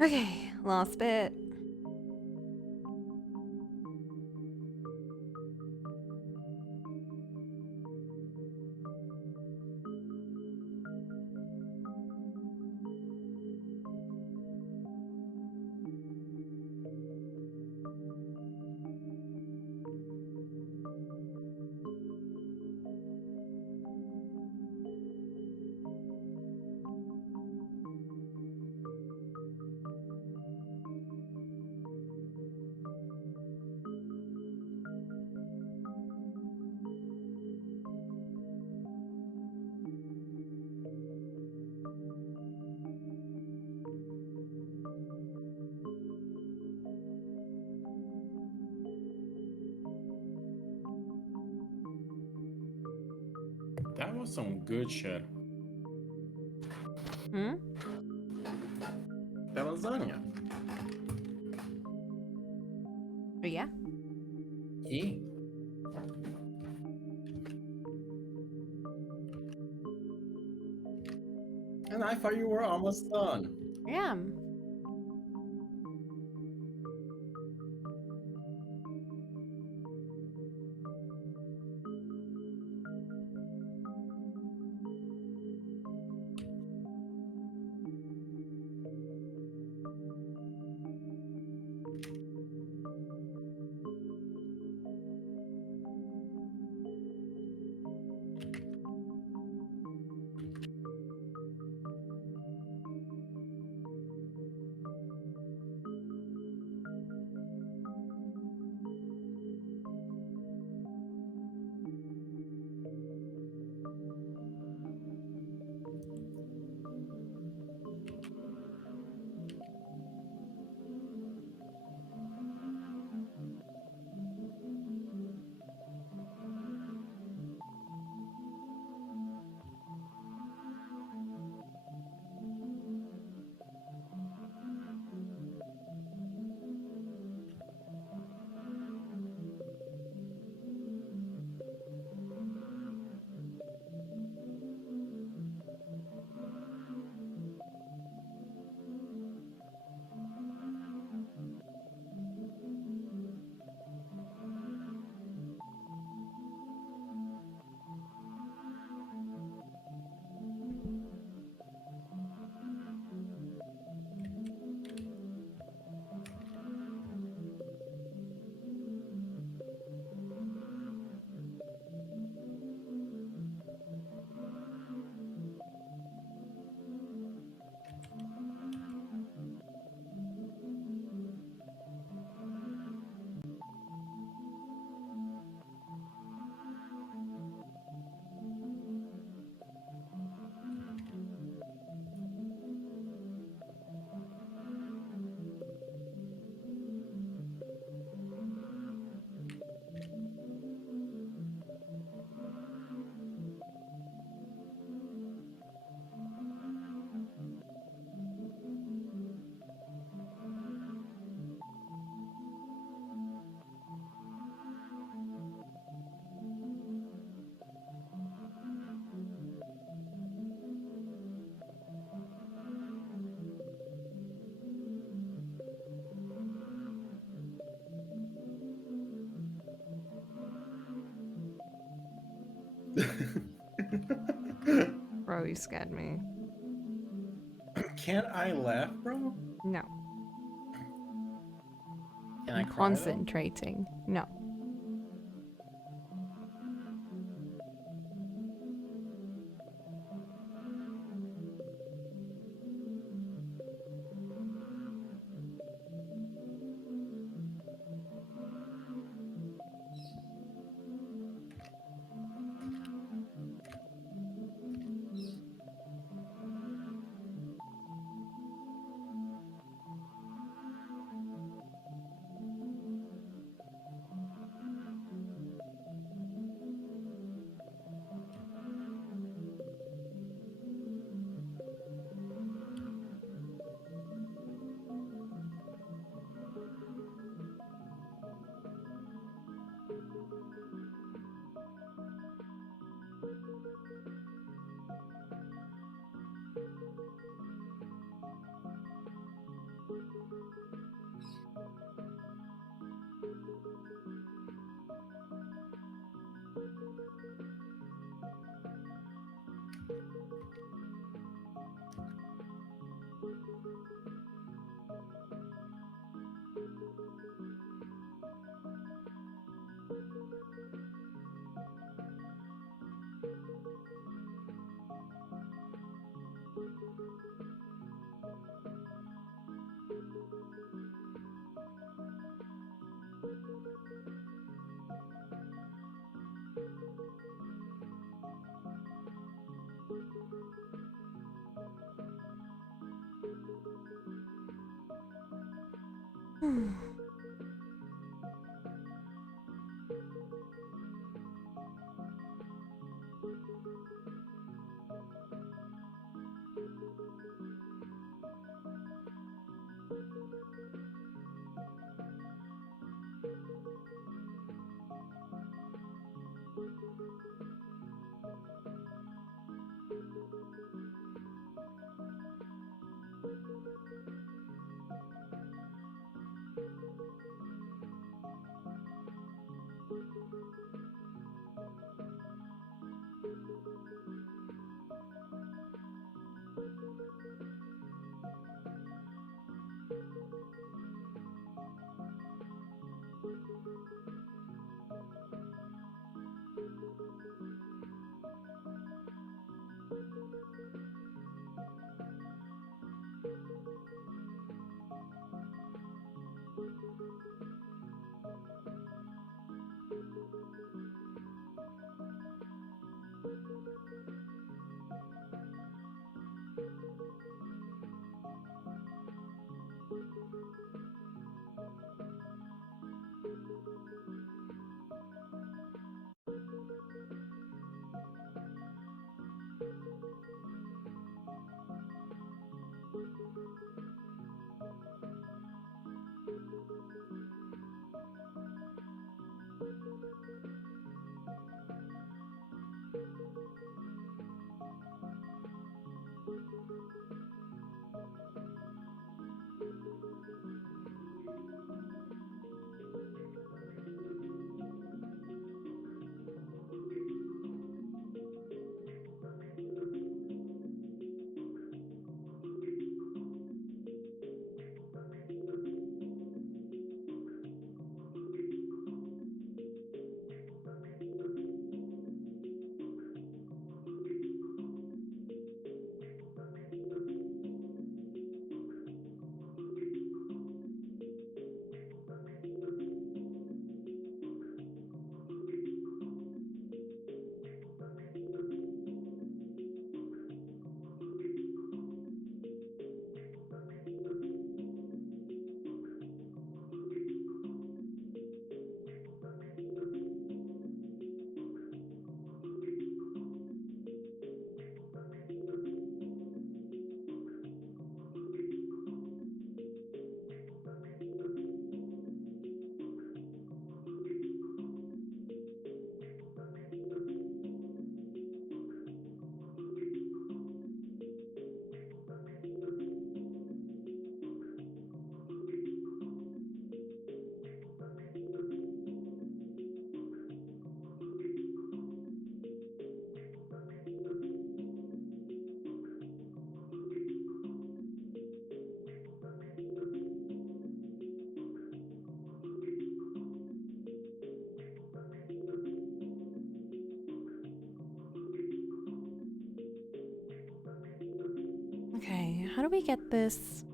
Okay, last bit. That was some good shit. Hmm? That lasagna. Oh, yeah? Yeah. And I thought you were almost done. Yeah. Bro, you scared me. Can't I laugh, bro? No. Can I I'm cry though? concentrating. No. Okay, how do we get this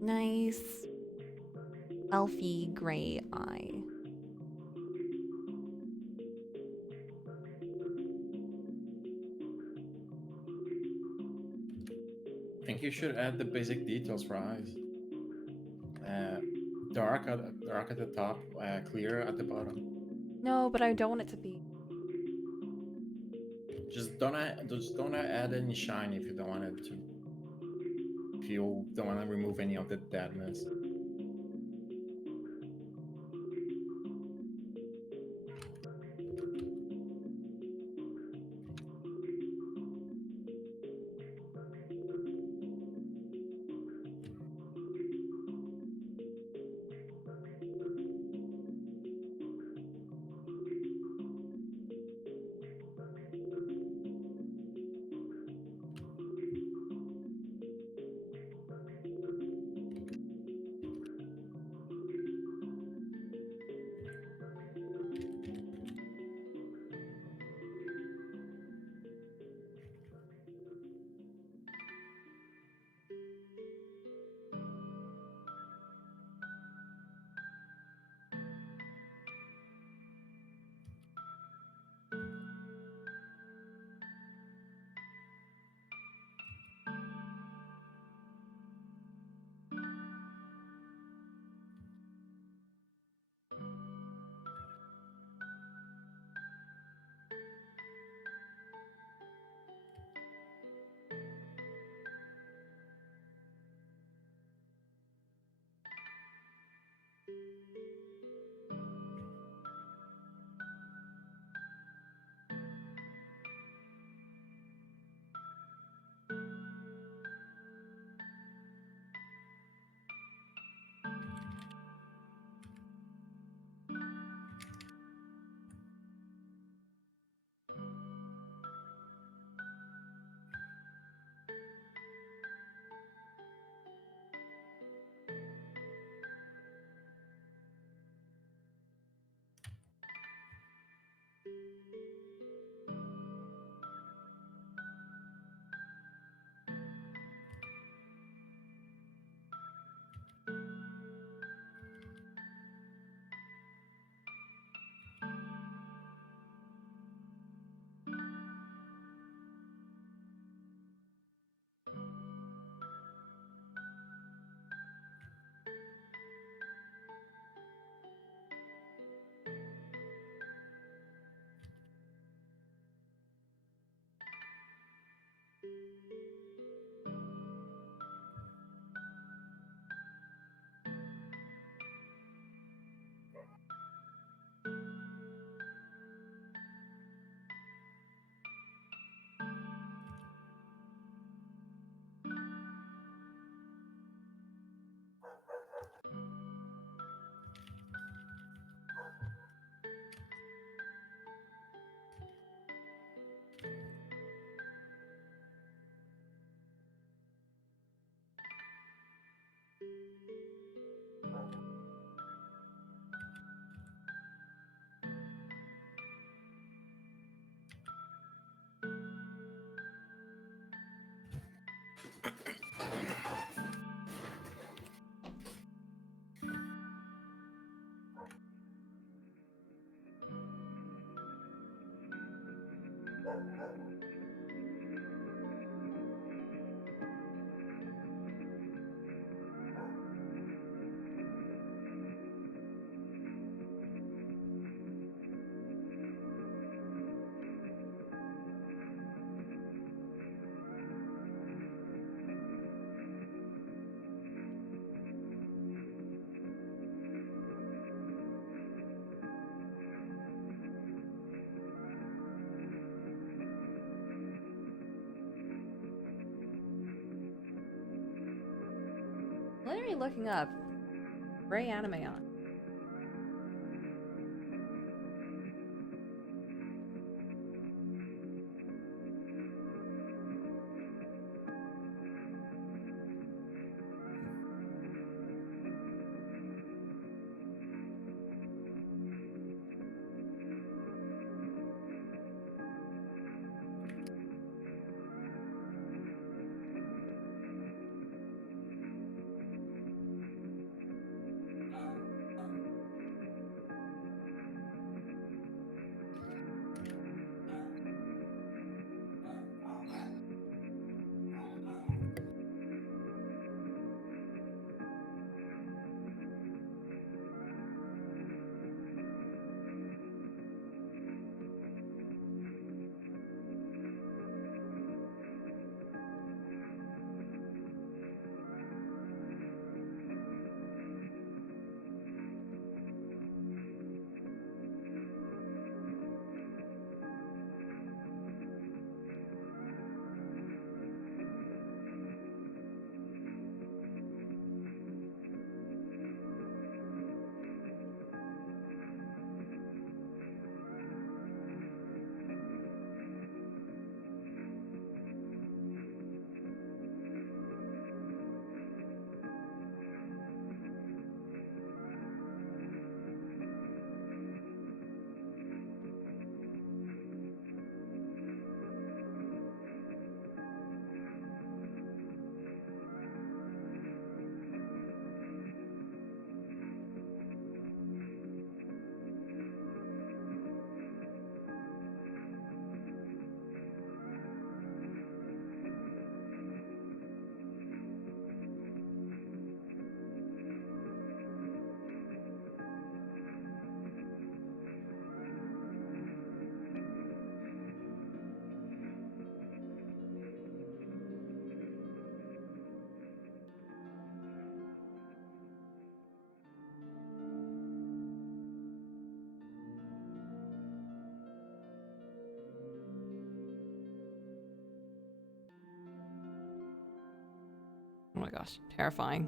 nice elfy gray eye? I think you should add the basic details for eyes. Dark at the top, clear at the bottom. No, but I don't want it to be. Just don't add any shine if you don't want it to. If you don't want to remove any of the deadness. Literally looking up gray anime on. Oh my gosh, terrifying.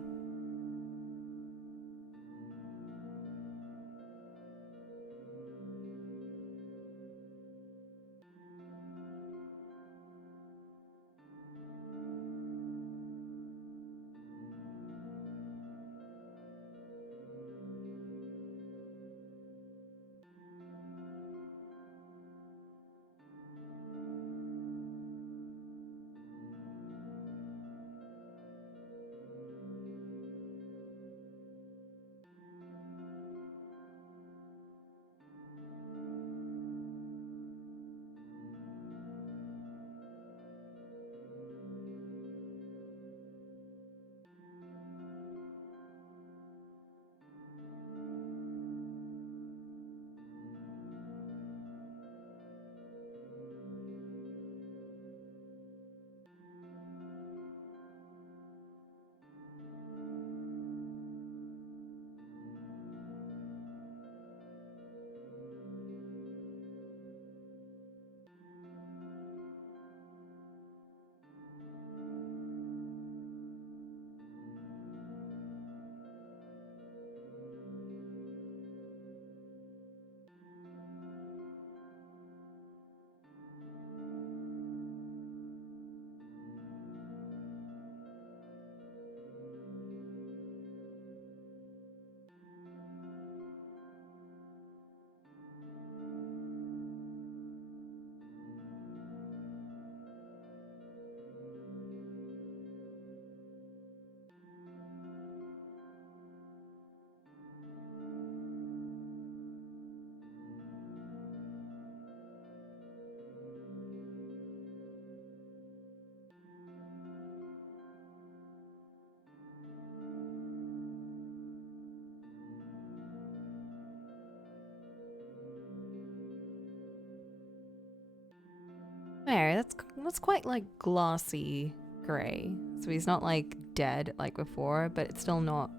Okay, that's quite like glossy gray. So he's not like dead like before, but it's still not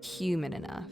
human enough.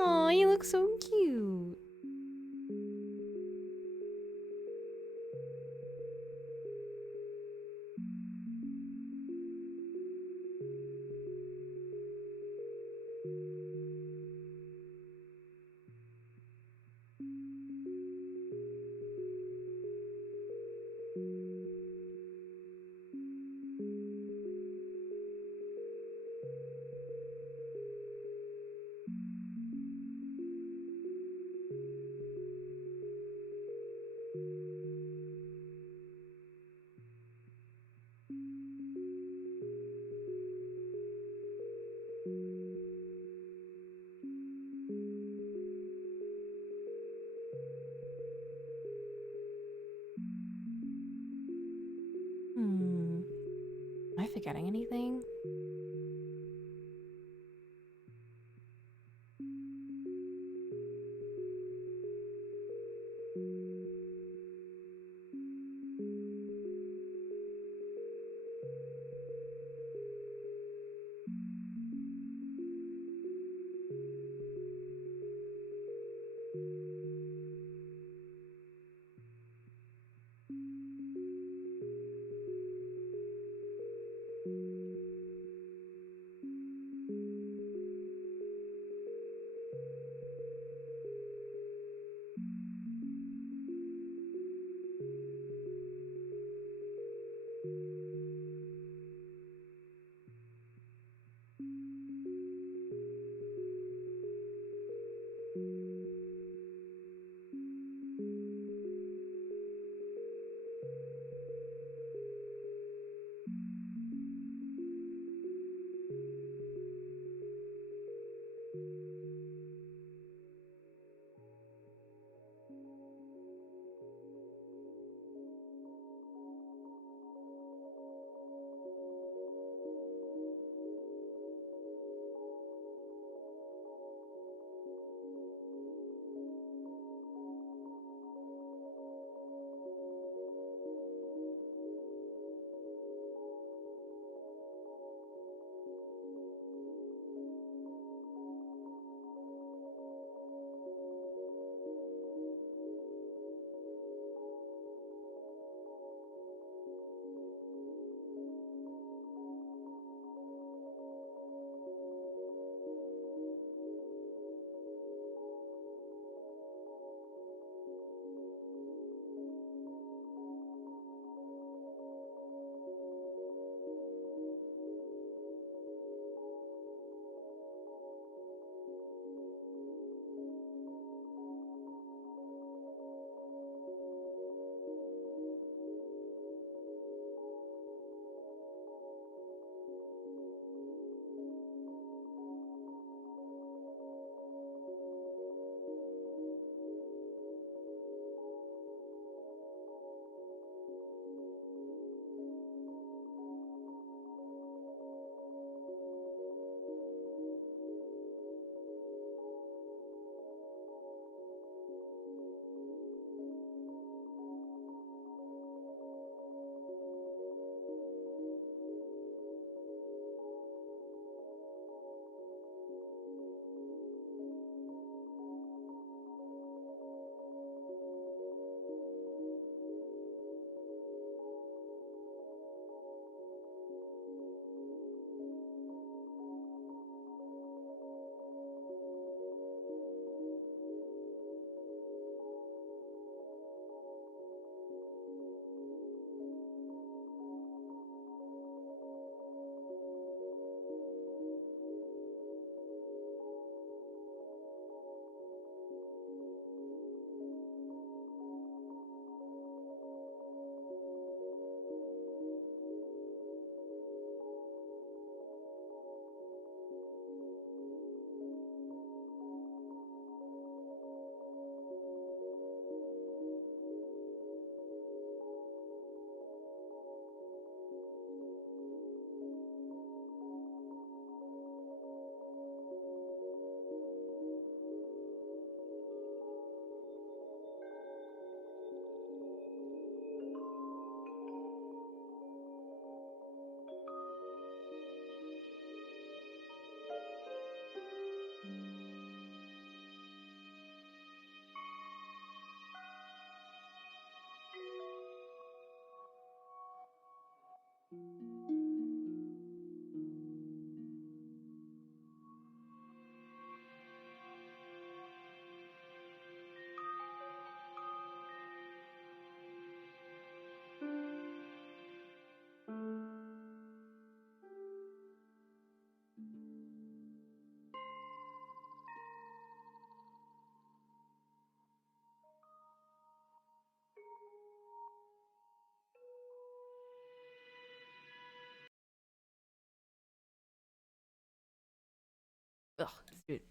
Oh, you look so cute. Hmm. Am I forgetting anything?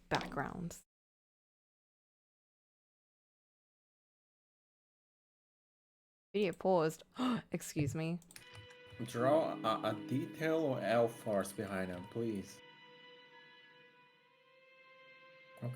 backgrounds. Video paused. Excuse me. Draw a detail or elf force behind him, please. Okay.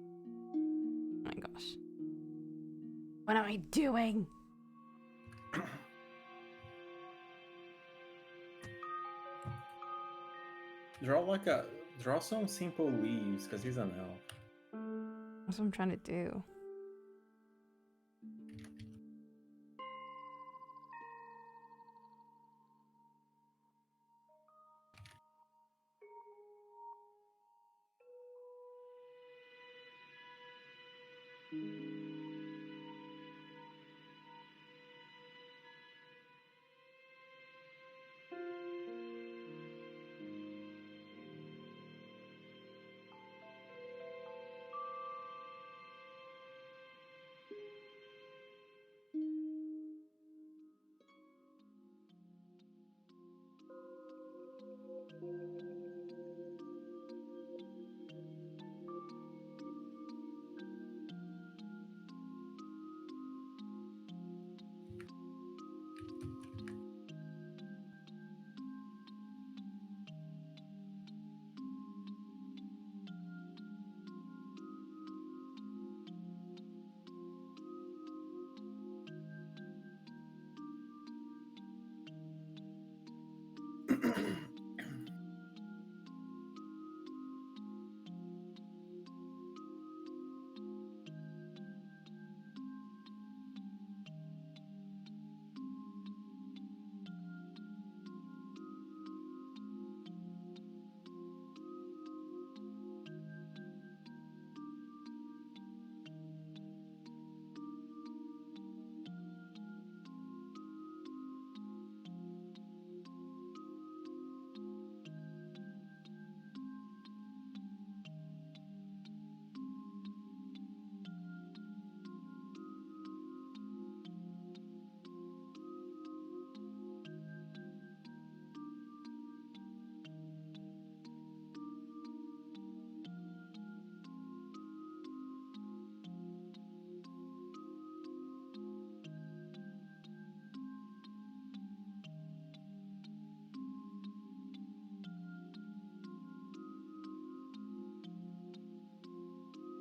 Oh my gosh. What am I doing? Draw some simple leaves, because he's an elf. That's what I'm trying to do.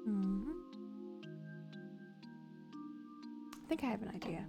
Mm-hmm. I think I have an idea.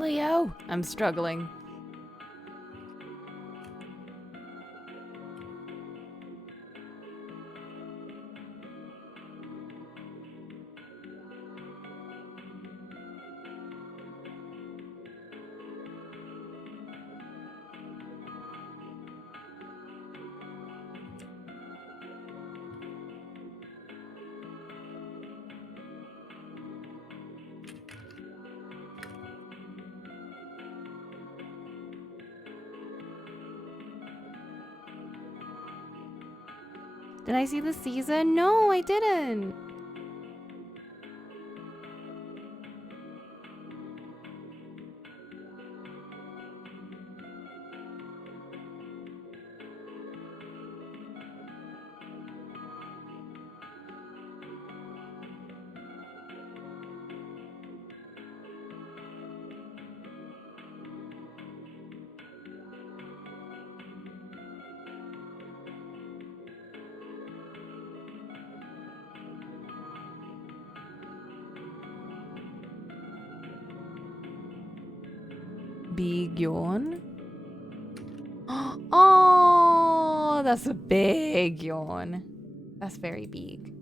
Leo, I'm struggling. Did I see the season? No, I didn't. Big yawn. Oh, that's a big yawn. That's very big.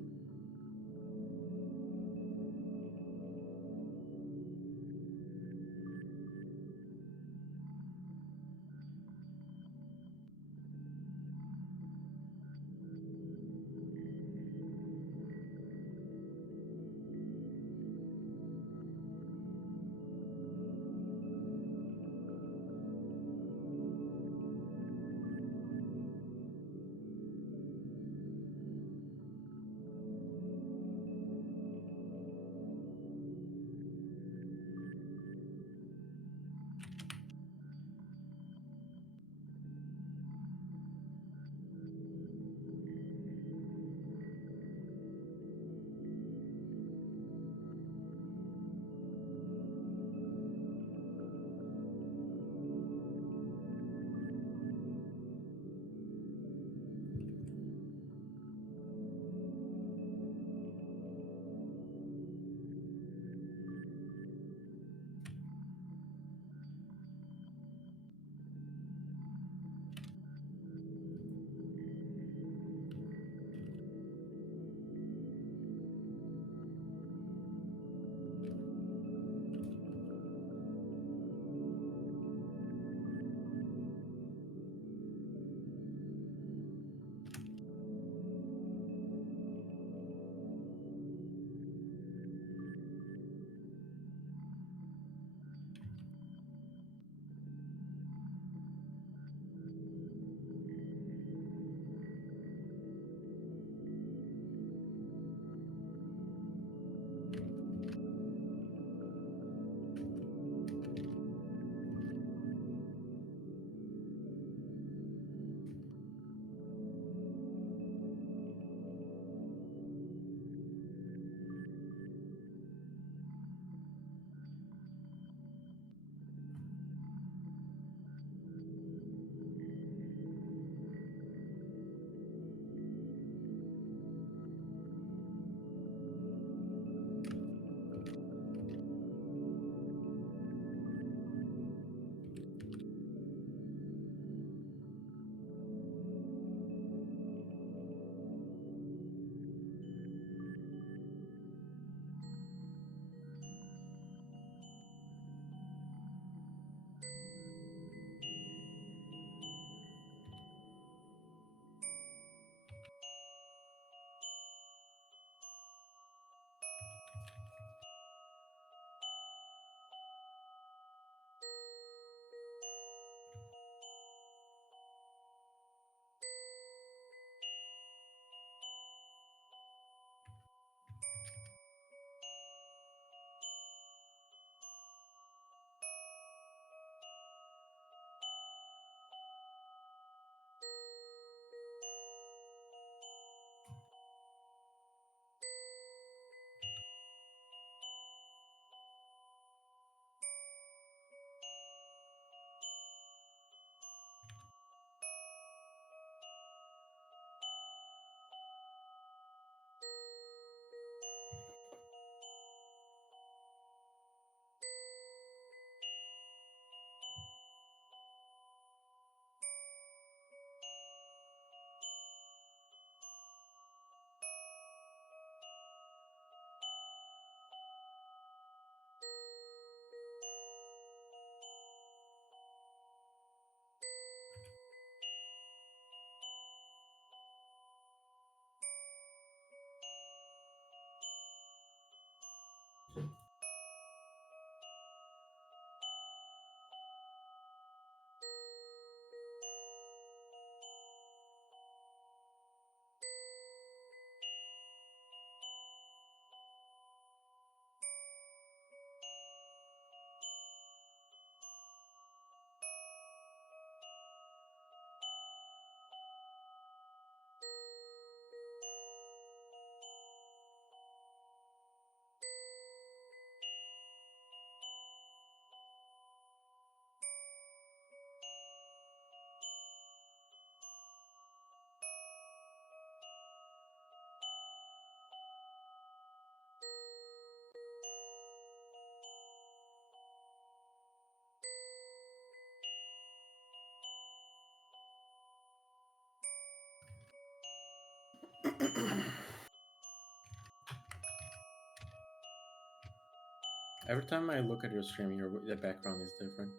Every time I look at your stream, the background is different.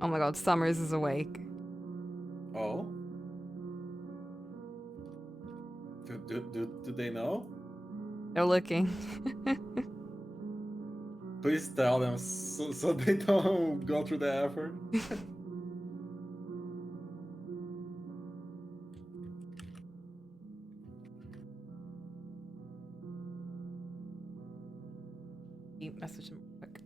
Oh my god, Summers is awake. Oh? Do they know? They're looking. Please tell them so they don't go through the effort. You message him quick.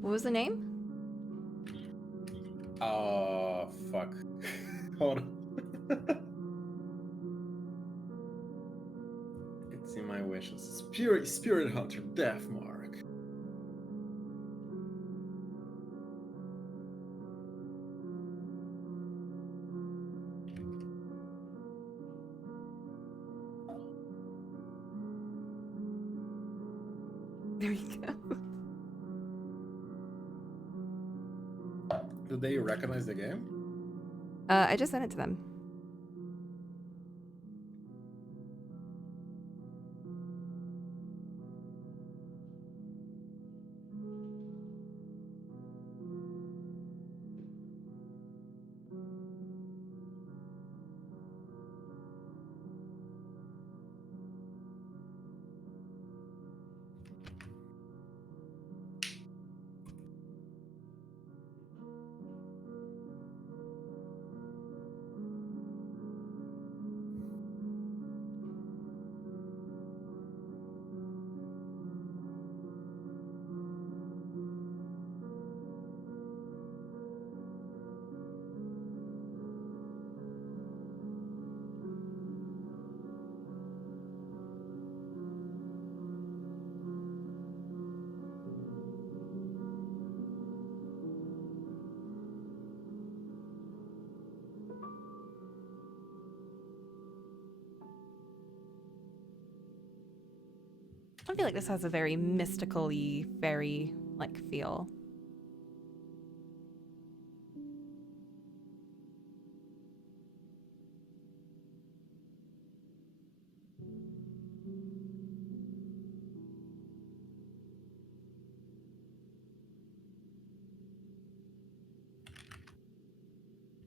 What was the name? Oh, fuck. Hold on. It's in my wishes. Spirit Hunter Deathmark. There you go. Do they recognize the game? I just sent it to them. I feel like this has a very mystical-y, fairy like feel.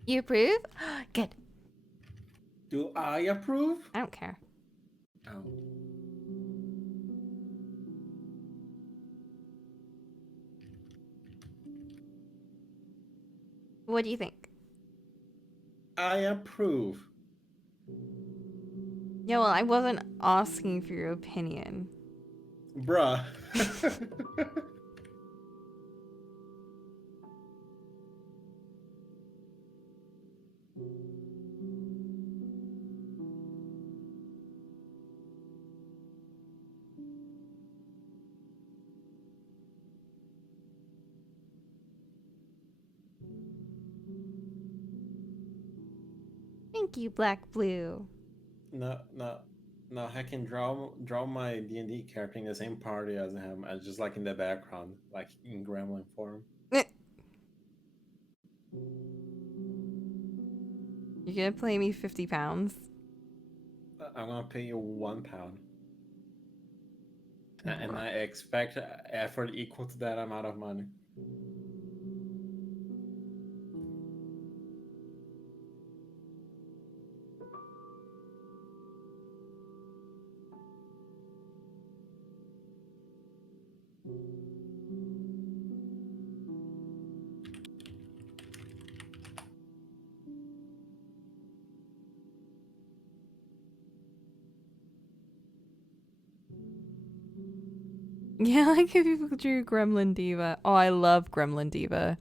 You approve? Good. Do I approve? I don't care. Oh. What do you think? I approve. Yeah, well, I wasn't asking for your opinion. Bruh. Thank you, Black Blue. No, I can draw my D&D character in the same party as him, as just like in the background, like in gremlin form. You're gonna play me 50 pounds? I'm gonna pay you £1. And I expect effort equal to that amount of money. Yeah, like if people drew Gremlin Diva. Oh, I love Gremlin Diva.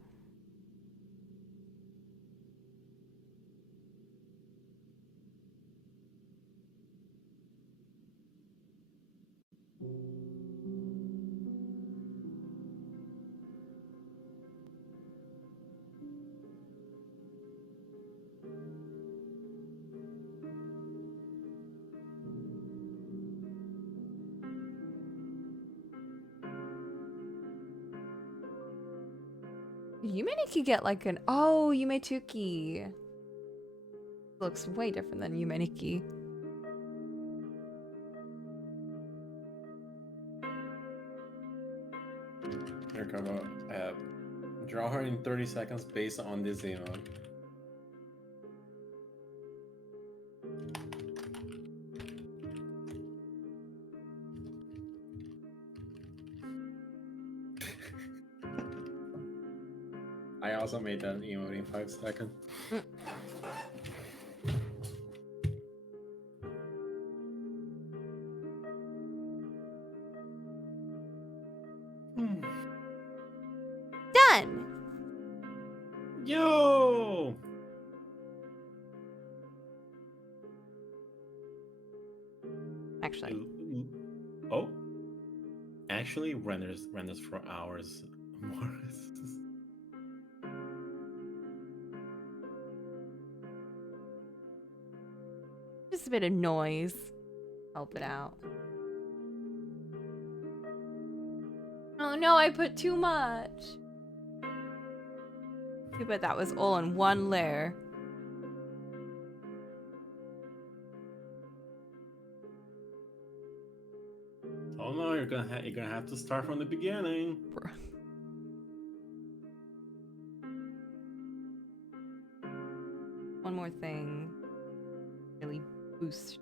Yume could get like an Yume Tuki. Looks way different than Yume Nikki. Here, Coco. Draw her in 30 seconds based on this emote. I also made that emote in 5 seconds. Done! Yo! Actually. Oh? Actually renders for hours more. Just a bit of noise. Help it out. Oh no, I put too much. Too bad that was all in one layer. Oh no, you're gonna have to start from the beginning. One more thing. Really boost.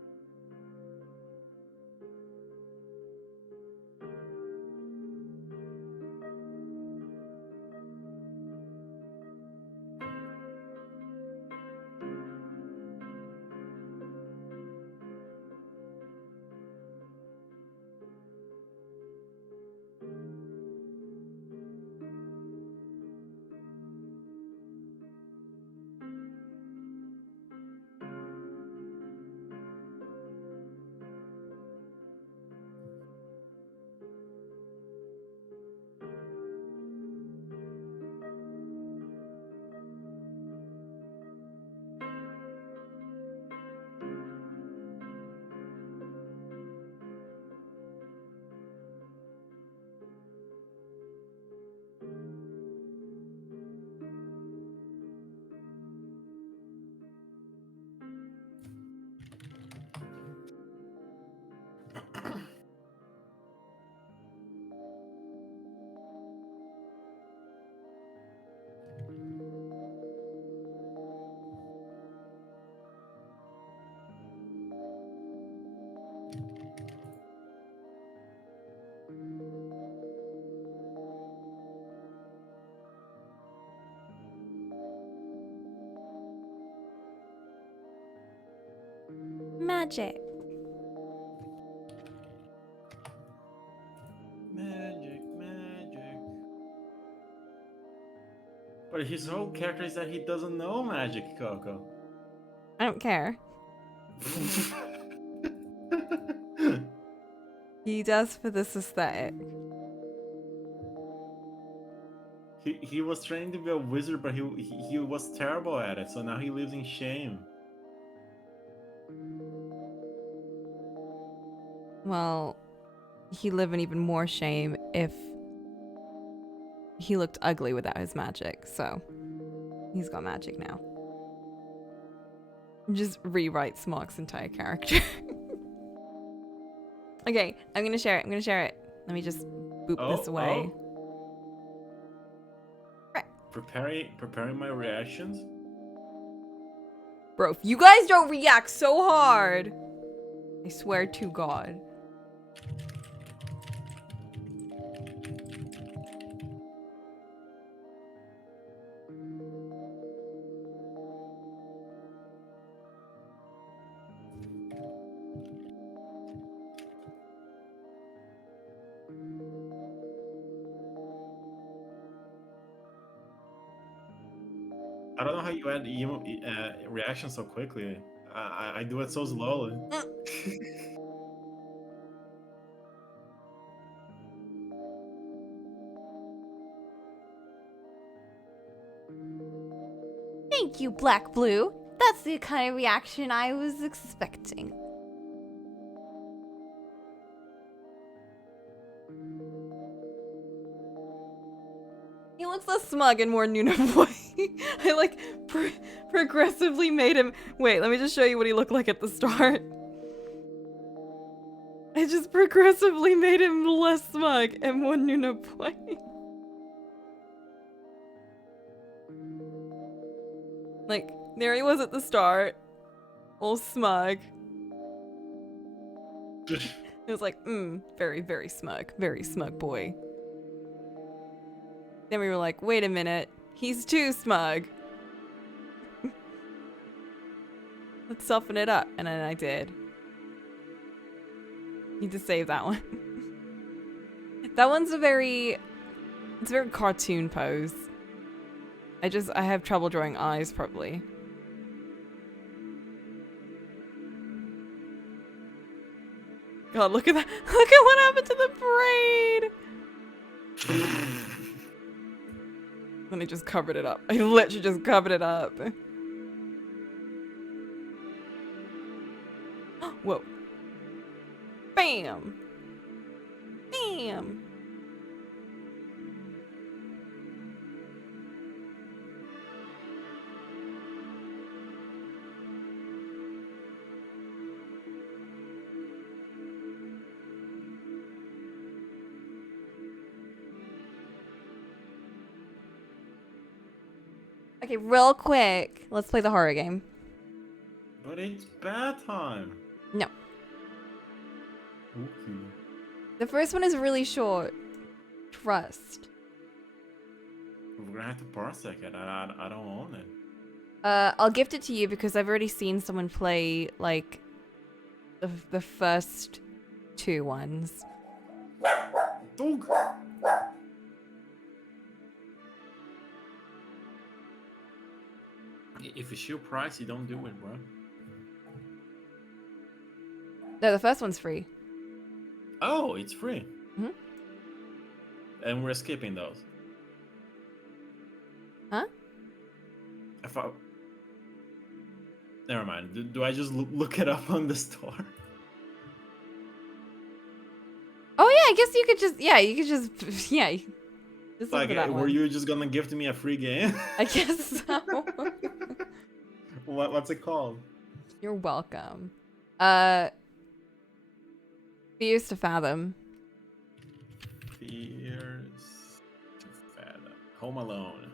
Magic. Magic. But his whole character is that he doesn't know magic, Coco. I don't care. He does for this aesthetic. He was trained to be a wizard, but he was terrible at it, so now he lives in shame. Well, he'd live in even more shame if he looked ugly without his magic, so he's got magic now. Just rewrite Smock's entire character. Okay, I'm gonna share it. Let me just boop this away. Right. Preparing my reactions. Bro, if you guys don't react so hard, I swear to God. I don't know how you add reaction so quickly. I do it so slowly. Mm. Thank you, Black Blue. That's the kind of reaction I was expecting. He looks less smug and more Nuna boy. I like progressively made him. Wait, let me just show you what he looked like at the start. I just progressively made him less smug and more Nuna boy. Like, there he was at the start, all smug. It was like, very, very smug boy. Then we were like, wait a minute, he's too smug. Let's soften it up. And then I did. Need to save that one. That one's it's a very cartoon pose. I have trouble drawing eyes, probably. God, look at that. Look at what happened to the braid. Then I just covered it up. I literally just covered it up. Whoa. Bam. Bam. Okay, real quick. Let's play the horror game. But it's bedtime. No. Okay. The first one is really short. Trust. We're gonna have to parsec it. I don't own it. I'll gift it to you because I've already seen someone play, like, the first two ones. Dog. If it's your price, you don't do it, bro. No, the first one's free. Oh, it's free. Mm-hmm. And we're skipping those. Huh? Never mind. Do I just look it up on the store? Oh yeah, I guess you could just yeah. Just Like, look at that were one. you just gonna gift me a free game? I guess so. What's it called? You're welcome. Fears to Fathom. Fears to Fathom. Home Alone.